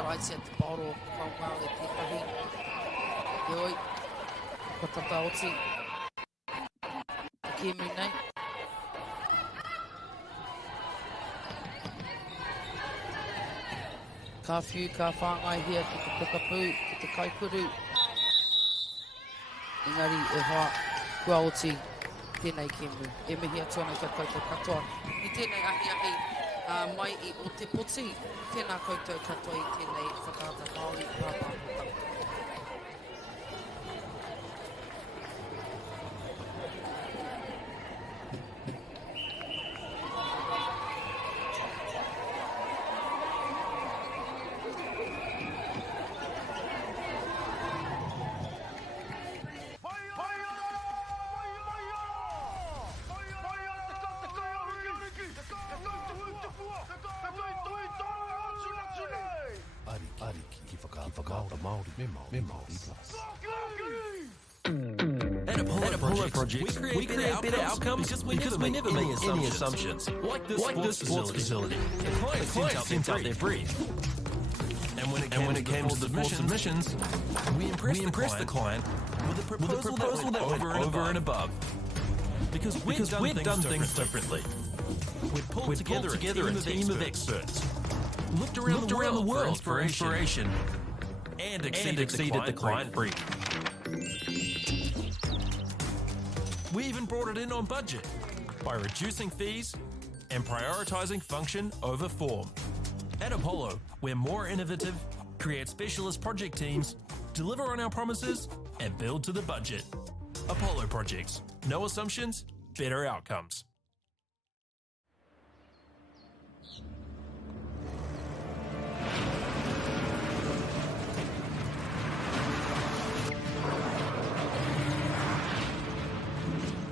Right at the bottle from Valley Pipahi. Yoi, Patata Oti, Kimi Night. Ka whiu, ka whāngai hea ki te pukapū, ki te kaipuru. Engari, e wha kua oti tēnei kemu. E mihi atua nei kia koutou katoa. I tēnei ahi mai I o te poti, tēnā koutou katoa I tēnei whakaata Māori pāpāpuka. At Apollo Projects, we create better outcomes because we never make any assumptions. Like this sports facility. The client sent out their brief. And when it came to the submissions, we impressed the client with a proposal that went over and above. Because we've done things differently. We've pulled together a team of experts. Looked around the world for inspiration. And exceeded the client brief. We even brought it in on budget by reducing fees and prioritizing function over form. At Apollo, we're more innovative, create specialist project teams, deliver on our promises, and build to the budget. Apollo Projects. No assumptions, better outcomes.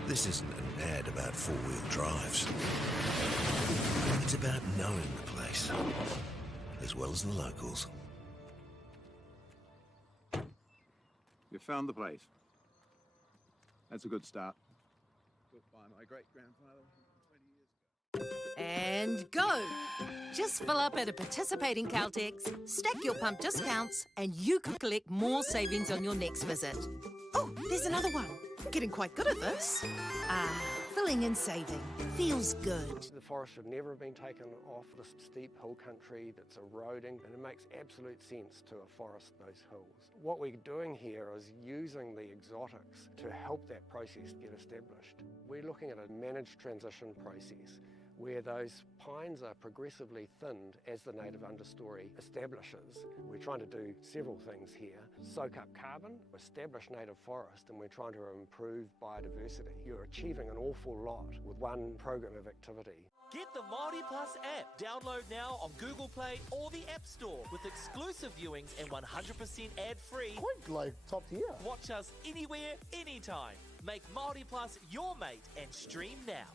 This isn't an ad about four-wheel drives. It's about knowing the place, as well as the locals. You found the place. That's a good start. Built by my great-grandfather 20 years ago. And go! Just fill up at a participating Caltex, stack your pump discounts, and you could collect more savings on your next visit. Oh, there's another one. Getting quite good at this. Filling and saving. Feels good. The forest should never have been taken off this steep hill country that's eroding, and it makes absolute sense to afforest those hills. What we're doing here is using the exotics to help that process get established. We're looking at a managed transition process where those pines are progressively thinned as the native understory establishes. We're trying to do several things here. Soak up carbon, establish native forest, and we're trying to improve biodiversity. You're achieving an awful lot with one program of activity. Get the Māori Plus app. Download now on Google Play or the App Store with exclusive viewings and 100% ad-free. Quite like top tier. Watch us anywhere, anytime. Make Māori Plus your mate and stream now.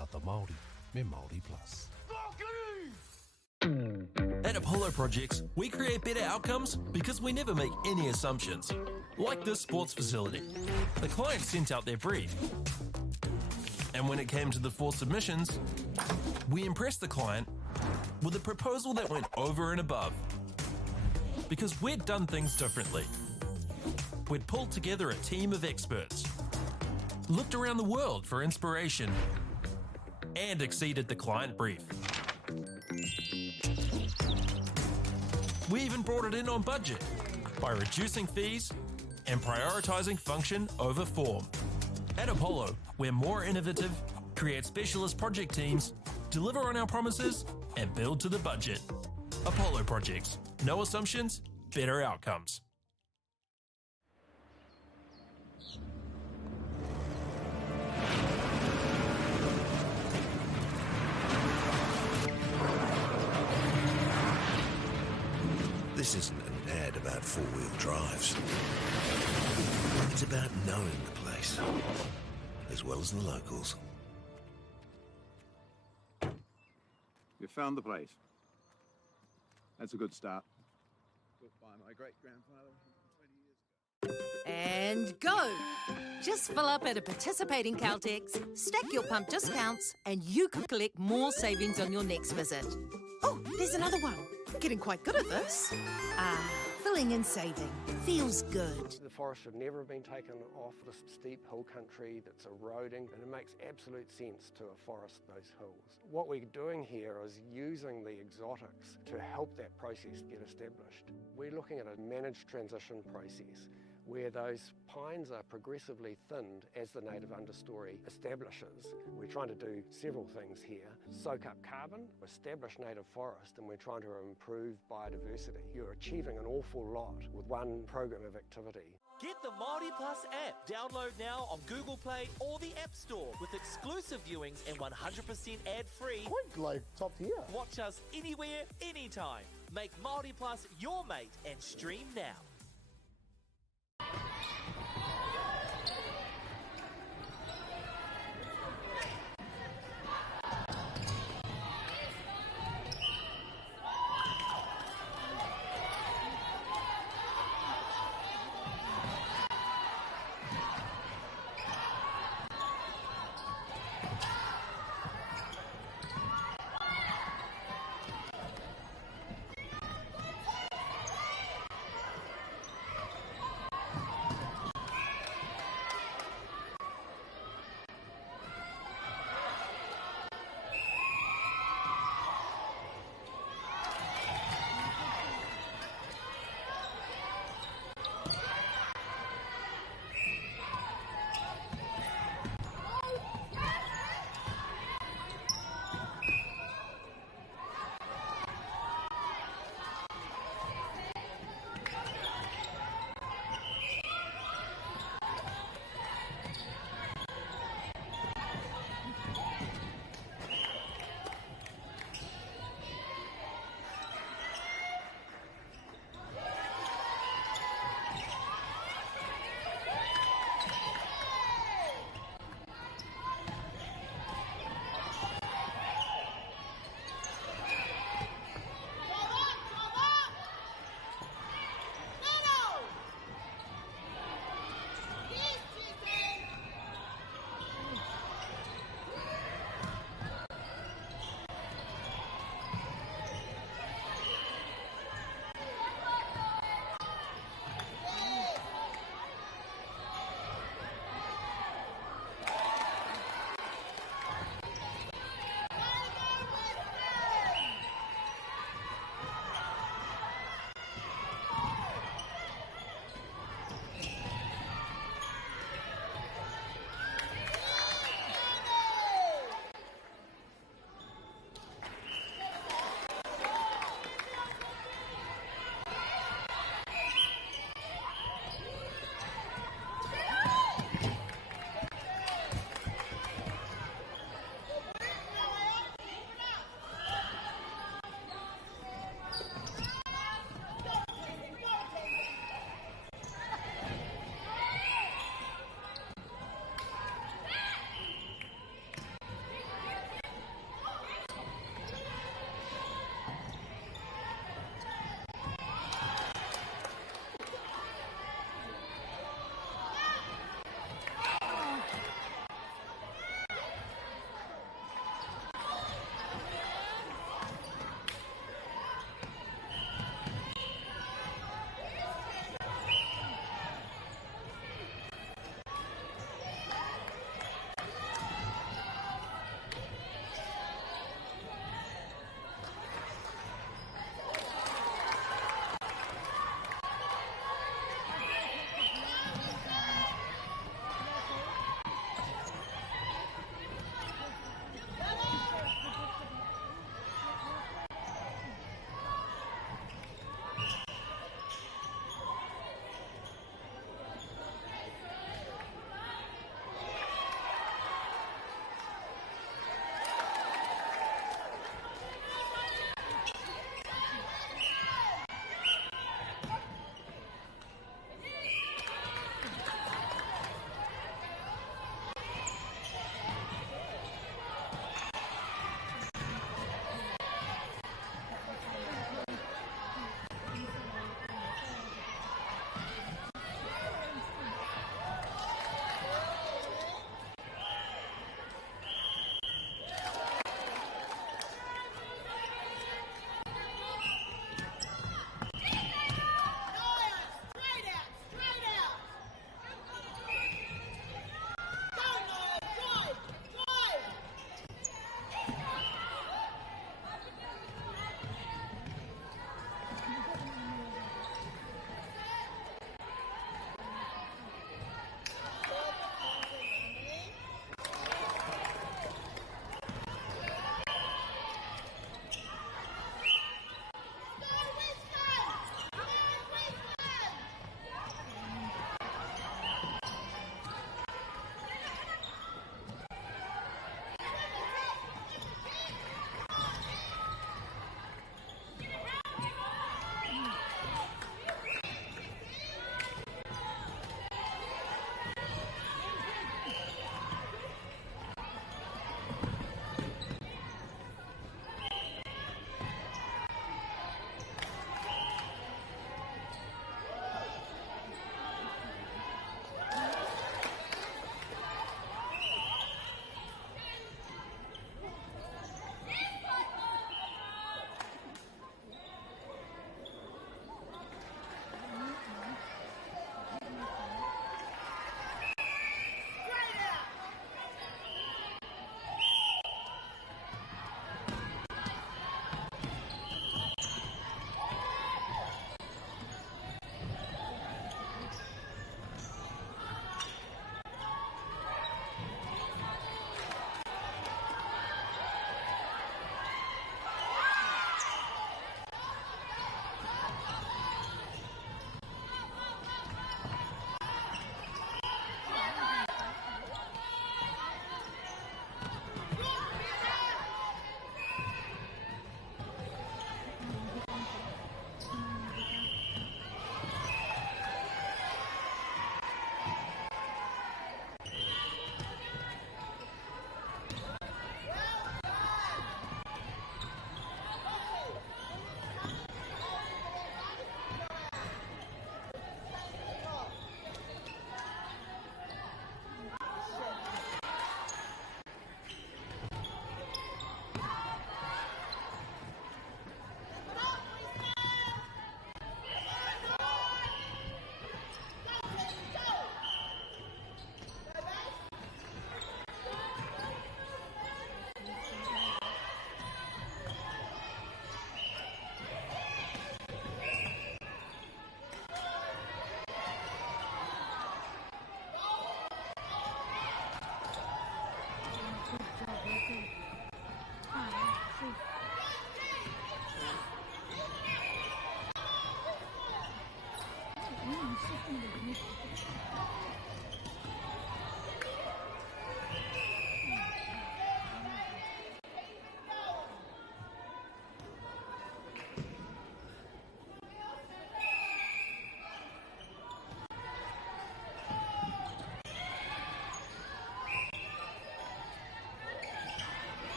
Tata Māori, me Māori Plus. At Apollo Projects, we create better outcomes because we never make any assumptions. Like this sports facility. The client sent out their brief. And when it came to the 4 submissions, we impressed the client with a proposal that went over and above. Because we'd done things differently. We'd pulled together a team of experts, looked around the world for inspiration, and exceeded the client brief. We even brought it in on budget by reducing fees and prioritising function over form. At Apollo, we're more innovative, create specialist project teams, deliver on our promises, and build to the budget. Apollo Projects. No assumptions, better outcomes. This isn't an ad about four-wheel drives. It's about knowing the place, as well as the locals. You found the place. That's a good start. Built by my great-grandfather 20 years ago. And go! Just fill up at a participating Caltex, stack your pump discounts, and you could collect more savings on your next visit. Oh, there's another one. Getting quite good at this. Filling and saving. Feels good. The forest should never have been taken off this steep hill country that's eroding, and it makes absolute sense to afforest those hills. What we're doing here is using the exotics to help that process get established. We're looking at a managed transition process where those pines are progressively thinned as the native understory establishes. We're trying to do several things here. Soak up carbon, establish native forest, and we're trying to improve biodiversity. You're achieving an awful lot with one program of activity. Get the Māori Plus app. Download now on Google Play or the App Store with exclusive viewings and 100% ad-free. Quite like top tier. Watch us anywhere, anytime. Make Māori Plus your mate and stream now.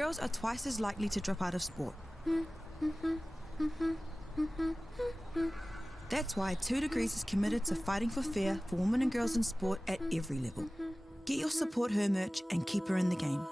girls are twice as likely to drop out of sport. That's why 2 Degrees is committed to fighting for fair for women and girls in sport at every level. Get your Support Her merch and keep her in the game.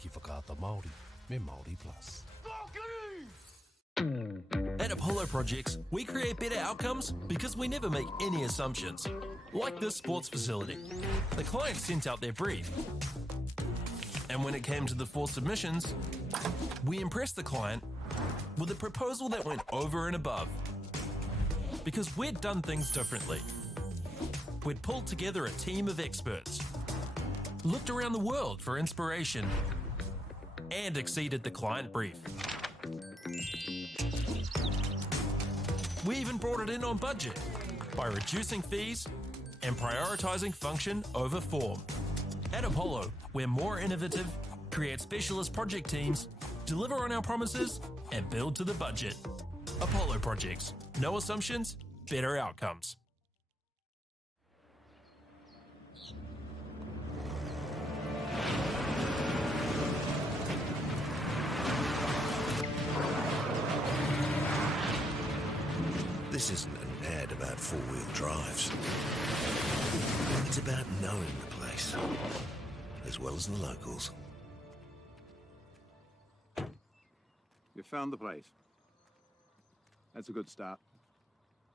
Ki whakaata Māori, me Māori Plus. At Apollo Projects, we create better outcomes because we never make any assumptions. Like this sports facility. The client sent out their brief. And when it came to the 4 submissions, we impressed the client with a proposal that went over and above. Because we'd done things differently. We'd pulled together a team of experts, looked around the world for inspiration, and exceeded the client brief. We even brought it in on budget by reducing fees and prioritising function over form. At Apollo, we're more innovative, create specialist project teams, deliver on our promises, and build to the budget. Apollo Projects. No assumptions, better outcomes. This isn't an ad about four-wheel drives. It's about knowing the place, as well as the locals. You found the place. That's a good start.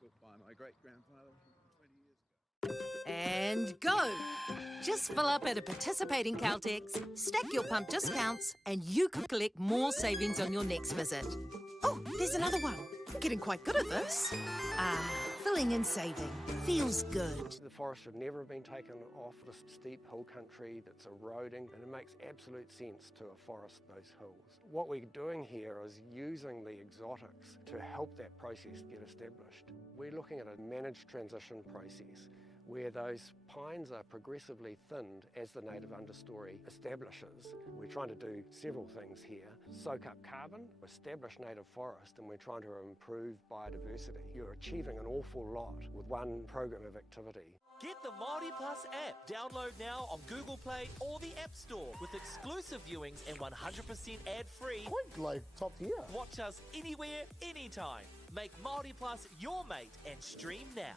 Built by my great-grandfather 20 years ago. And go! Just fill up at a participating Caltex, stack your pump discounts, and you could collect more savings on your next visit. Oh, there's another one. Getting quite good at this. Filling and saving. Feels good. The forest should never have been taken off the steep hill country that's eroding, and it makes absolute sense to afforest those hills. What we're doing here is using the exotics to help that process get established. We're looking at a managed transition process where those pines are progressively thinned as the native understory establishes. We're trying to do several things here. Soak up carbon, establish native forest, and we're trying to improve biodiversity. You're achieving an awful lot with one program of activity. Get the Māori Plus app. Download now on Google Play or the App Store with exclusive viewings and 100% ad-free. Quite like top tier. Watch us anywhere, anytime. Make Māori Plus your mate and stream now.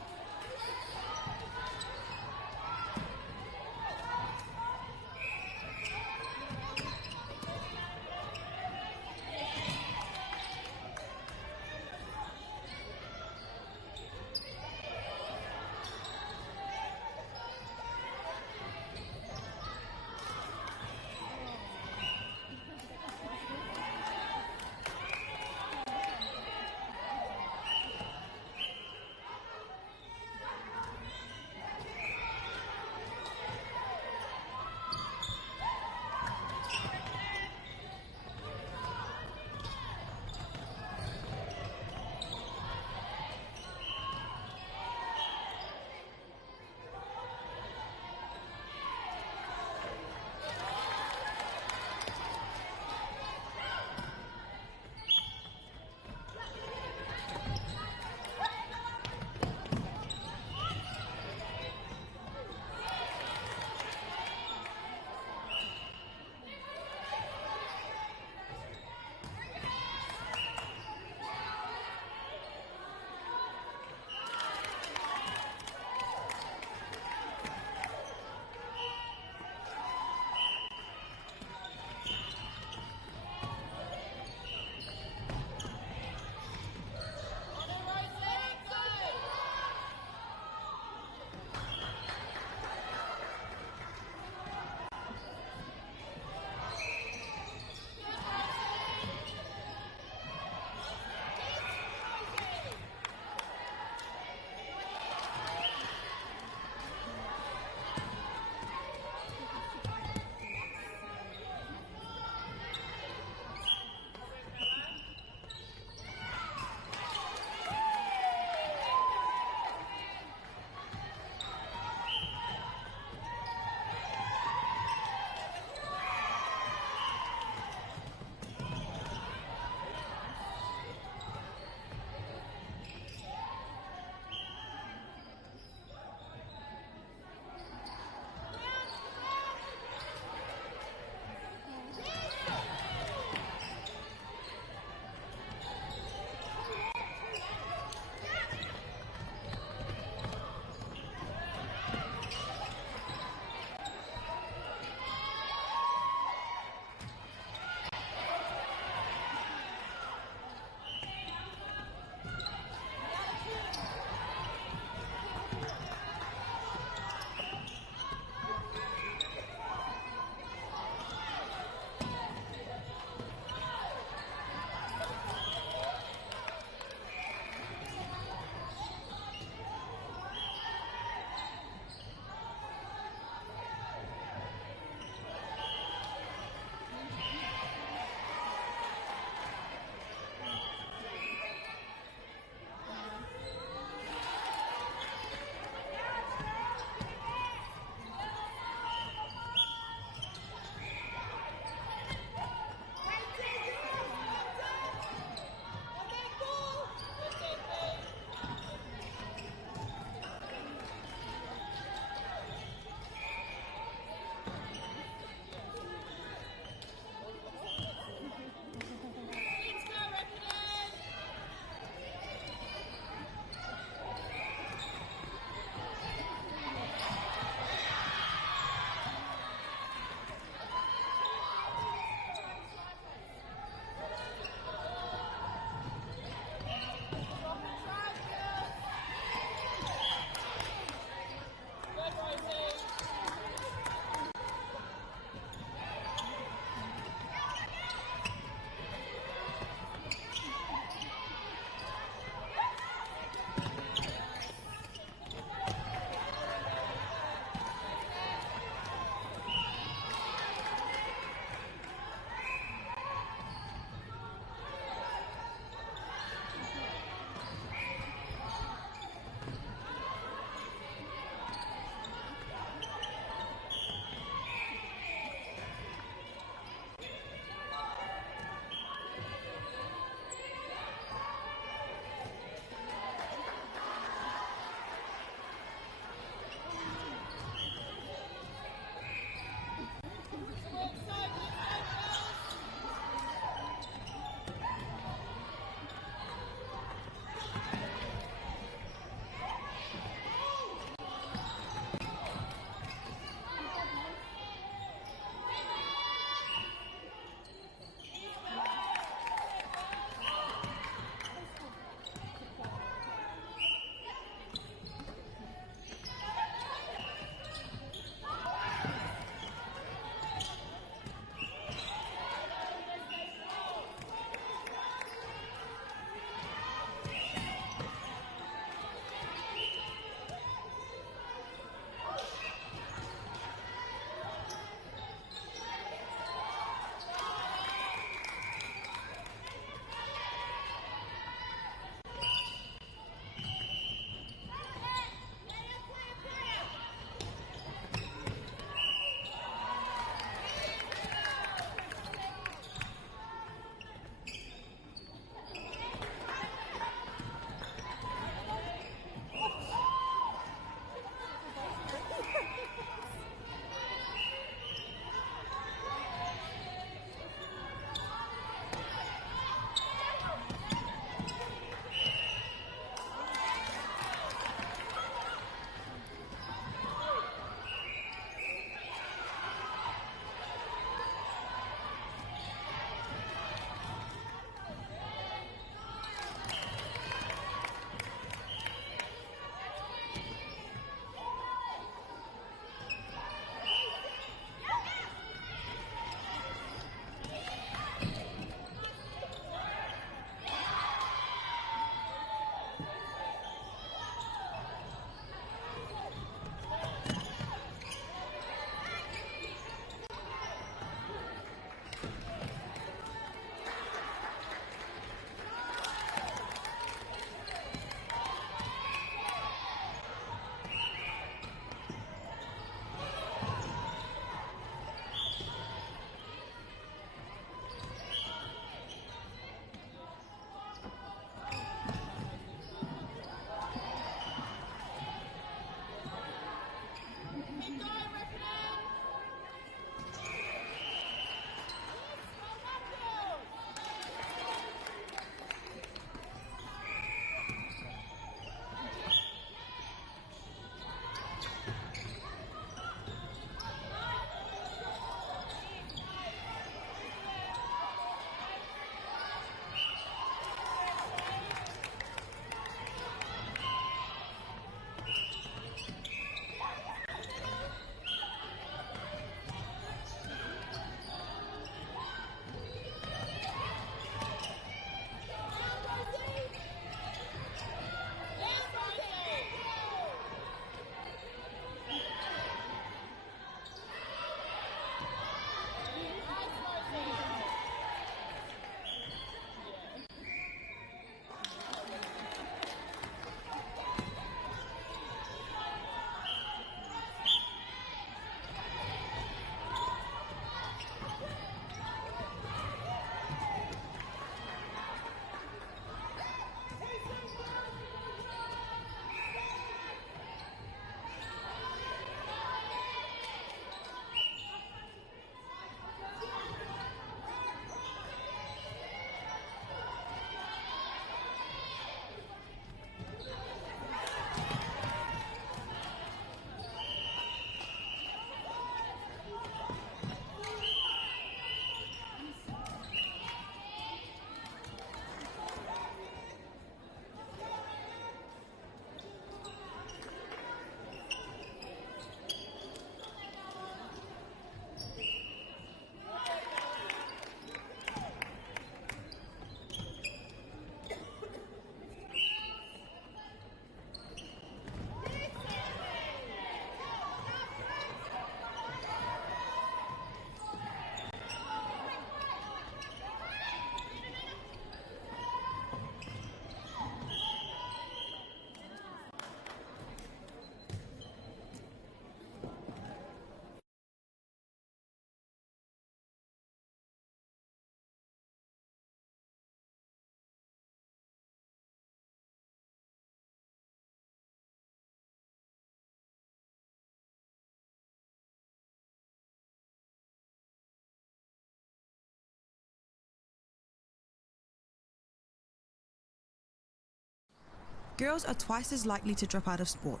girls are twice as likely to drop out of sport.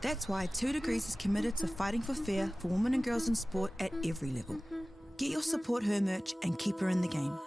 That's why 2 Degrees is committed to fighting for fair for women and girls in sport at every level. Get your Support Her merch and keep her in the game.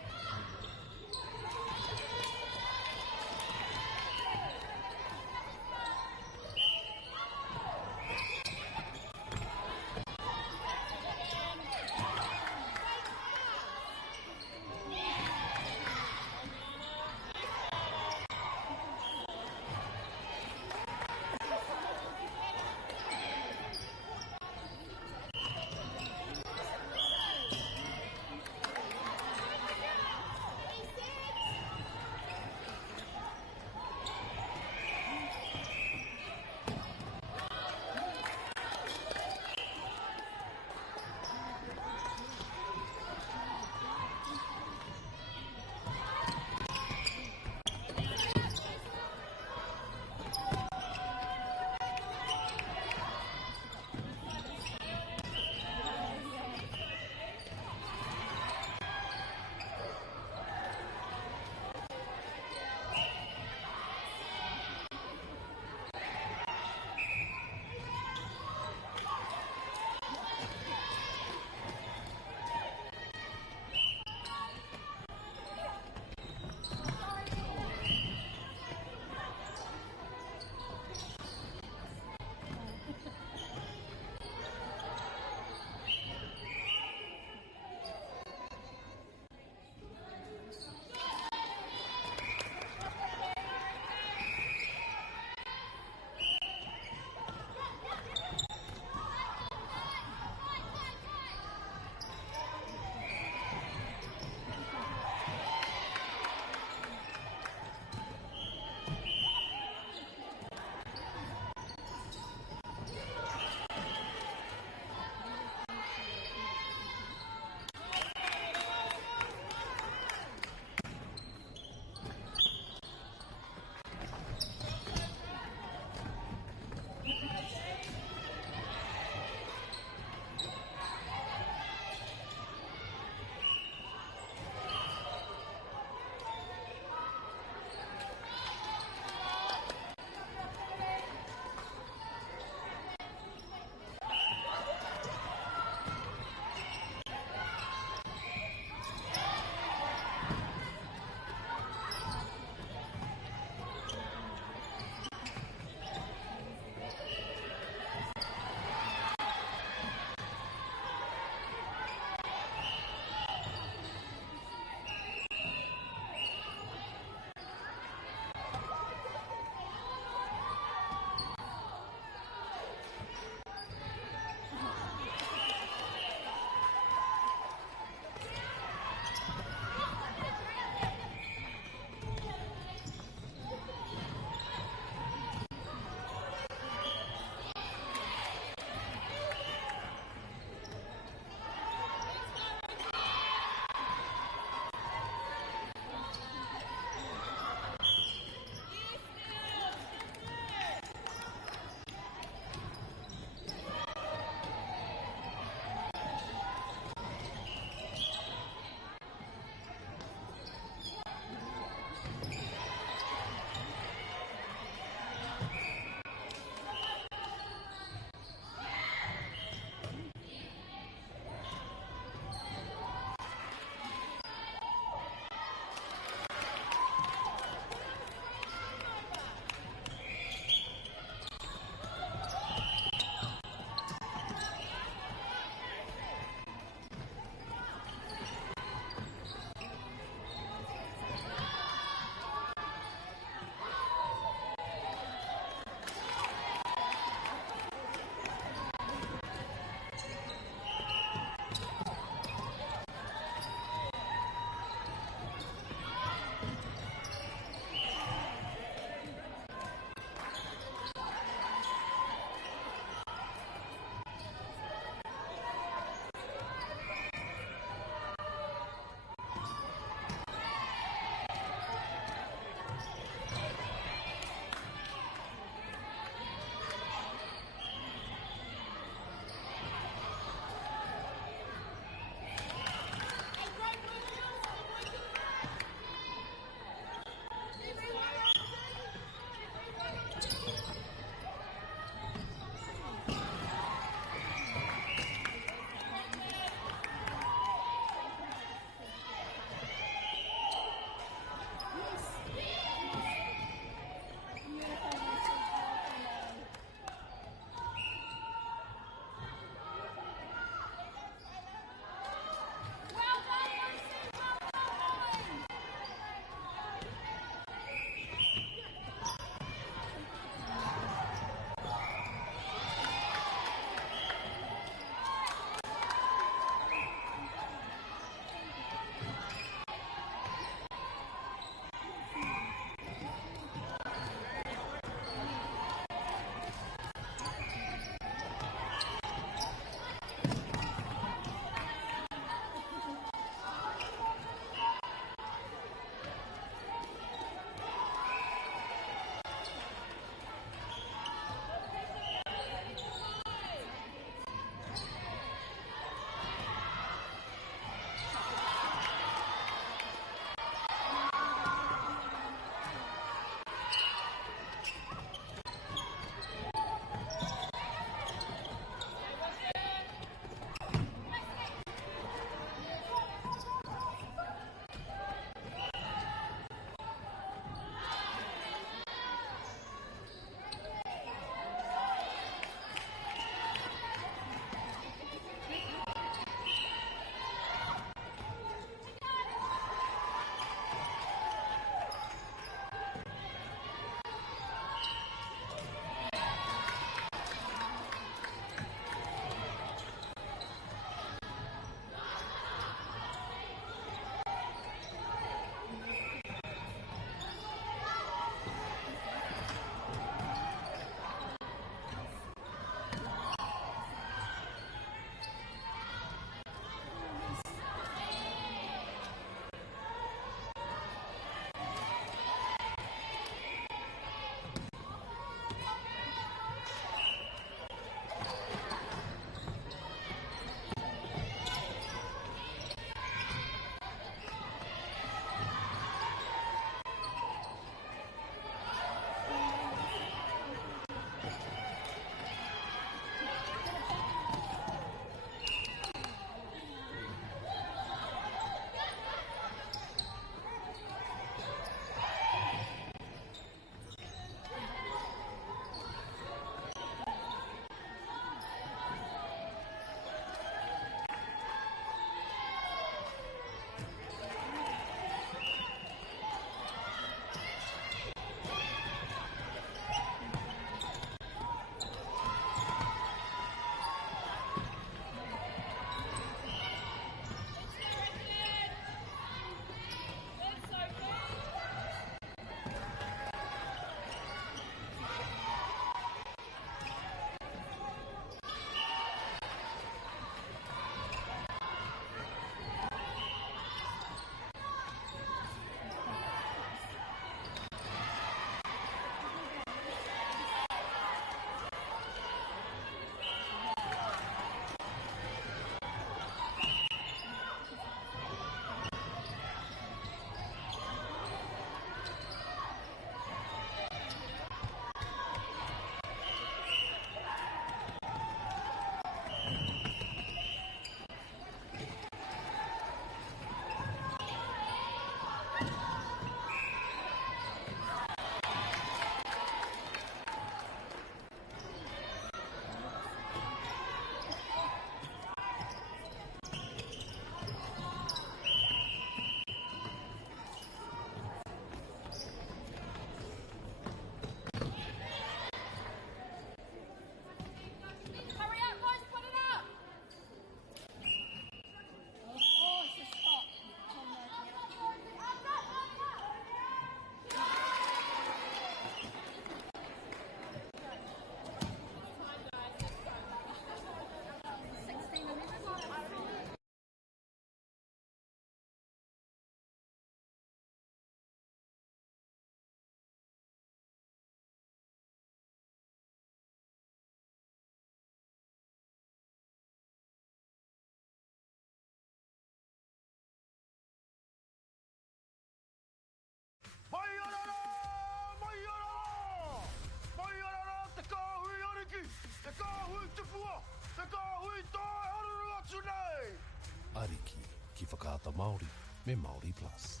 Ariki, ki whakaata Māori, me Māori Plus.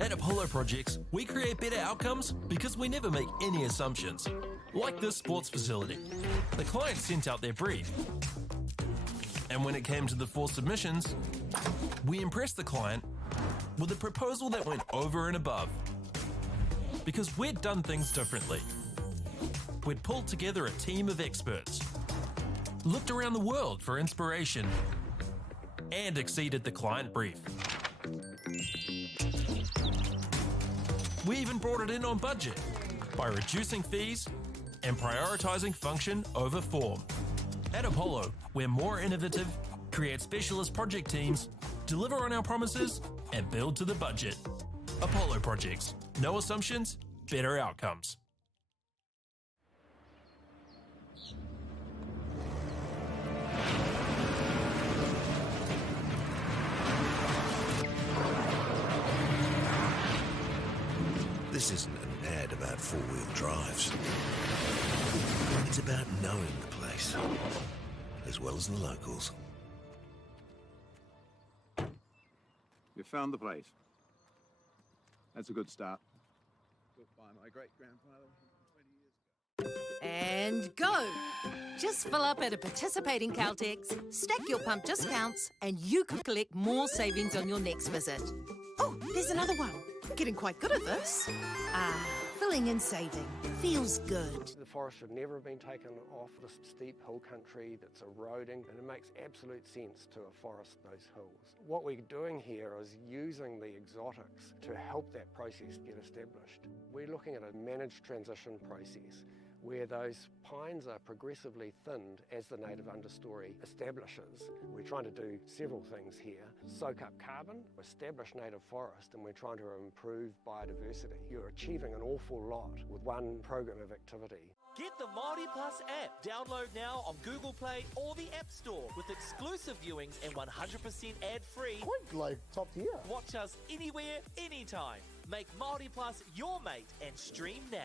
At Apollo Projects, we create better outcomes because we never make any assumptions. Like this sports facility. The client sent out their brief. And when it came to the 4 submissions, we impressed the client with a proposal that went over and above. Because we'd done things differently. We'd pulled together a team of experts, looked around the world for inspiration, and exceeded the client brief. We even brought it in on budget by reducing fees and prioritizing function over form. At Apollo, we're more innovative, create specialist project teams, deliver on our promises, and build to the budget. Apollo Projects. No assumptions, better outcomes. This isn't an ad about four-wheel drives. It's about knowing the place, as well as the locals. You found the place. That's a good start. Built by my great-grandfather 20 years ago. And go! Just fill up at a participating Caltex, stack your pump discounts, and you can collect more savings on your next visit. Oh, there's another one. Getting quite good at this. Filling and saving. Feels good. The forest should never have been taken off the steep hill country that's eroding, and it makes absolute sense to afforest those hills. What we're doing here is using the exotics to help that process get established. We're looking at a managed transition process where those pines are progressively thinned as the native understory establishes. We're trying to do several things here. Soak up carbon, establish native forest, and we're trying to improve biodiversity. You're achieving an awful lot with one program of activity. Get the Māori Plus app. Download now on Google Play or the App Store with exclusive viewings and 100% ad-free. Quite like top tier. Watch us anywhere, anytime. Make Māori Plus your mate and stream now.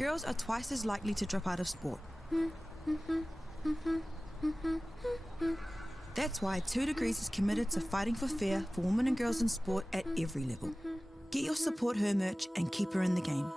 girls are twice as likely to drop out of sport. That's why 2 Degrees is committed to fighting for fair for women and girls in sport at every level. Get your Support Her merch and keep her in the game.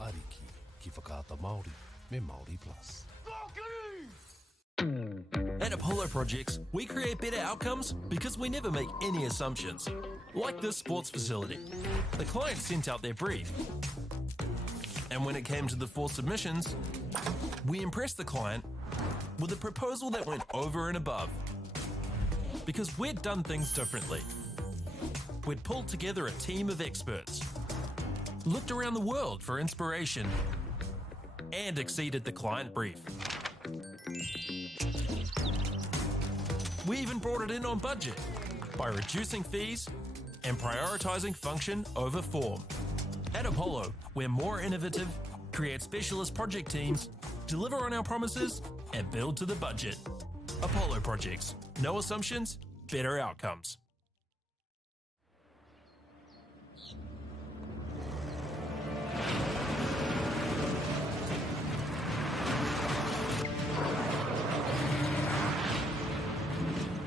Ariki, ki whakaata Māori, me Māori Plus. At Apollo Projects, we create better outcomes because we never make any assumptions. Like this sports facility. The client sent out their brief. And when it came to the 4 submissions, we impressed the client with a proposal that went over and above. Because we'd done things differently. We'd pulled together a team of experts, looked around the world for inspiration, and exceeded the client brief. We even brought it in on budget by reducing fees and prioritizing function over form. At Apollo, we're more innovative, create specialist project teams, deliver on our promises, and build to the budget. Apollo Projects. No assumptions, better outcomes.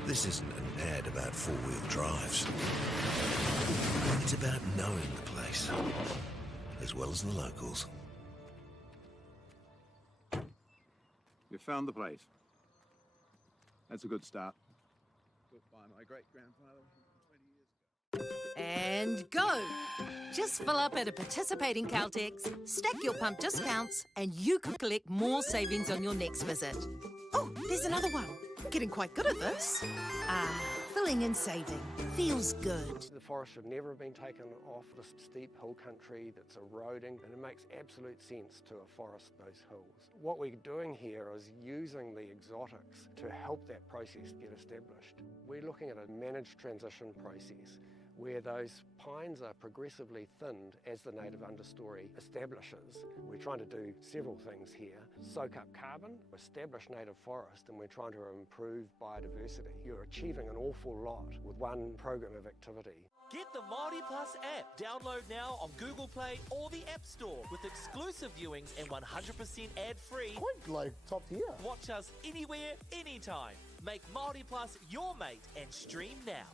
This isn't an ad about four-wheel drives. It's about knowing the place, as well as the locals. You found the place. That's a good start. Built by my great-grandfather 20 years ago. And go! Just fill up at a participating Caltex, stack your pump discounts, and you could collect more savings on your next visit. Oh, there's another one. Getting quite good at this. Filling and saving. Feels good. The forest should never have been taken off the steep hill country that's eroding, and it makes absolute sense to afforest those hills. What we're doing here is using the exotics to help that process get established. We're looking at a managed transition process where those pines are progressively thinned as the native understory establishes. We're trying to do several things here. Soak up carbon, establish native forest, and we're trying to improve biodiversity. You're achieving an awful lot with one program of activity. Get the Māori Plus app. Download now on Google Play or the App Store with exclusive viewings and 100% ad-free. Quite like top tier. Watch us anywhere, anytime. Make Māori Plus your mate and stream now.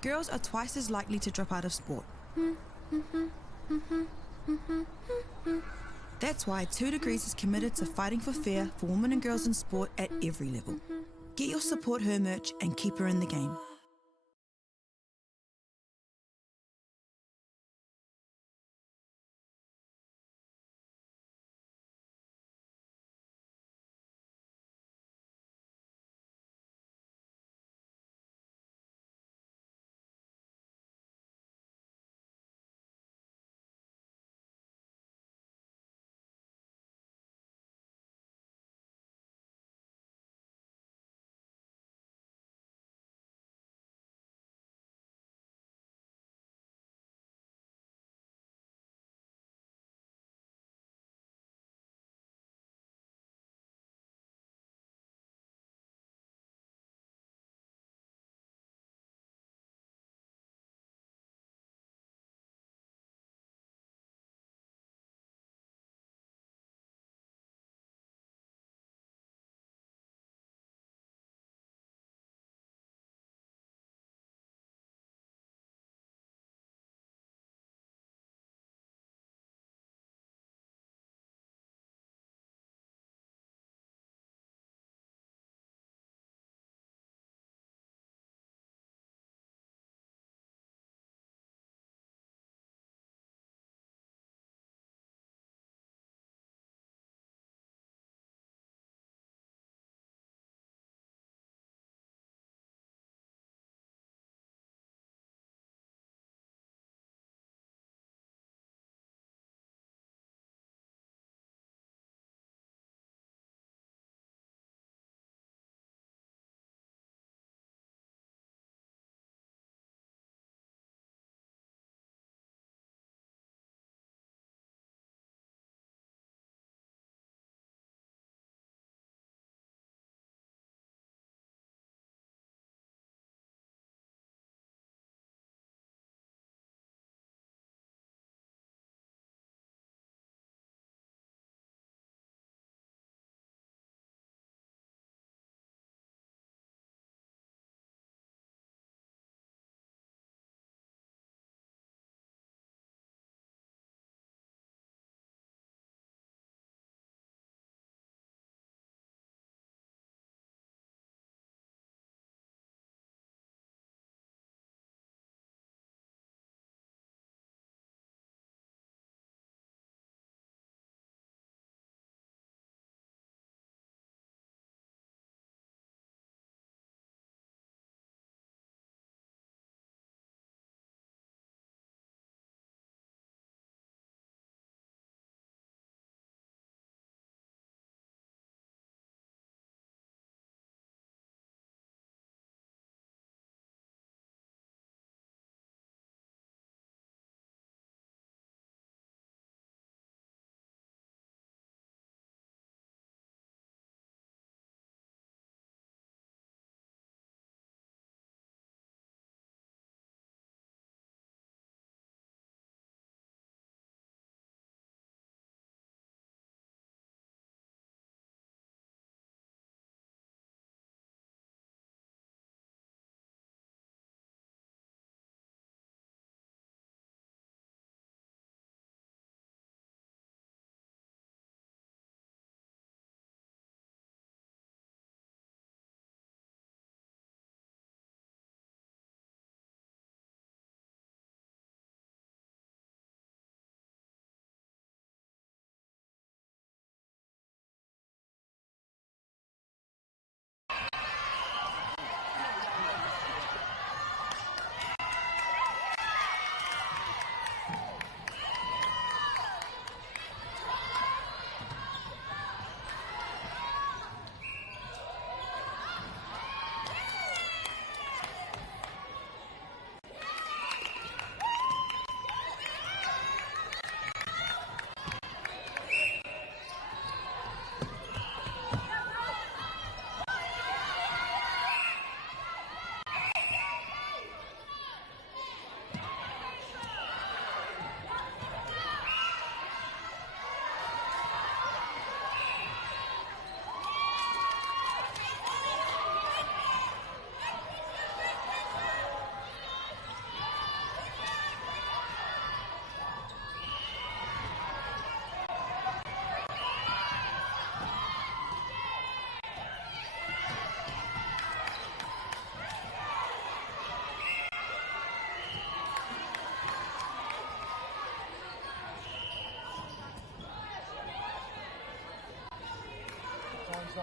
girls are twice as likely to drop out of sport. That's why 2 Degrees is committed to fighting for fair for women and girls in sport at every level. Get your Support Her merch and keep her in the game.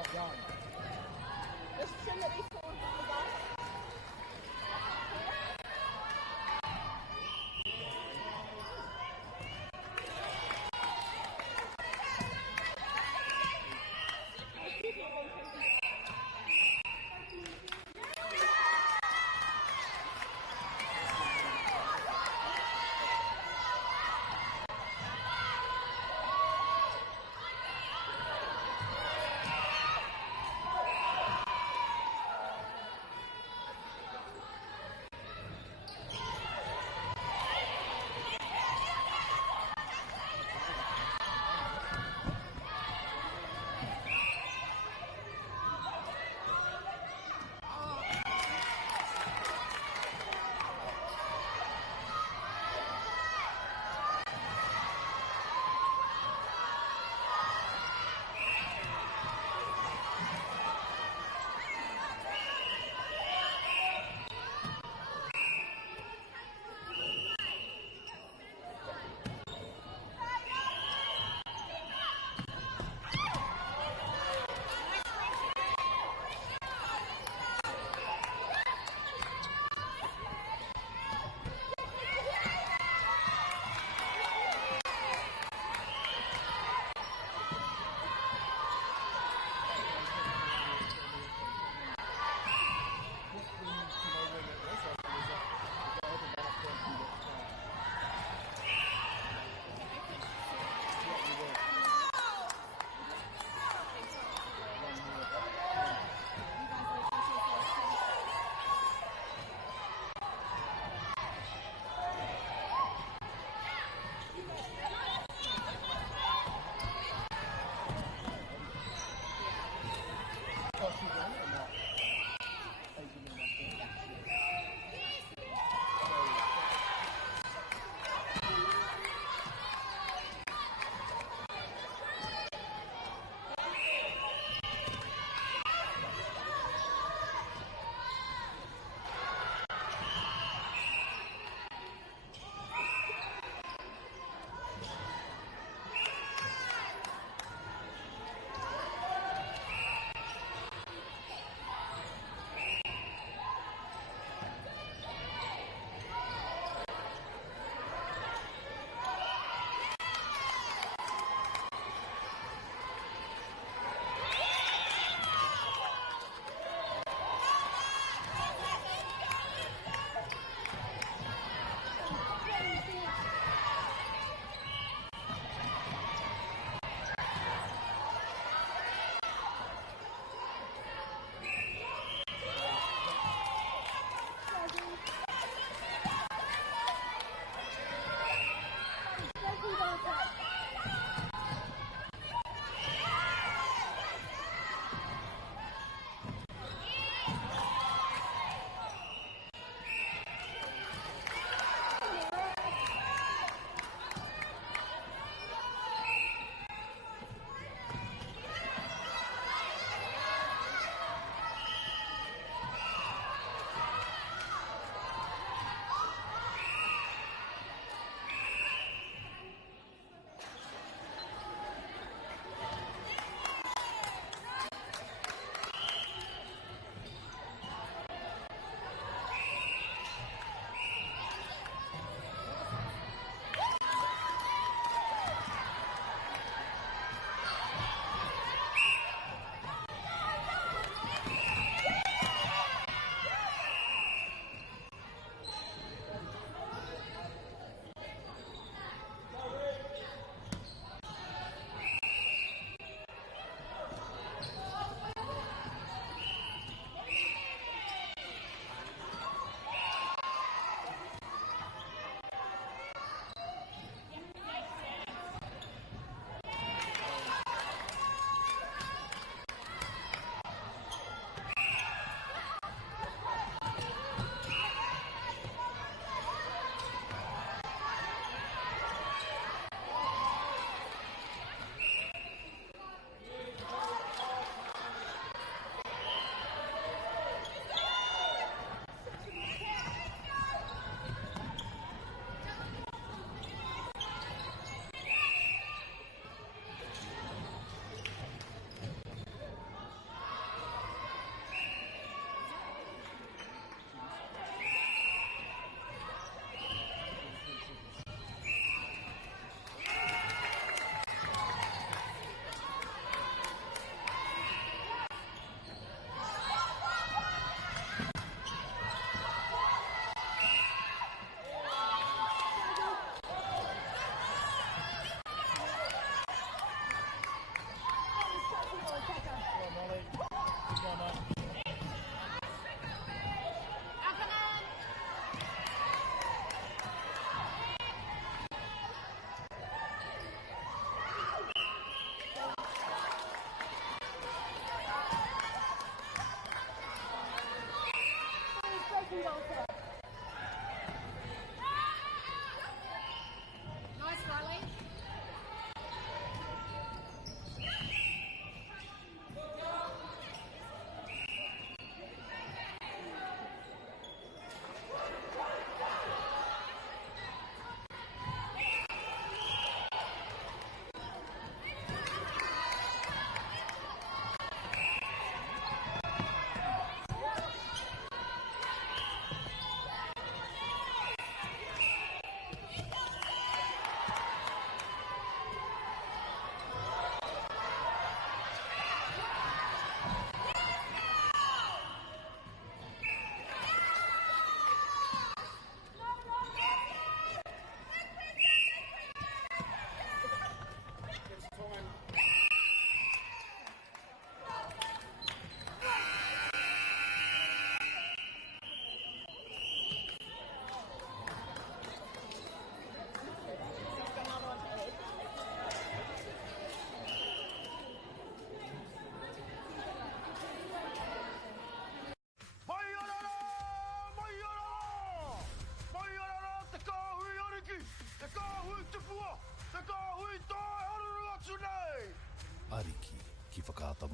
start going. There's Trinity forward with the bus.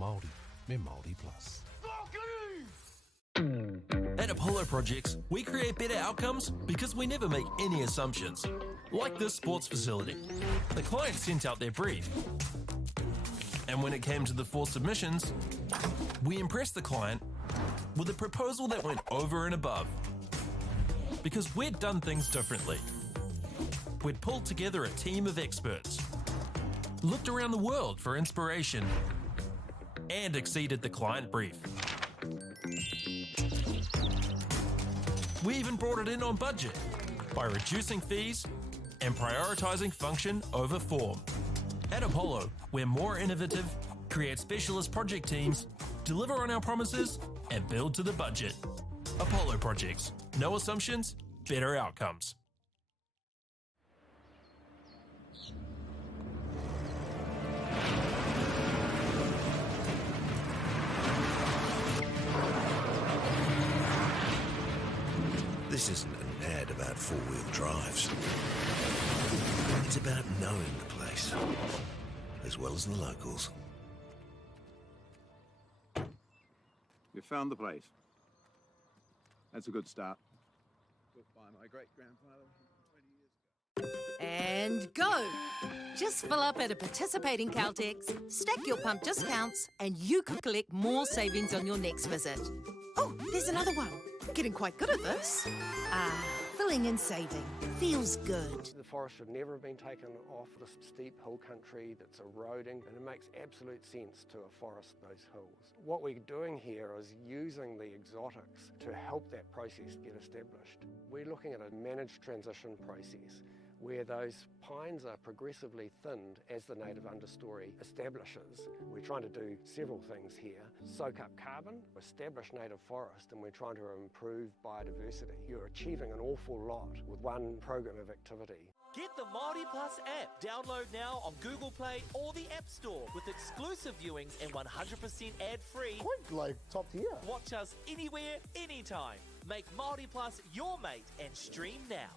Māori me Māori Plus. At Apollo Projects, we create better outcomes because we never make any assumptions. Like this sports facility. The client sent out their brief. And when it came to the 4 submissions, we impressed the client with a proposal that went over and above. Because we'd done things differently. We'd pulled together a team of experts, looked around the world for inspiration, and exceeded the client brief. We even brought it in on budget by reducing fees and prioritizing function over form. At Apollo, we're more innovative, create specialist project teams, deliver on our promises, and build to the budget. Apollo Projects. No assumptions, better outcomes. This isn't an ad about four-wheel drives. It's about knowing the place, as well as the locals. You found the place. That's a good start. Built by my great-grandfather 20 years ago. And go! Just fill up at a participating Caltex, stack your pump discounts, and you could collect more savings on your next visit. Oh, there's another one. Getting quite good at this. Filling and saving. Feels good. The forest should never have been taken off the steep hill country that's eroding, and it makes absolute sense to afforest those hills. What we're doing here is using the exotics to help that process get established. We're looking at a managed transition process where those pines are progressively thinned as the native understory establishes. We're trying to do several things here. Soak up carbon, establish native forest, and we're trying to improve biodiversity. You're achieving an awful lot with one program of activity. Get the Māori Plus app. Download now on Google Play or the App Store with exclusive viewings and 100% ad-free. Quite like top tier. Watch us anywhere, anytime. Make Māori Plus your mate and stream now.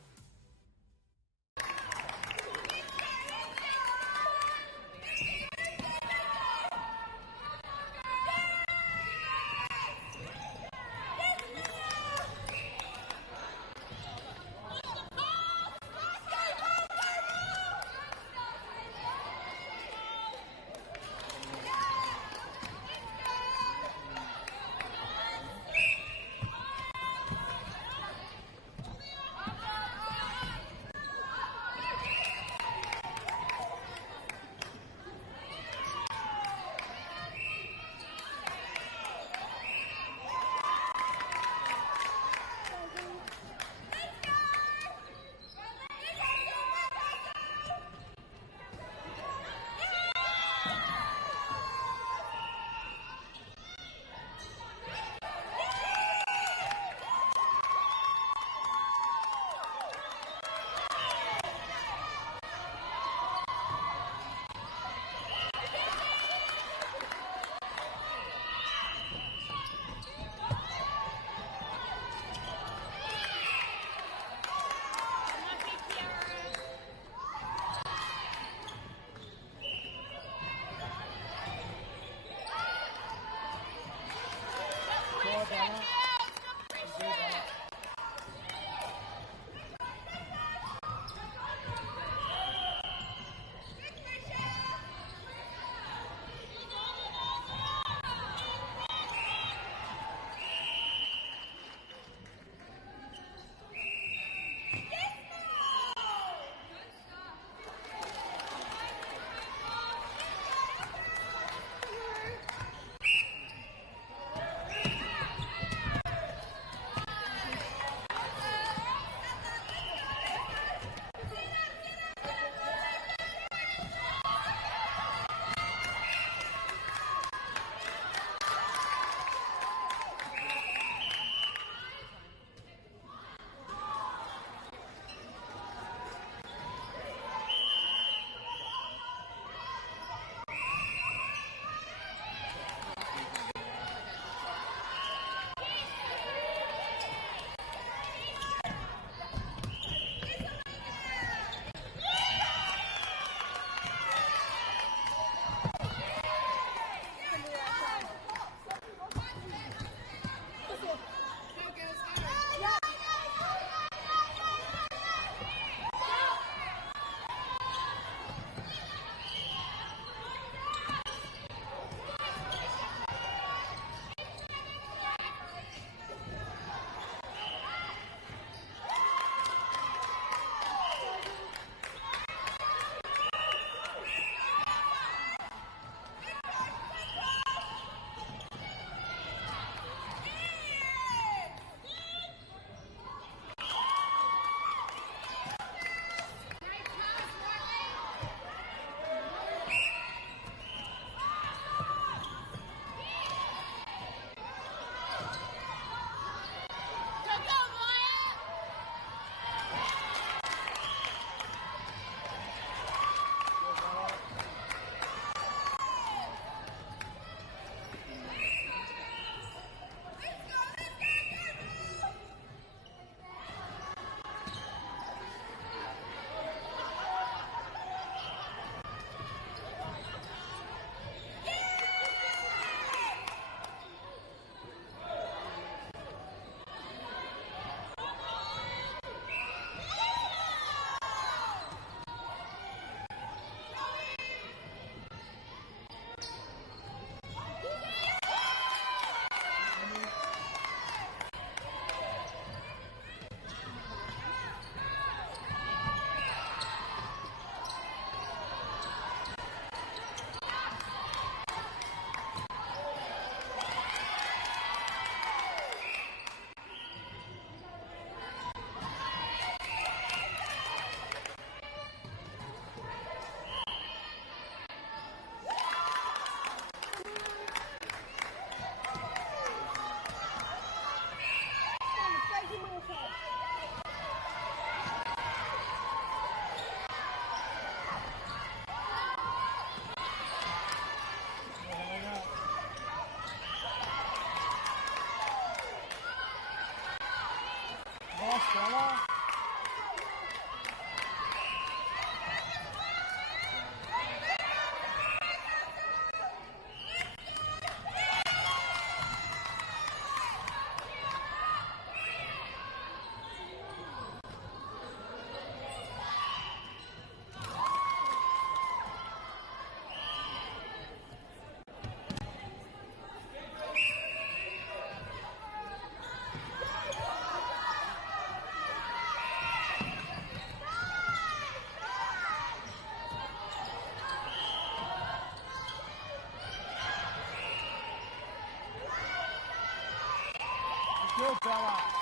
Good, Bella.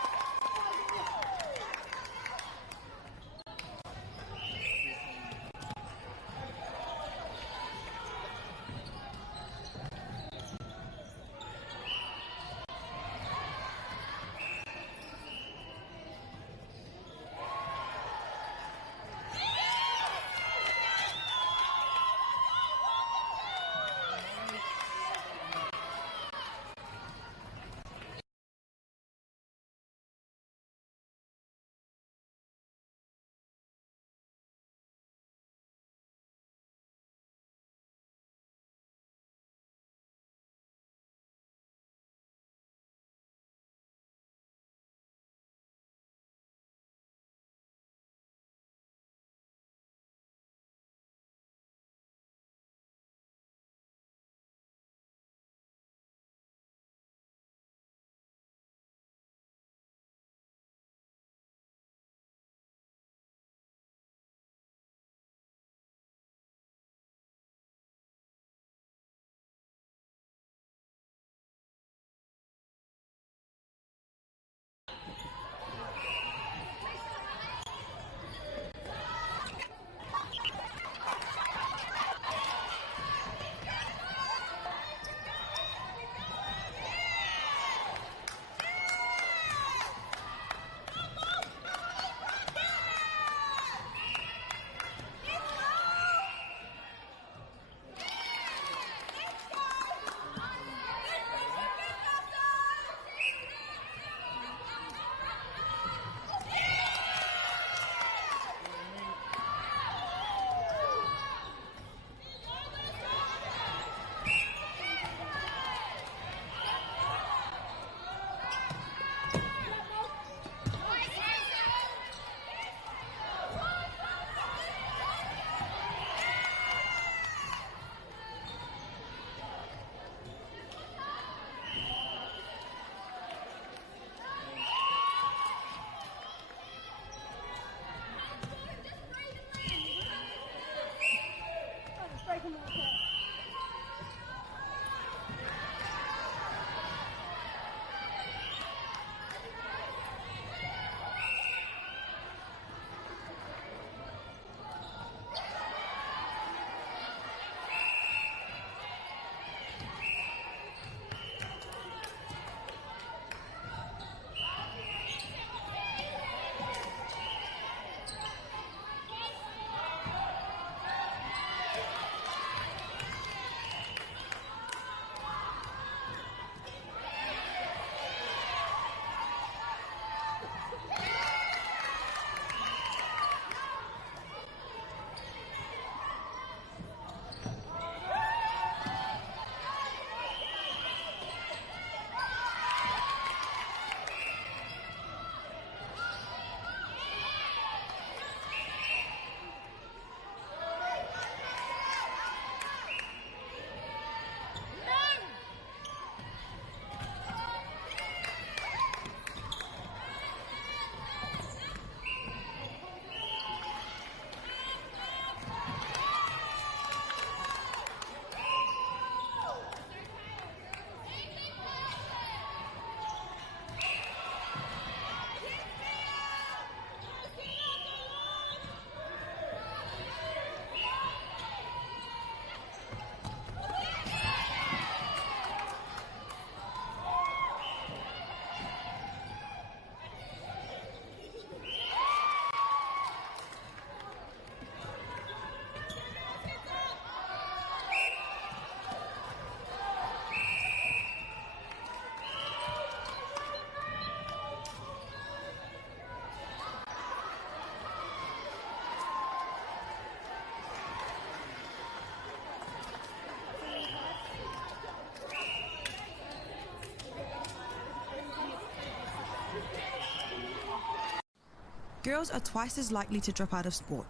Girls are twice as likely to drop out of sport.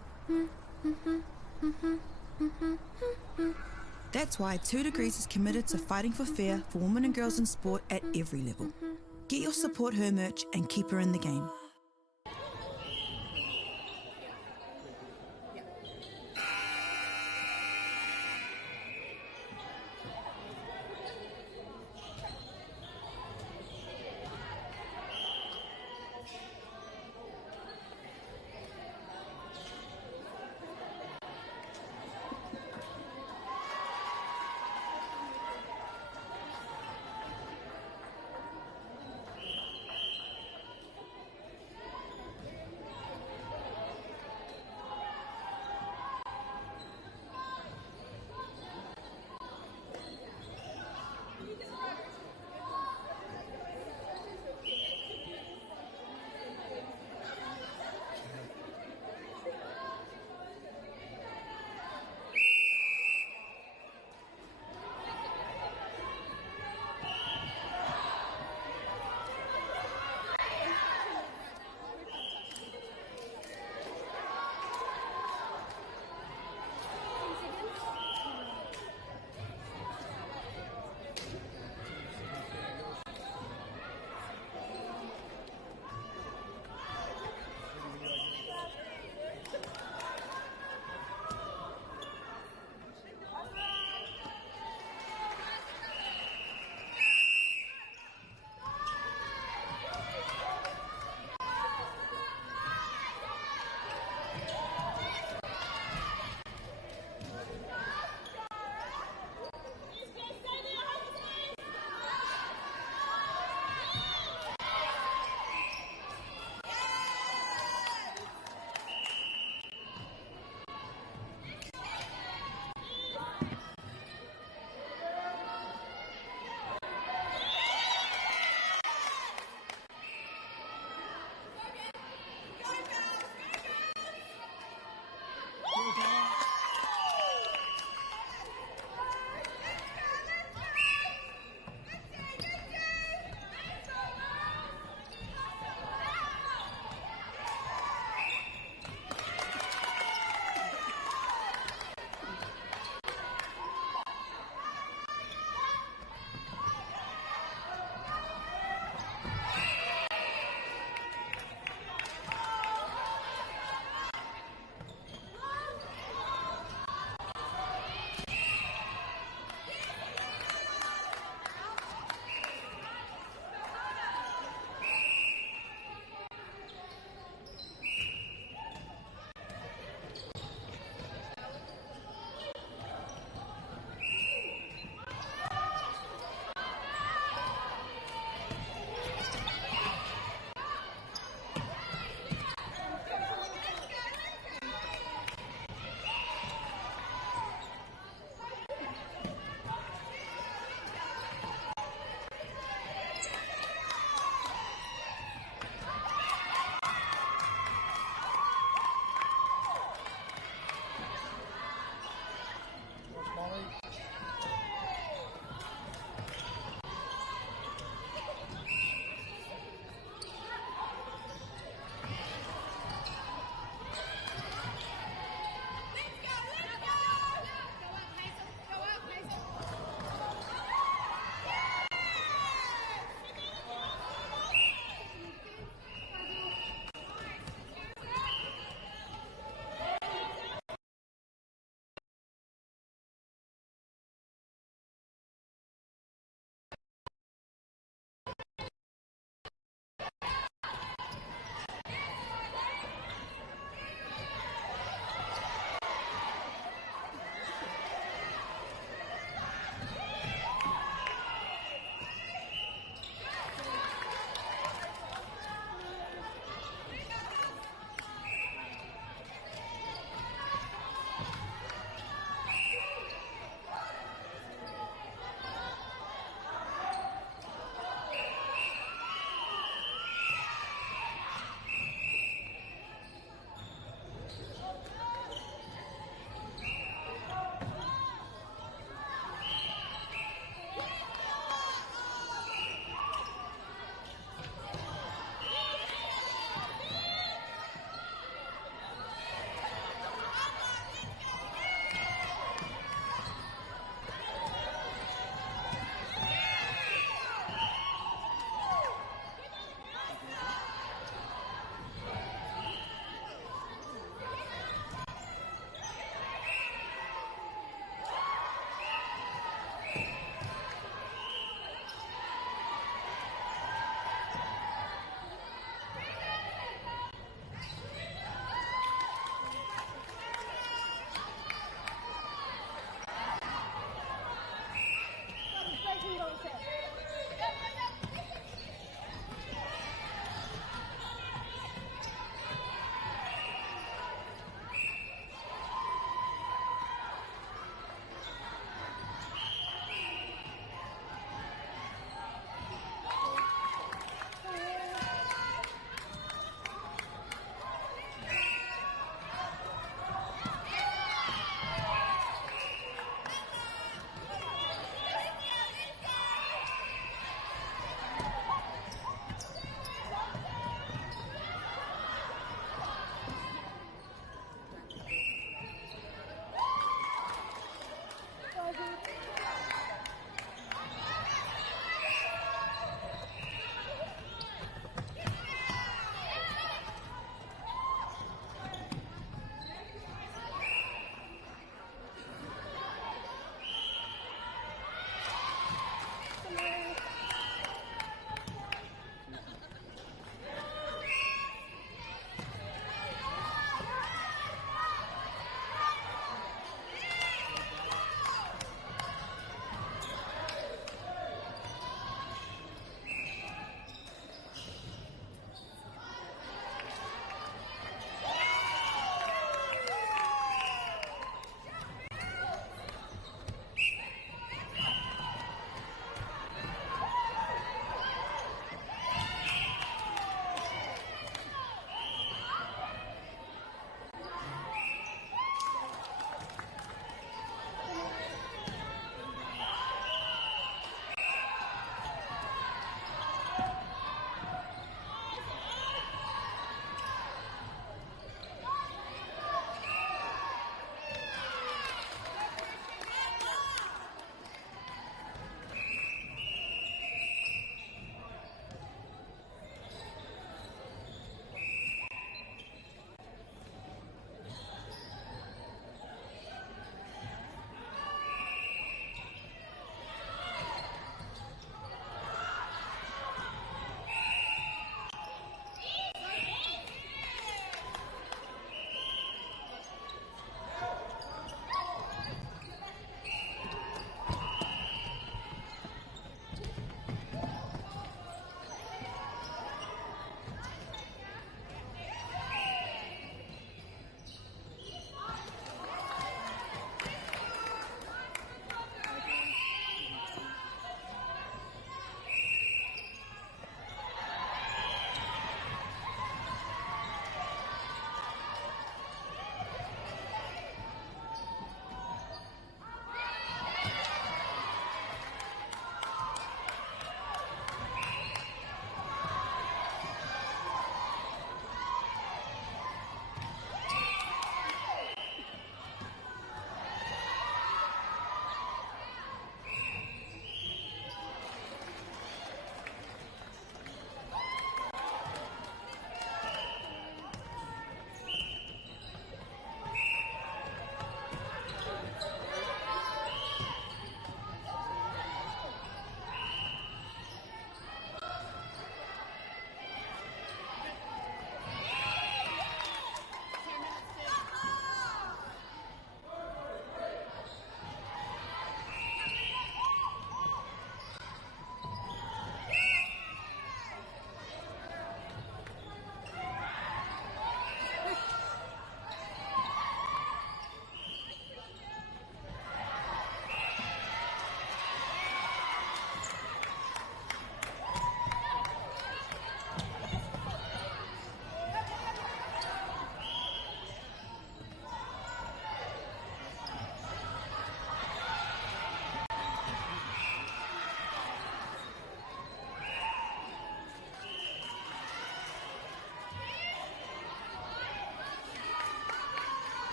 That's why 2 Degrees is committed to fighting for fair for women and girls in sport at every level. Get your Support Her merch and keep her in the game.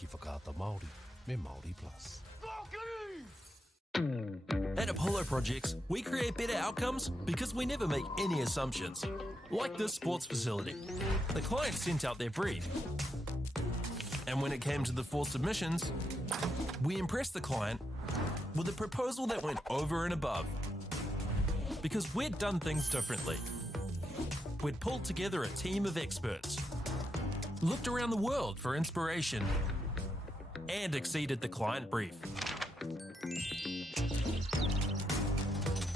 ki whakaata Māori me Māori Plus. At Apollo Projects, we create better outcomes because we never make any assumptions. Like this sports facility. The client sent out their brief. And when it came to the 4 submissions, we impressed the client with a proposal that went over and above. Because we'd done things differently. We'd pulled together a team of experts, looked around the world for inspiration, and exceeded the client brief.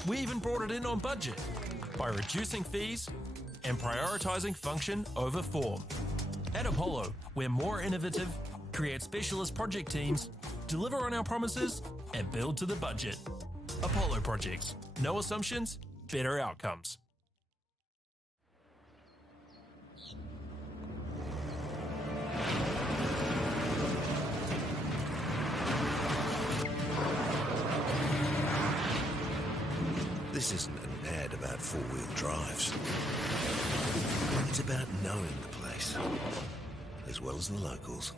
We even brought it in on budget by reducing fees and prioritizing function over form. At Apollo, we're more innovative, create specialist project teams, deliver on our promises, and build to the budget. Apollo Projects. No assumptions, better outcomes. This isn't an ad about four-wheel drives. It's about knowing the place, as well as the locals.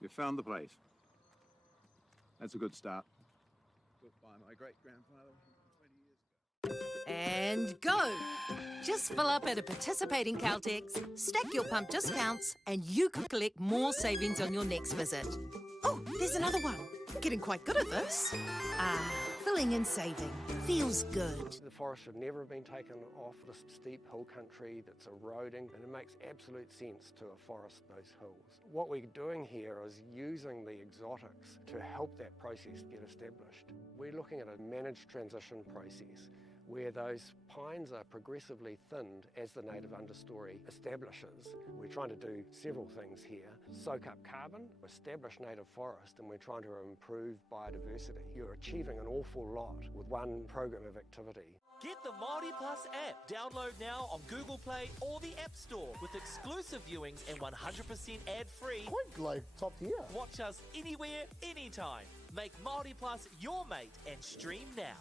You found the place. That's a good start. Built by my great-grandfather 20 years ago. And go! Just fill up at a participating Caltex, stack your pump discounts, and you could collect more savings on your next visit. Oh, there's another one. Getting quite good at this. Filling and saving. Feels good. The forest should never have been taken off the steep hill country that's eroding, and it makes absolute sense to afforest those hills. What we're doing here is using the exotics to help that process get established. We're looking at a managed transition process where those pines are progressively thinned as the native understory establishes. We're trying to do several things here. Soak up carbon, establish native forest, and we're trying to improve biodiversity. You're achieving an awful lot with one program of activity. Get the Māori Plus app. Download now on Google Play or the App Store with exclusive viewings and 100% ad-free. Quite like top tier. Watch us anywhere, anytime. Make Māori Plus your mate and stream now.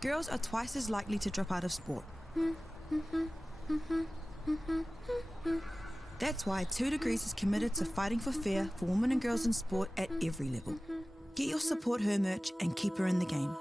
girls are twice as likely to drop out of sport. That's why 2 Degrees is committed to fighting for fair for women and girls in sport at every level. Get your Support Her merch and keep her in the game.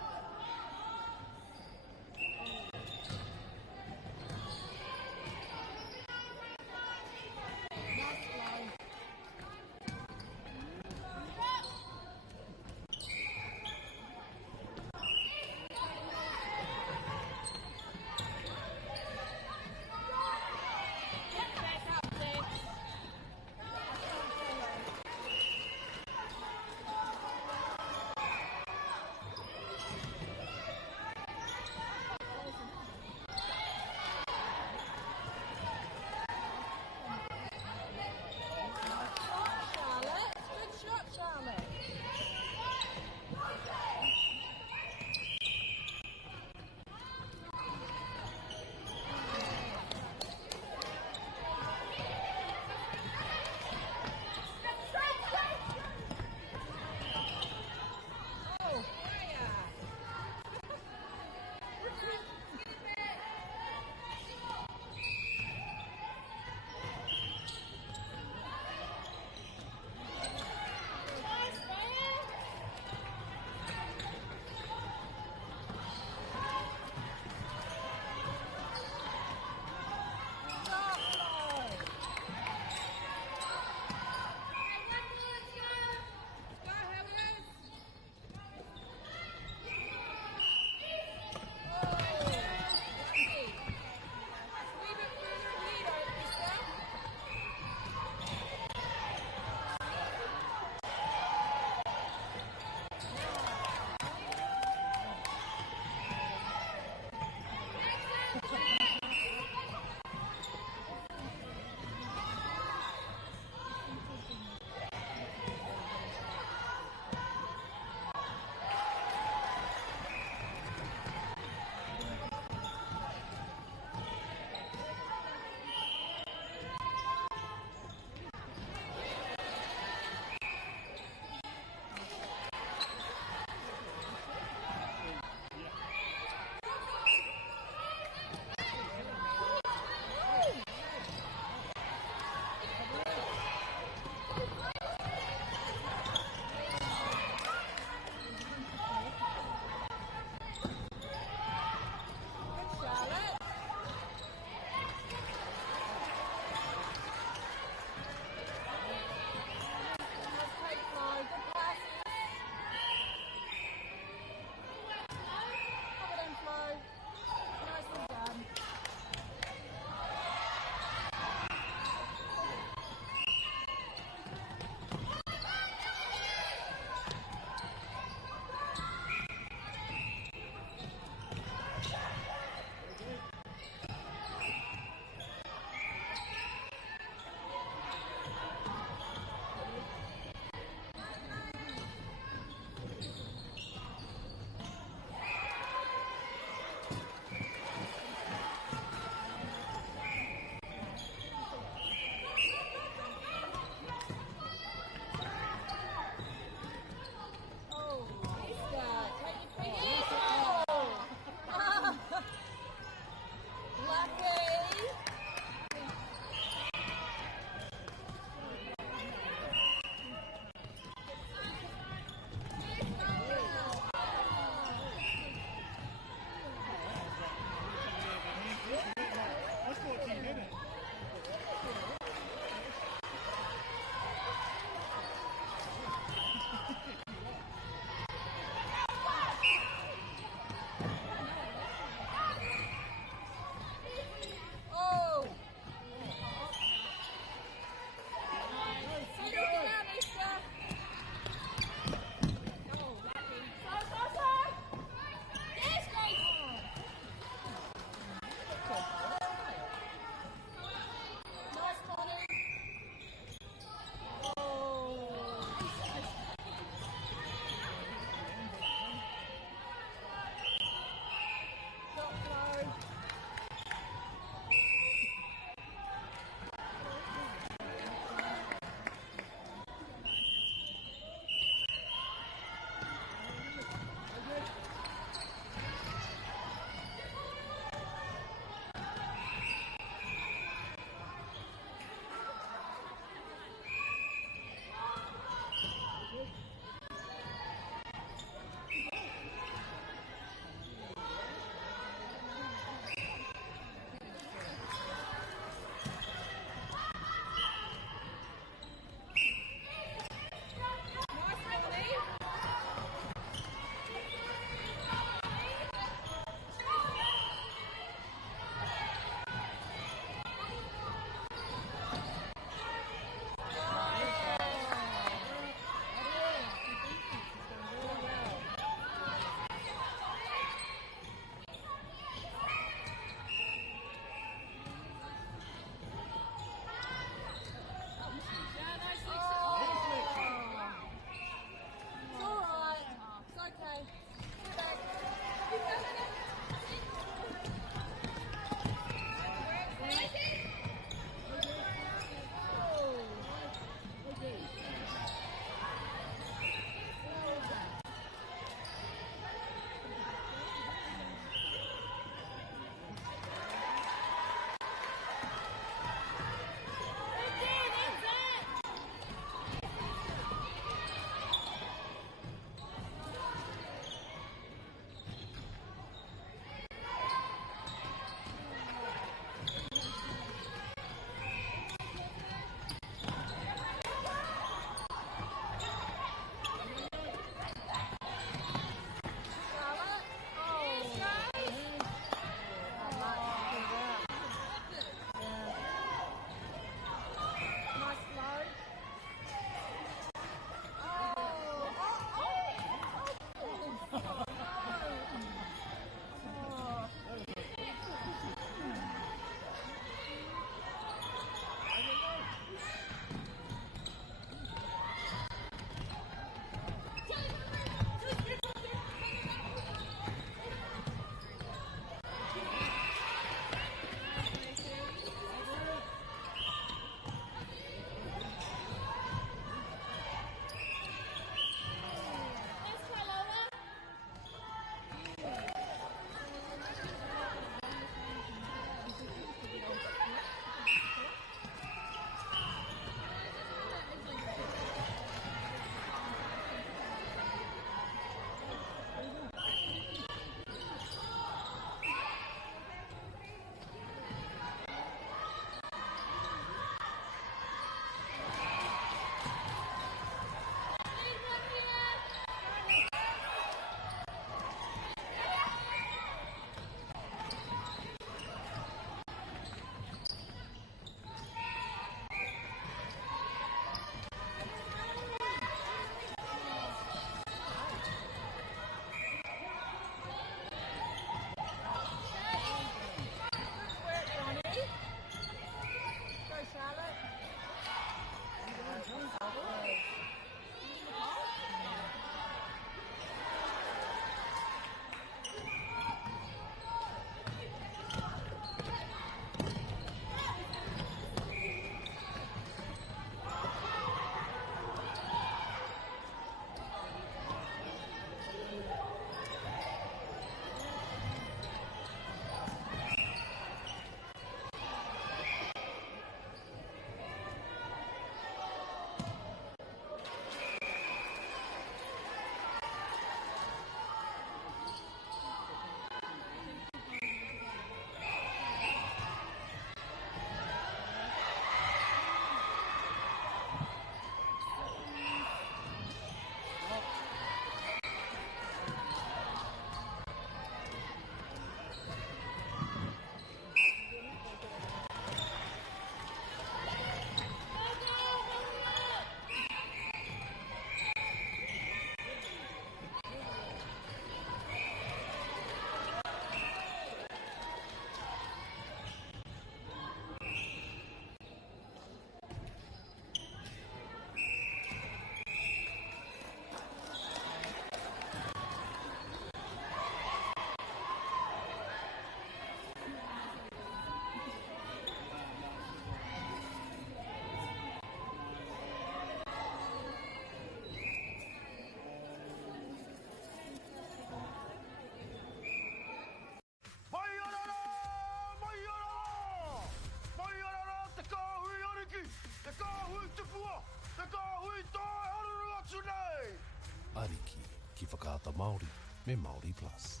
whakaata Māori me Māori Plus.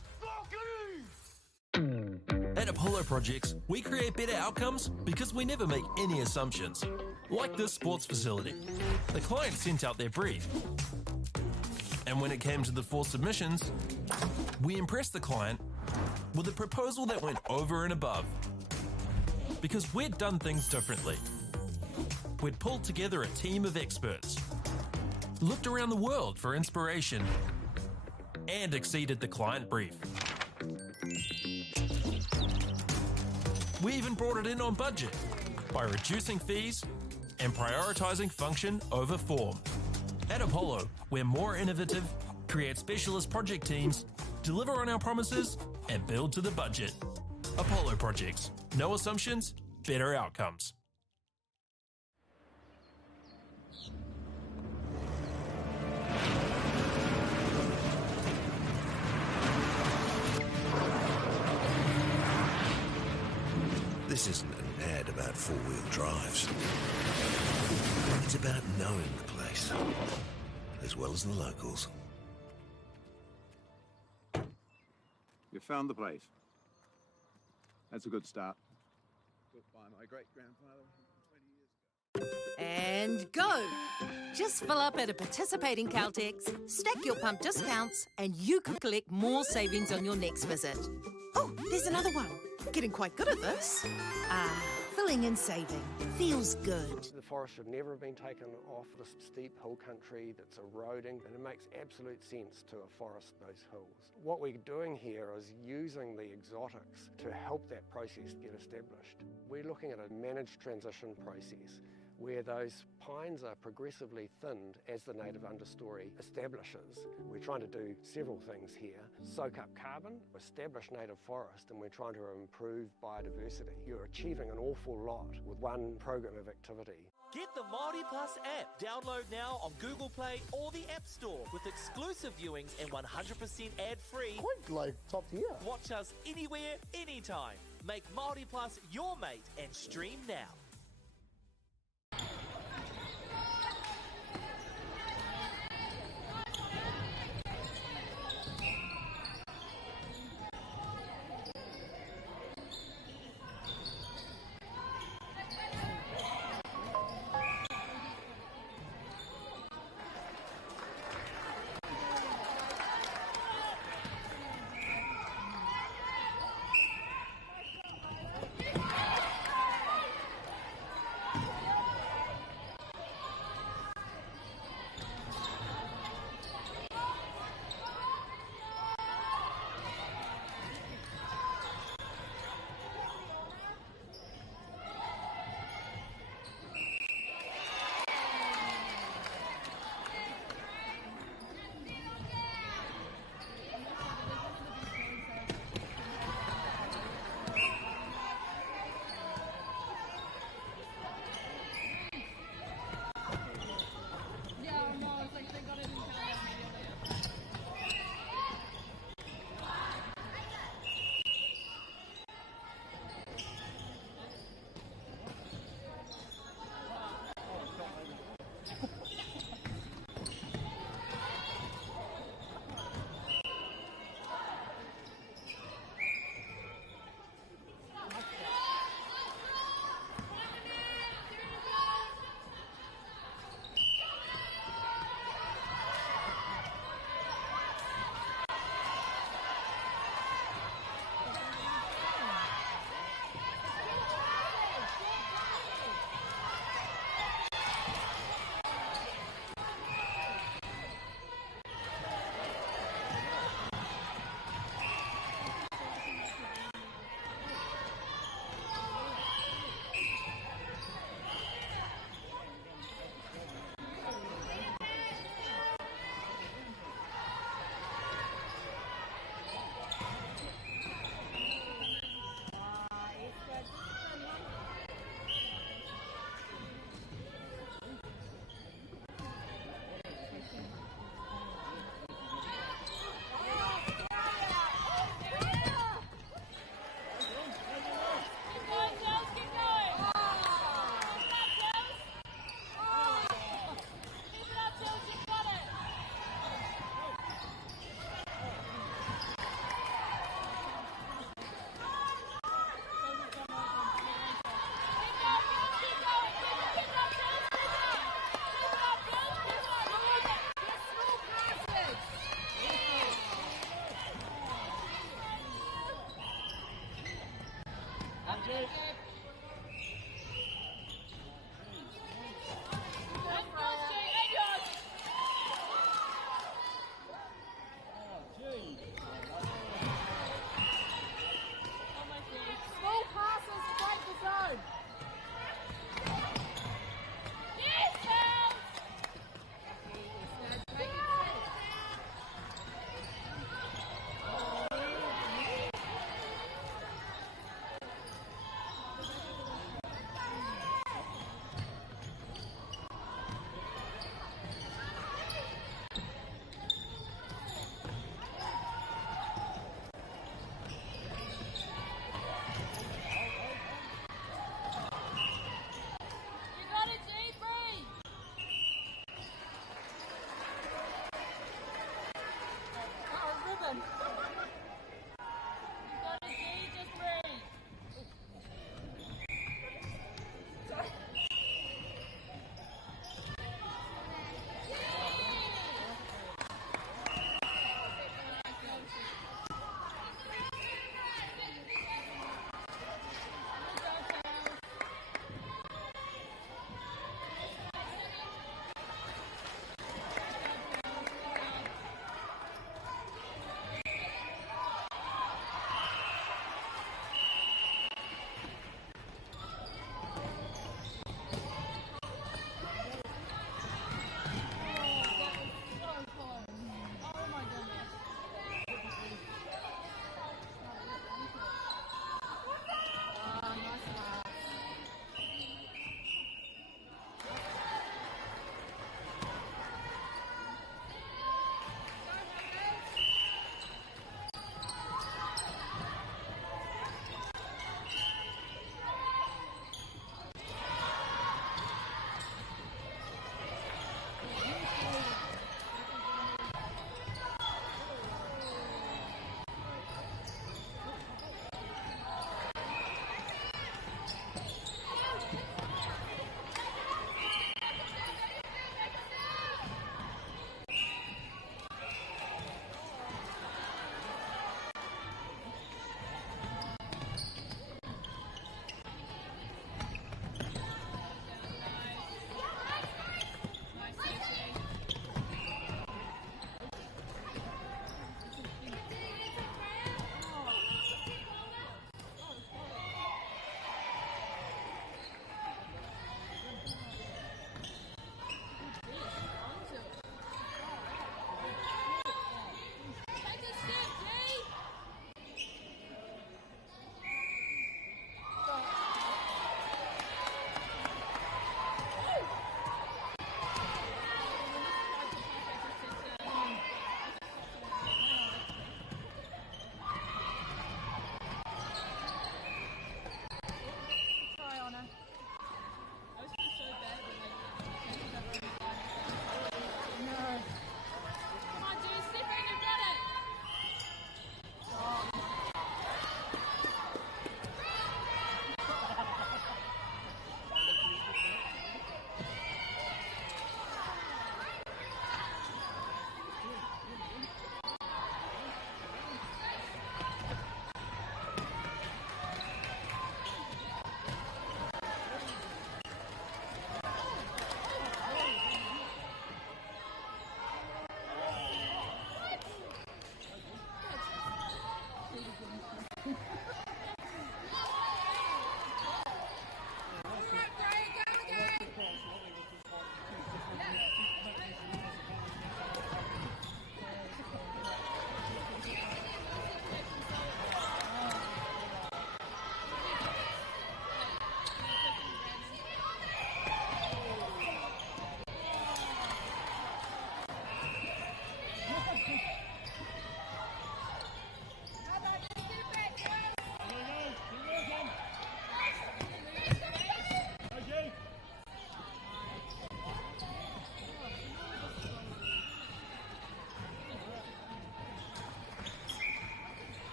At Apollo Projects, we create better outcomes because we never make any assumptions. Like this sports facility. The client sent out their brief. And when it came to the 4 submissions, we impressed the client with a proposal that went over and above. Because we'd done things differently. We'd pulled together a team of experts, looked around the world for inspiration, and exceeded the client brief. We even brought it in on budget by reducing fees and prioritizing function over form. At Apollo, we're more innovative, create specialist project teams, deliver on our promises, and build to the budget. Apollo Projects. No assumptions, better outcomes. This isn't an ad about four-wheel drives. It's about knowing the place, as well as the locals. You found the place. That's a good start. Built by my great-grandfather 20 years ago. And go! Just fill up at a participating Caltex, stack your pump discounts, and you could collect more savings on your next visit. Oh, there's another one. Getting quite good at this. Filling and saving. Feels good. The forest should never have been taken off the steep hill country that's eroding, and it makes absolute sense to afforest those hills. What we're doing here is using the exotics to help that process get established. We're looking at a managed transition process where those pines are progressively thinned as the native understory establishes. We're trying to do several things here. Soak up carbon, establish native forest, and we're trying to improve biodiversity. You're achieving an awful lot with one program of activity. Get the Māori Plus app. Download now on Google Play or the App Store with exclusive viewings and 100% ad-free. Quite like top tier. Watch us anywhere, anytime. Make Māori Plus your mate and stream now.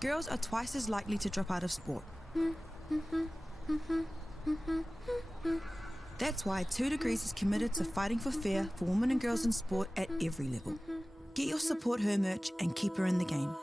Girls are twice as likely to drop out of sport. That's why 2 Degrees is committed to fighting for fair for women and girls in sport at every level. Get your Support Her merch and keep her in the game.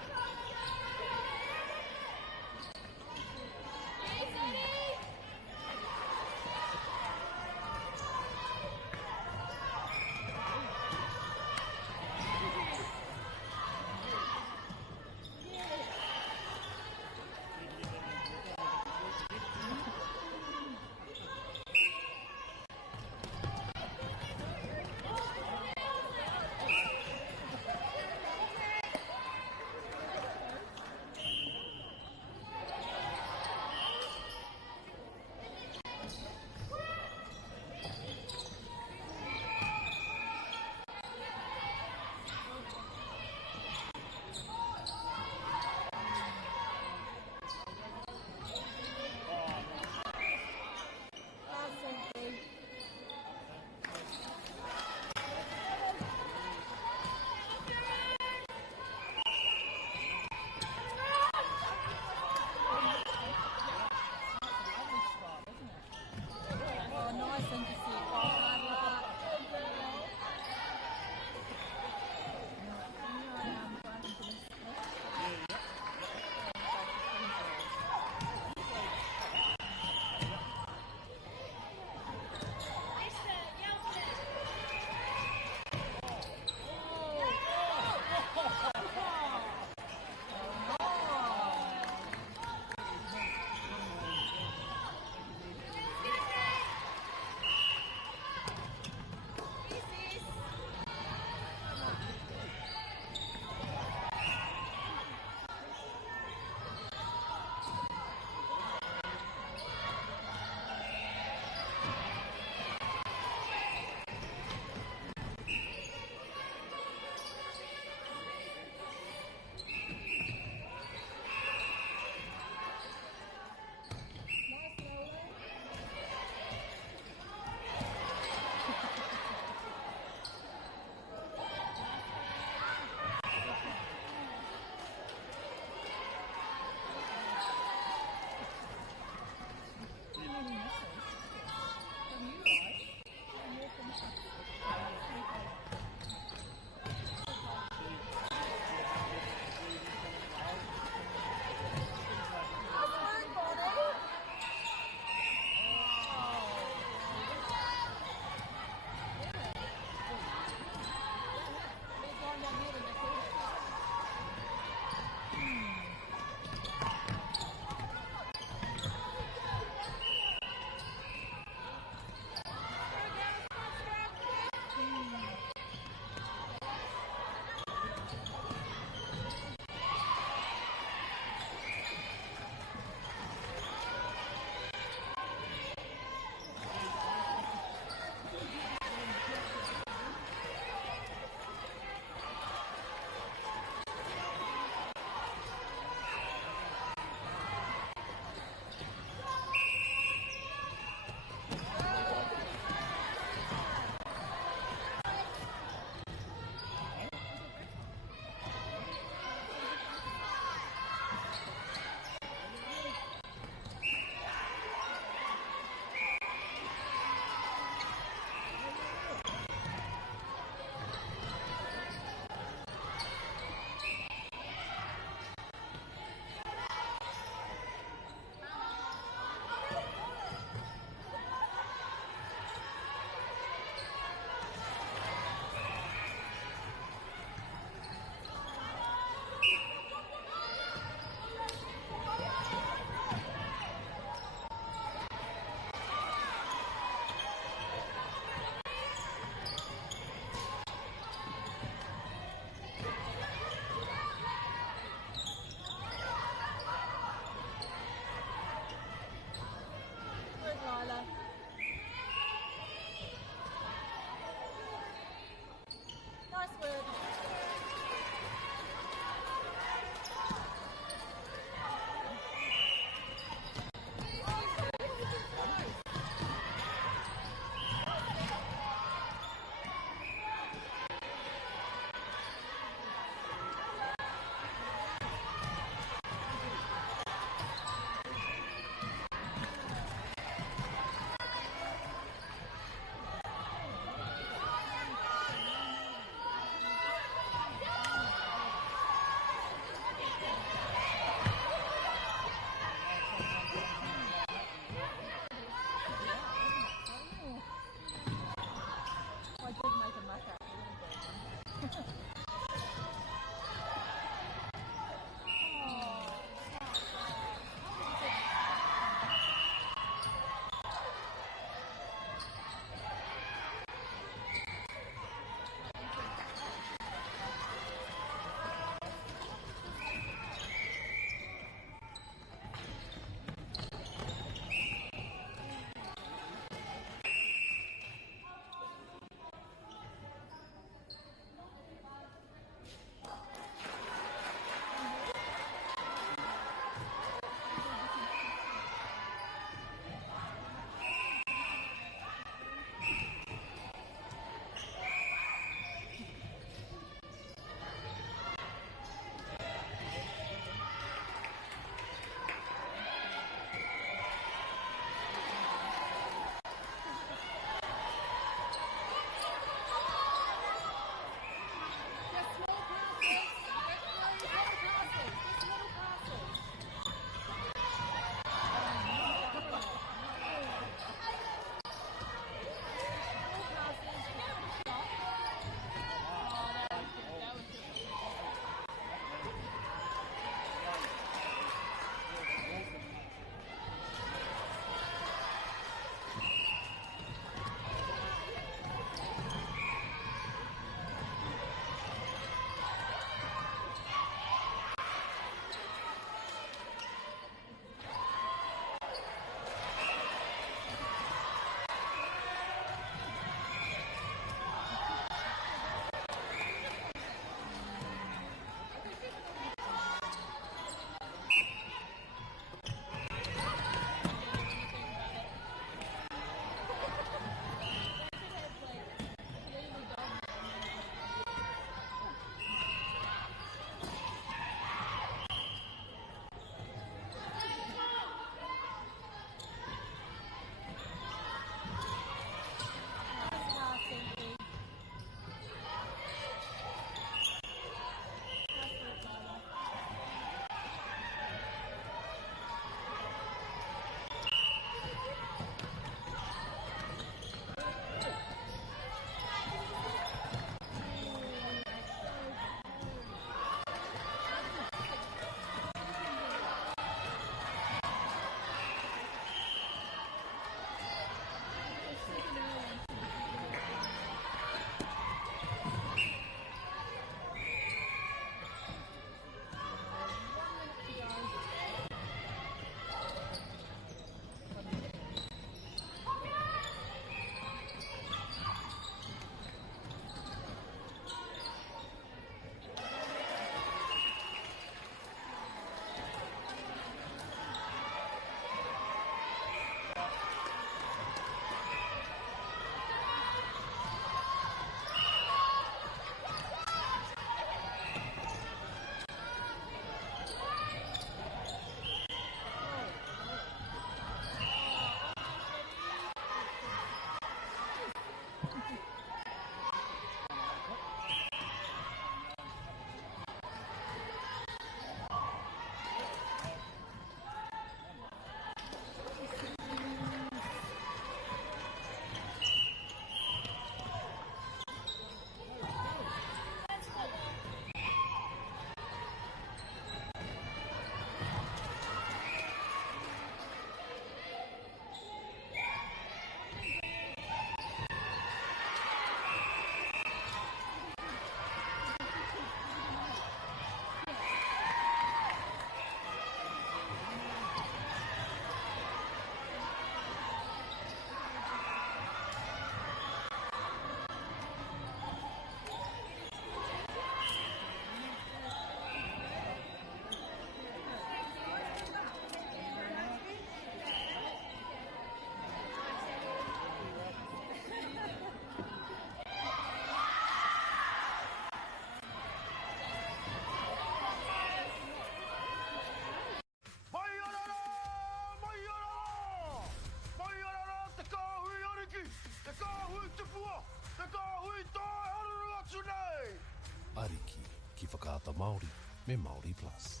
Māori me Māori Plus.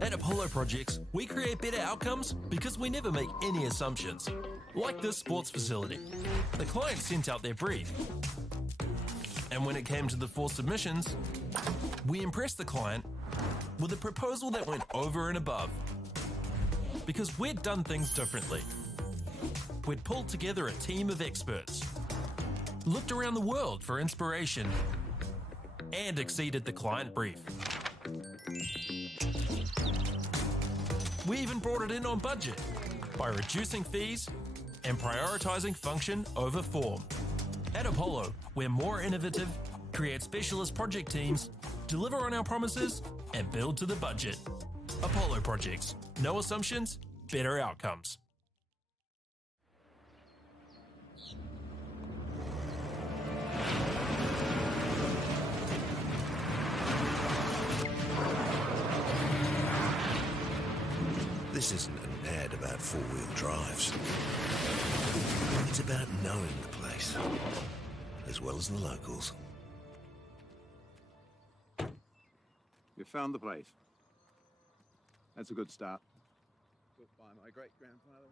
At Apollo Projects, we create better outcomes because we never make any assumptions. Like this sports facility. The client sent out their brief. And when it came to the 4 submissions, we impressed the client with a proposal that went over and above. Because we'd done things differently. We'd pulled together a team of experts, looked around the world for inspiration, and exceeded the client brief. We even brought it in on budget by reducing fees and prioritizing function over form. At Apollo, we're more innovative, create specialist project teams, deliver on our promises, and build to the budget. Apollo Projects. No assumptions, better outcomes. This isn't an ad about four-wheel drives. It's about knowing the place, as well as the locals. You found the place. That's a good start. Built by my great-grandfather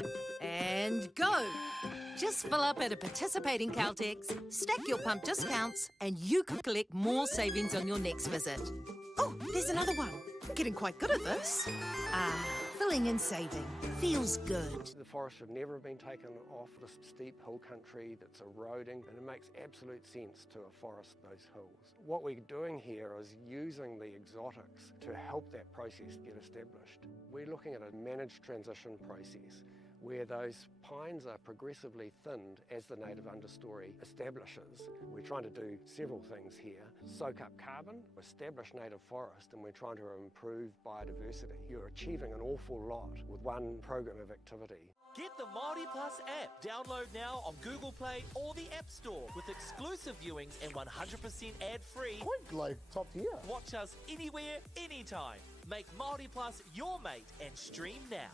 20 years ago. And go! Just fill up at a participating Caltex, stack your pump discounts, and you could collect more savings on your next visit. Oh, there's another one. Getting quite good at this. Filling and saving. Feels good. The forest should never have been taken off the steep hill country that's eroding, and it makes absolute sense to afforest those hills. What we're doing here is using the exotics to help that process get established. We're looking at a managed transition process where those pines are progressively thinned as the native understory establishes. We're trying to do several things here. Soak up carbon, establish native forest, and we're trying to improve biodiversity. You're achieving an awful lot with one program of activity. Get the Māori Plus app. Download now on Google Play or the App Store with exclusive viewings and 100% ad-free. Quite like top tier. Watch us anywhere, anytime. Make Māori Plus your mate and stream now.